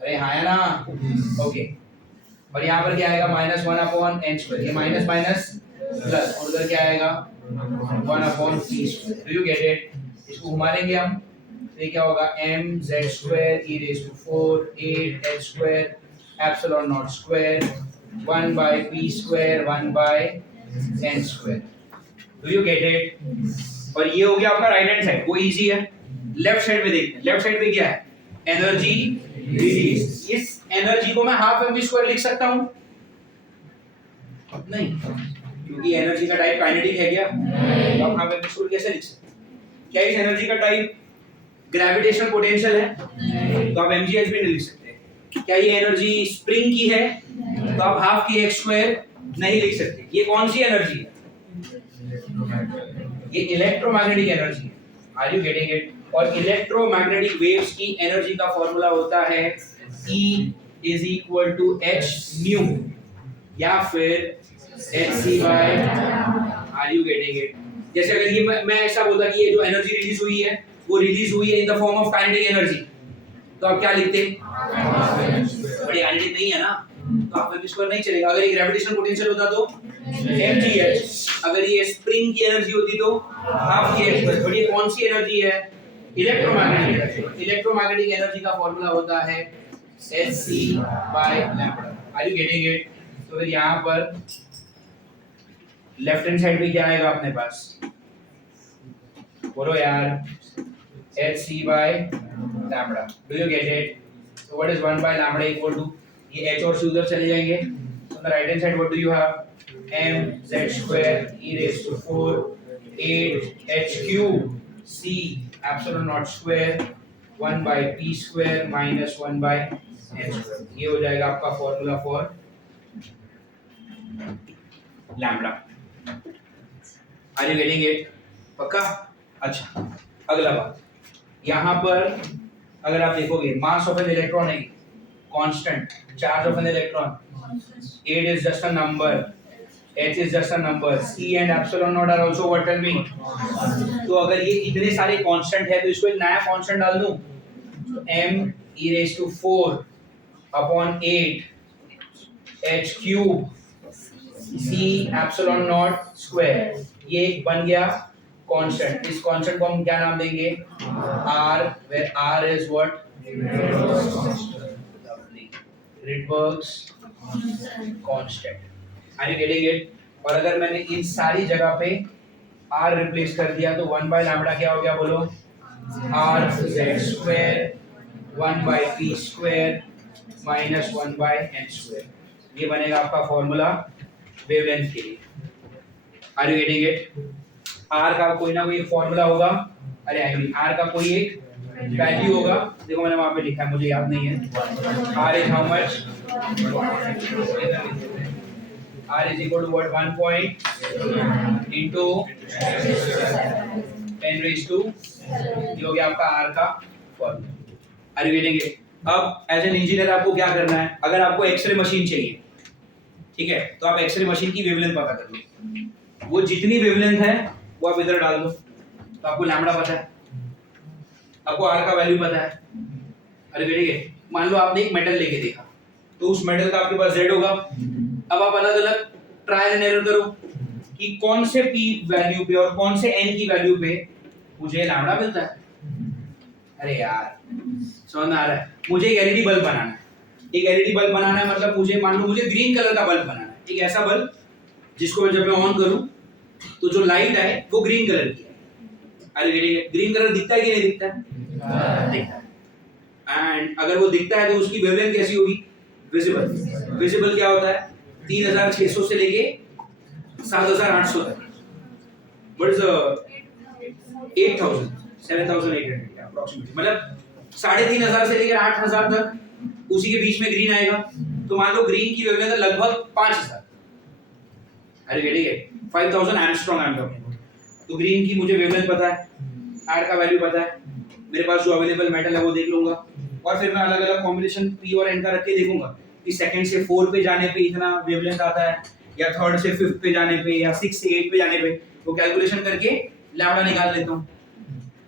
अरे हाँ है ना, ओके। और यहाँ पर क्या आएगा, -1 अपॉन n स्क्वायर, ये माइनस माइनस प्लस, और उधर क्या आएगा 1 upon p square. Do you get it? इसको घुमाएंगे हम, तो ये क्या होगा, m z square e raise to 4 8 h square epsilon not square 1 by p square 1 by n square. Do you get it? और ये हो गया आपका राइट हैंड साइड, वो इजी है। लेफ्ट साइड पे देखते हैं, लेफ्ट साइड पे क्या है, एनर्जी रिलीज। इस एनर्जी को मैं हाफ mv स्क्वायर लिख सकता हूं? नहीं, क्योंकि एनर्जी का टाइप काइनेटिक है क्या, तो आप हाफ mv स्क्वायर कैसे लिख सकते हैं? क्या इस एनर्जी का टाइप ग्रेविटेशनल पोटेंशियल है, तो आप mgh भी नहीं लिख सकते। क्या ये एनर्जी स्प्रिंग की है, तो आप हाफ की x स्क्वायर नहीं लिख सकते। ये कौन सी एनर्जी है, ये इलेक्ट्रोमैग्नेटिक एनर्जी है। Are you getting it? और इलेक्ट्रोमैग्नेटिक वेव्स की एनर्जी का फॉर्मूला होता है E is equal to h nu या फिर hc by, are you getting it? जैसे अगर ये मैं ऐसा बोलता कि ये जो एनर्जी रिलीज हुई है वो रिलीज हुई है in the form of kinetic energy, तो आप क्या लिखते, बट ये काइनेटिक नहीं है ना, तो आप mv स्क्वायर नहीं चलेगा। अगर ये ग्रेविटेशनल पोटेंशियल होता तो mgh, अगर ये स्प्रिंग की एनर्जी होती तो हाफ की h, बट ये कौन सी एनर्जी है, इलेक्ट्रोमैग्नेटिक एनर्जी। इलेक्ट्रोमैग्नेटिक एनर्जी का फॉर्मूला होता है hc by lambda. Are you getting it? तो फिर यहाँ पर लेफ्ट हैंड साइड पे क्या आएगा अपने पास, बोलो यार, hc by lambda. Do you get it? So what is 1 by lambda equal to, ये h और c उधर चले जाएंगे, so on the right hand side what do you have, m z square e raised to 4 8 h cube c epsilon naught square 1 by p square minus 1 by n square। ये हो जाएगा आपका formula for lambda. Are you getting it? पक्का? अच्छा, अगला बात, यहाँ पर अगर आप देखोगे मास ऑफ एन इलेक्ट्रॉन है constant, charge of an electron 8 is just a number, h is just a number, c and epsilon naught are also what, tell me? तो अगर ये इतने सारे कांस्टेंट है तो इसको एक नया कांस्टेंट डाल दूं, m e raised to 4 upon 8 h cube c epsilon not square, ये एक बन गया कांस्टेंट। इस कांस्टेंट को हम क्या नाम देंगे? r, where r is what? Rydberg's constant. Are you getting it? और अगर मैंने इन सारी जगह पे r रिप्लेस कर दिया तो 1 बाय लैम्बडा क्या हो गया बोलो? r z square 1 by p square minus 1 by n square. ये बनेगा आपका फॉर्मूला वेवलेंथ के लिए। Are you getting it? r का कोई ना कोई फॉर्मूला होगा, अरे आई मीन r का कोई एक वैल्यू होगा। देखो मैंने वहां पे लिखा है, मुझे याद नहीं है। r is how much? r is equal to what? 1 point into 10 raised to, ये हो गया आपका r का formula. Are you getting it? अब एज एन इंजीनियर आपको क्या करना है? अगर आपको एक्सरे मशीन चाहिए, ठीक है, तो आप एक्सरे मशीन की वेवलेंथ पता कर लो। वो जितनी वेवलेंथ है वो आप इधर डाल दो, तो आपको लैम्बडा पता है, आपको r का वैल्यू पता है। अरे बेटे, मान लो आपने एक मेटल लेके देखा, तो उस मेटल का आपके पास z होगा। अब आप अलग अलग ट्रायल एंड एरर करो कि कौन से p वैल्यू पे और कौन से n की वैल्यू पे मुझे लैम्बडा मिलता है। अरे यार समझ में आ रहा है? मुझे एक एलईडी बल्ब बनाना है। एक एलईडी बल्ब बनाना है मतलब मुझे, मान लो मुझे ग्रीन कलर का बल्ब बनाना है, एक ऐसा बल्ब जिसको जब मैं ऑन करूं तो जो लाइट आए वो ग्रीन कलर की है। अरे ग्रीन कलर दिखता है कि नहीं दिखता है? दिखता है। एंड अगर वो दिखता है तो उसकी वेवलेंथ कैसी होगी? विजिबल। विजिबल क्या होता है? 3600 से लेके 7800 तक। व्हाट इज 8000 7800 अप्रोक्सीमेटली, मतलब 3500 से लेकर 8000 तक उसी के बीच में ग्रीन आएगा। तो मान लो ग्रीन की वेवलेंथ लगभग 5000। अरे ठीक है, 5000 एंगस्ट्रॉम आई एम टॉकिंग। तो ग्रीन की मुझे वेवलेंथ पता है, आर का वैल्यू पता है, मेरे पास जो अवेलेबल मेटल है वो देख लूंगा, और फिर मैं अलग अलग कॉम्बिनेशन पी और एन का रख के देखूंगा कि सेकंड से 4 पे जाने पे इतना वेवलेंथ आता है, या थर्ड से 5th पे जाने पे, या 6 से 8 पे जाने पे, वो कैलकुलेशन करके लैम्बडा निकाल लेता हूं।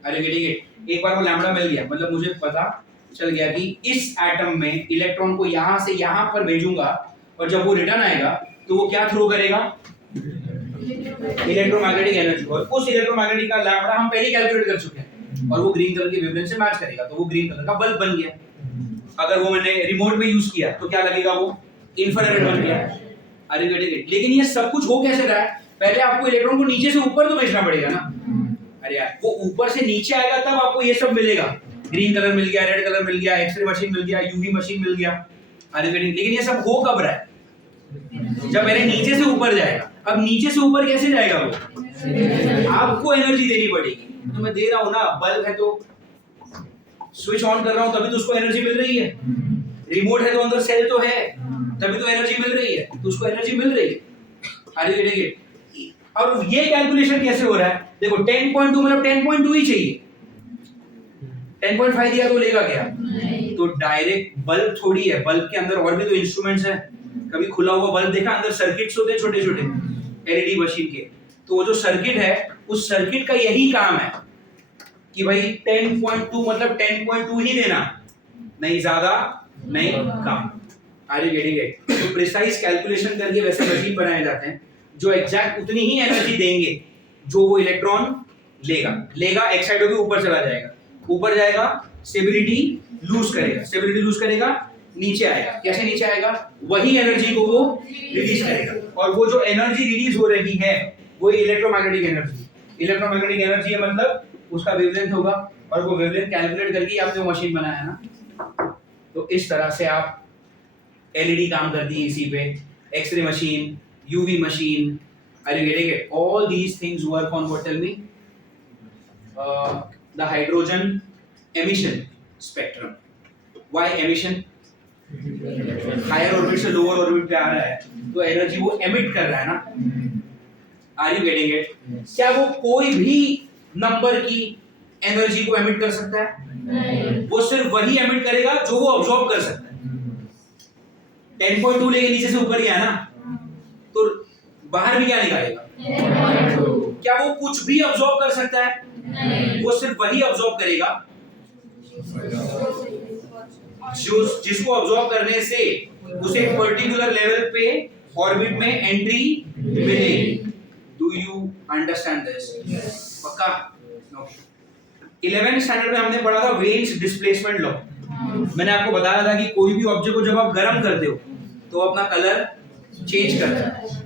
अरे ठीक है, एक बार वो लैम्बडा मिल गया मतलब मुझे पता चल गया कि इस एटम में इलेक्ट्रॉन को यहां से यहां पर भेजूंगा, और जब वो रिटर्न आएगा तो वो क्या थ्रो करेगा? Electromagnetic energy. और उस इलेक्ट्रोमैग्नेटिक का लैम्बडा हम पहले कैलकुलेट कर चुके हैं, और वो ग्रीन कलर की वेवलेंथ से मैच करेगा, तो वो ग्रीन कलर का बल्ब बन गया। अगर वो मैंने रिमोट में यूज किया तो क्या लगेगा? वो इंफ्रारेड बन गया। अरे लेकिन ये सब कुछ हो कैसे रहा है? पहले आपको इलेक्ट्रॉन को नीचे से ऊपर तो भेजना पड़ेगा ना। अरे यार, वो ऊपर से नीचे आएगा तब आपको ये सब मिलेगा। ग्रीन कलर मिल गया, रेड कलर मिल गया, एक्सरे मशीन मिल गया, यूवी मशीन मिल गया। अरे लेकिन ये सब हो कब रहा है? जब पहले नीचे से ऊपर जाएगा। अब नीचे से ऊपर कैसे जाएगा? वो आपको एनर्जी देनी पड़ेगी। तो मैं दे रहा हूं ना, बल्ब है तो स्विच ऑन कर रहा हूं तभी तो उसको एनर्जी मिल रही है। रिमोट है तो अंदर सेल तो है, तभी तो एनर्जी मिल रही है, तो उसको एनर्जी मिल रही है। अरे देखिए, और ये कैलकुलेशन कैसे हो रहा है? देखो 10.2 मतलब 10.2 ही चाहिए। 10.5 दिया तो लेगा क्या? तो डायरेक्ट बल्ब थोड़ी है, बल्ब के अंदर और भी तो इंस्ट्रूमेंट्स हैं। कभी खुला हुआ बल्ब देखा? अंदर सर्किट्स होते हैं छोटे छोटे एलईडी मशीन के। तो वो जो सर्किट है, उस सर्किट का यही काम है कि भाई 10.2 मतलब 10.2 ही देना, नहीं ज्यादा नहीं कम। Are you getting it? तो प्रिसाइज कैलकुलेशन करके वैसे मशीन बनाए जाते हैं जो एग्जैक्ट उतनी ही एनर्जी देंगे जो वो इलेक्ट्रॉन लेगा एक साइड होकर ऊपर चला जाएगा, ऊपर जाएगा, स्टेबिलिटी लूज करेगा, नीचे आएगा। कैसे नीचे आएगा? वही एनर्जी को वो रिलीज करेगा, और वो जो एनर्जी रिलीज हो रही है वो इलेक्ट्रोमैग्नेटिक एनर्जी है, मतलब उसका वेवलेंथ होगा, और वो वेवलेंथ कैलकुलेट करके आपने मशीन बनाया है ना। तो इस तरह से आप एलईडी काम करती है इसी पे, x ray machine, UV machine. Are you getting it? All these things work on what? Tell me. The hydrogen emission spectrum. Why emission? Higher orbit से lower orbit पे आ रहा है, तो एनर्जी वो emit कर रहा है ना। Are you getting it? क्या वो कोई भी नंबर की एनर्जी को emit कर सकता है? नहीं। वो सिर्फ वही emit करेगा जो वो absorb कर सकता है। 10.2 लेके नीचे से ऊपर ही है ना, तो बाहर भी क्या निकालेगा? क्या वो कुछ भी अब्सॉर्ब कर सकता है? नहीं। वो सिर्फ वही अब्सॉर्ब करेगा जो जिसको ऑब्जॉर्व करने से उसे एक पर्टिकुलर लेवल पे ऑर्बिट में एंट्री मिलेगी। Do you understand this? पक्का? ओके। 11th स्टैंडर्ड में हमने पढ़ा था वेन्स डिस्प्लेसमेंट लॉ। मैंने आपको बताया था कि कोई भी ऑब्जेक्ट को जब आप गर्म करते हो तो अपना कलर चेंज करता है।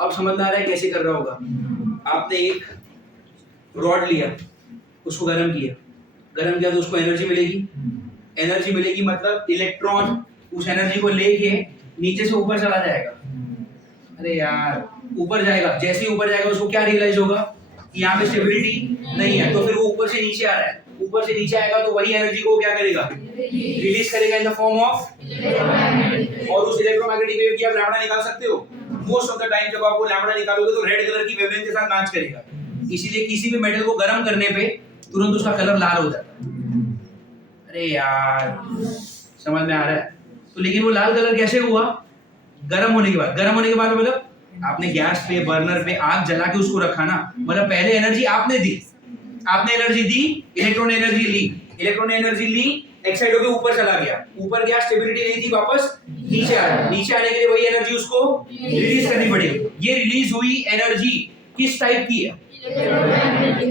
अब समझ में आ रहा है कैसे कर रहा होगा? आपने एक रॉड लिया, उसको गर्म किया तो उसको एनर्जी मिलेगी। एनर्जी मिलेगी मतलब इलेक्ट्रॉन उस एनर्जी को लेके नीचे से ऊपर चला जाएगा। अरे यार, ऊपर जाएगा, जैसे ही ऊपर जाएगा उसको क्या रियलाइज होगा कि यहाँ पे स्टेबिलिटी नहीं है, तो फिर वो ऊपर से नीचे आ रहा है। ऊपर से नीचे आएगा तो वही एनर्जी को क्या करेगा? रिलीज करेगा इन द फॉर्म ऑफ, और उस इलेक्ट्रोमैग्नेटिक वेव की आप लैम्डा निकाल सकते हो। मोस्ट ऑफ द टाइम जब आप वो लैम्डा निकालोगे तो रेड कलर की वेवलेंथ के साथ मैच करेगा। इसीलिए किसी भी मेटल को गर्म करने पे तुरंत उसका कलर लाल हो जाता है। अरे यार, समझ में आ रहा है? तो लेकिन वो लाल कलर कैसे हुआ? गर्म होने के बाद। गर्म होने के बाद मतलब आपने गैस पे, बर्नर पे आग जला के उसको रखा ना, मतलब पहले एनर्जी आपने दी, इलेक्ट्रॉन एनर्जी ली, एक्साइड होके ऊपर चला गया, ऊपर गया, स्टेबिलिटी नहीं थी, वापस नीचे आया। नीचे आने के लिए वही एनर्जी उसको रिलीज करनी पड़ेगी। ये रिलीज हुई एनर्जी किस टाइप की है?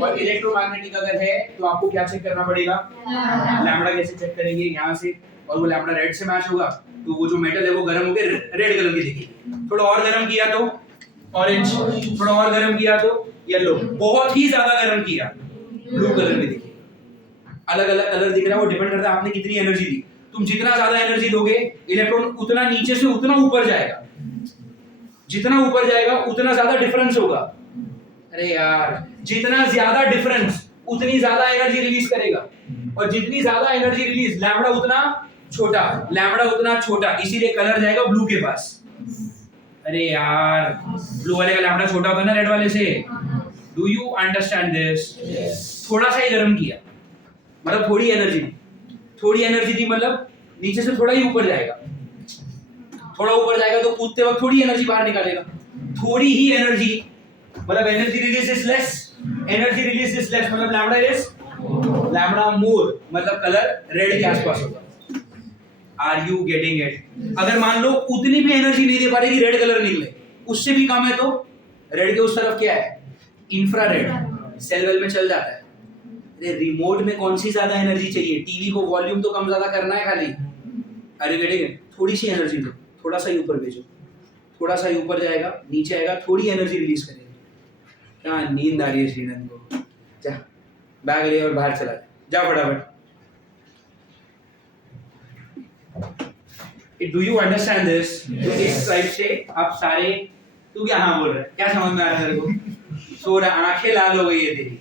और इलेक्ट्रोमैग्नेटिक अगर है तो आपको क्या चेक करना पड़ेगा? लैम्डा कैसे चेक करेंगे? यहाँ से, और वो लैम्डा रेड से मैच होगा तो वो जो मेटल है वो गर्म होकर रेड कलर की दिखेगी। थोड़ा और गर्म किया तो ऑरेंज, थोड़ा और गर्म किया तो येलो, बहुत ही ज्यादा गर्म किया ब्लू कलर में दिखेगी। अलग अलग कलर दिख रहा है, वो डिपेंड करता है आपने कितनी एनर्जी दी। तुम जितना ज्यादा एनर्जी दोगे इलेक्ट्रॉन उतना नीचे से उतना ऊपर जाएगा, जितना ऊपर जाएगा उतना ज्यादा डिफरेंस होगा। अरे यार, जितना ज्यादा डिफरेंस उतनी ज्यादा एनर्जी रिलीज करेगा, और जितनी ज्यादा एनर्जी रिलीज लैम्डा उतना छोटा, इसीलिए कलर जाएगा ब्लू के पास। अरे यार, ब्लू वाले का लैम्डा छोटा होता है ना रेड वाले से। Do you understand this? थोड़ा सा ही गर्म किया मतलब थोड़ी एनर्जी दी मतलब नीचे से थोड़ा ही ऊपर जाएगा, तो कूदते वक्त थोड़ी एनर्जी बाहर निकालेगा, थोड़ी ही एनर्जी, मतलब एनर्जी रिलीज इज लेस मतलब लैम्डा मोर, मतलब कलर रेड के आसपास होगा। Are you getting it? अगर मान लो उतनी भी एनर्जी नहीं दे पा रही कि रेड कलर निकले, उससे भी कम है, तो रेड के उस तरफ क्या है? इंफ्रारेड, सेल वेल में चल जाता है। अरे रिमोट में कौन सी ज्यादा एनर्जी चाहिए? टीवी को वॉल्यूम तो कम ज्यादा करना है खाली। अरे बेटे, थोड़ी सी एनर्जी दो, थोड़ा सा ही ऊपर भेजो, थोड़ा सा ही ऊपर जाएगा, नीचे आएगा, थोड़ी एनर्जी रिलीज करेगा। क्या नींद आ रही है श्रीनंद को? जा बैग ले और बाहर चला जा फटाफट। Do you understand this? तो इस टाइप से आप सारे, तू क्या हाँ बोल रहा है? क्या समझ में आ रहा है तेरे को? सो आंखें लाल हो गई है तेरी।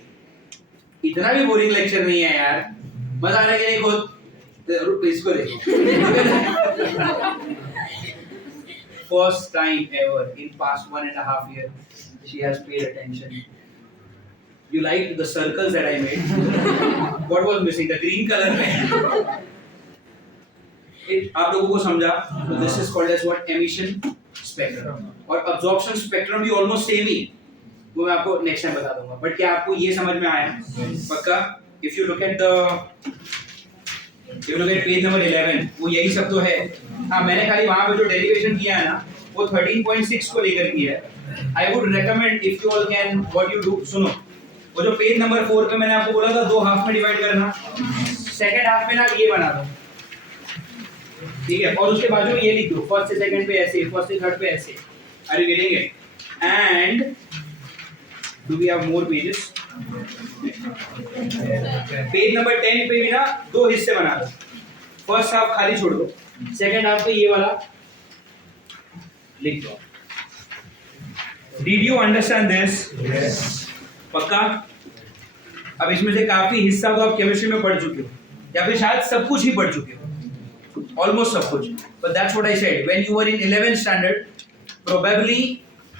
इतना भी बोरिंग लेक्चर नहीं है यार, मजा आ रहा है कि नहीं? खुद इसको देखो। First time ever in past 1.5 years she has paid attention. You liked the circles that I made. What was missing? The green color में आप लोगों को समझा? So this is called as what? Emission spectrum. और absorption spectrum भी almost same ही, वो मैं आपको next time बता दूंगा। बट क्या आपको ये समझ में आया? पक्का? If you look at page number 11, वो यही सब तो है। हाँ, मैंने खाली वहाँ पे जो डेरिवेशन किया है ना, वो 13.6 को लेकर किया है। I would recommend if you all can what you do, सुनो, वो जो पेज नंबर 4 पे मैंने आपको बोला था 2 हाफ में डिवाइड करना, सेकंड हाफ में ना ये बना दो, ठीक है? और उसके बाजू में ये लिख दो, फर्स्ट से सेकंड पे ऐसे, फर्स्ट से थर्ड पे ऐसे। Are you getting it? And do we have more pages? Page number 10 पे भी ना 2 हिस्से बना दो, फर्स्ट हाफ खाली छोड़ दो, सेकंड हाफ पे ये वाला लिख दो। Did you understand this? Yes. पक्का? अब इसमें से काफी हिस्सा तो आप केमिस्ट्री में पढ़ चुके हो, या फिर शायद सब कुछ ही पढ़ चुके हो, almost सब कुछ। But that's what I said. When you were in 11th standard, probably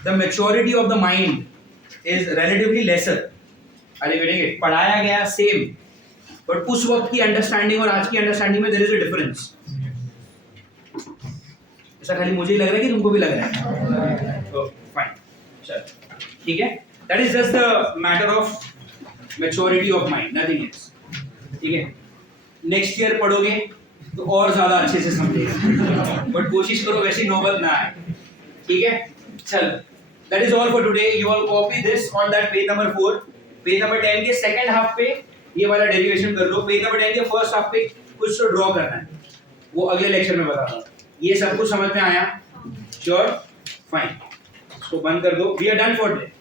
the maturity of the mind is relatively lesser. अरे बेटे, पढ़ाया गया सेम, बट उस वक्त की अंडरस्टैंडिंग और आज की अंडरस्टैंडिंग में देयर इज अ डिफरेंस। ऐसा खाली मुझे ही लग रहा है कि तुमको भी लग रहा है? फाइन, चलो ठीक है। That is just the matter of maturity of mind, nothing else, ठीक है? नेक्स्ट ईयर पढ़ोगे तो और ज्यादा अच्छे से समझेगा, बट कोशिश करो वैसी नौबत ना आए, ठीक है। चल, that is all for today. You all copy this on that page number 4। Page number 10 के सेकंड हाफ पे ये वाला डेरिवेशन कर लो। पेज नंबर 10 के फर्स्ट हाफ पे कुछ तो ड्रॉ करना है, वो अगले लेक्चर में बताता हूँ। ये सब कुछ समझ में आया? श्योर? फाइन, इसको बंद कर दो। We are done for today.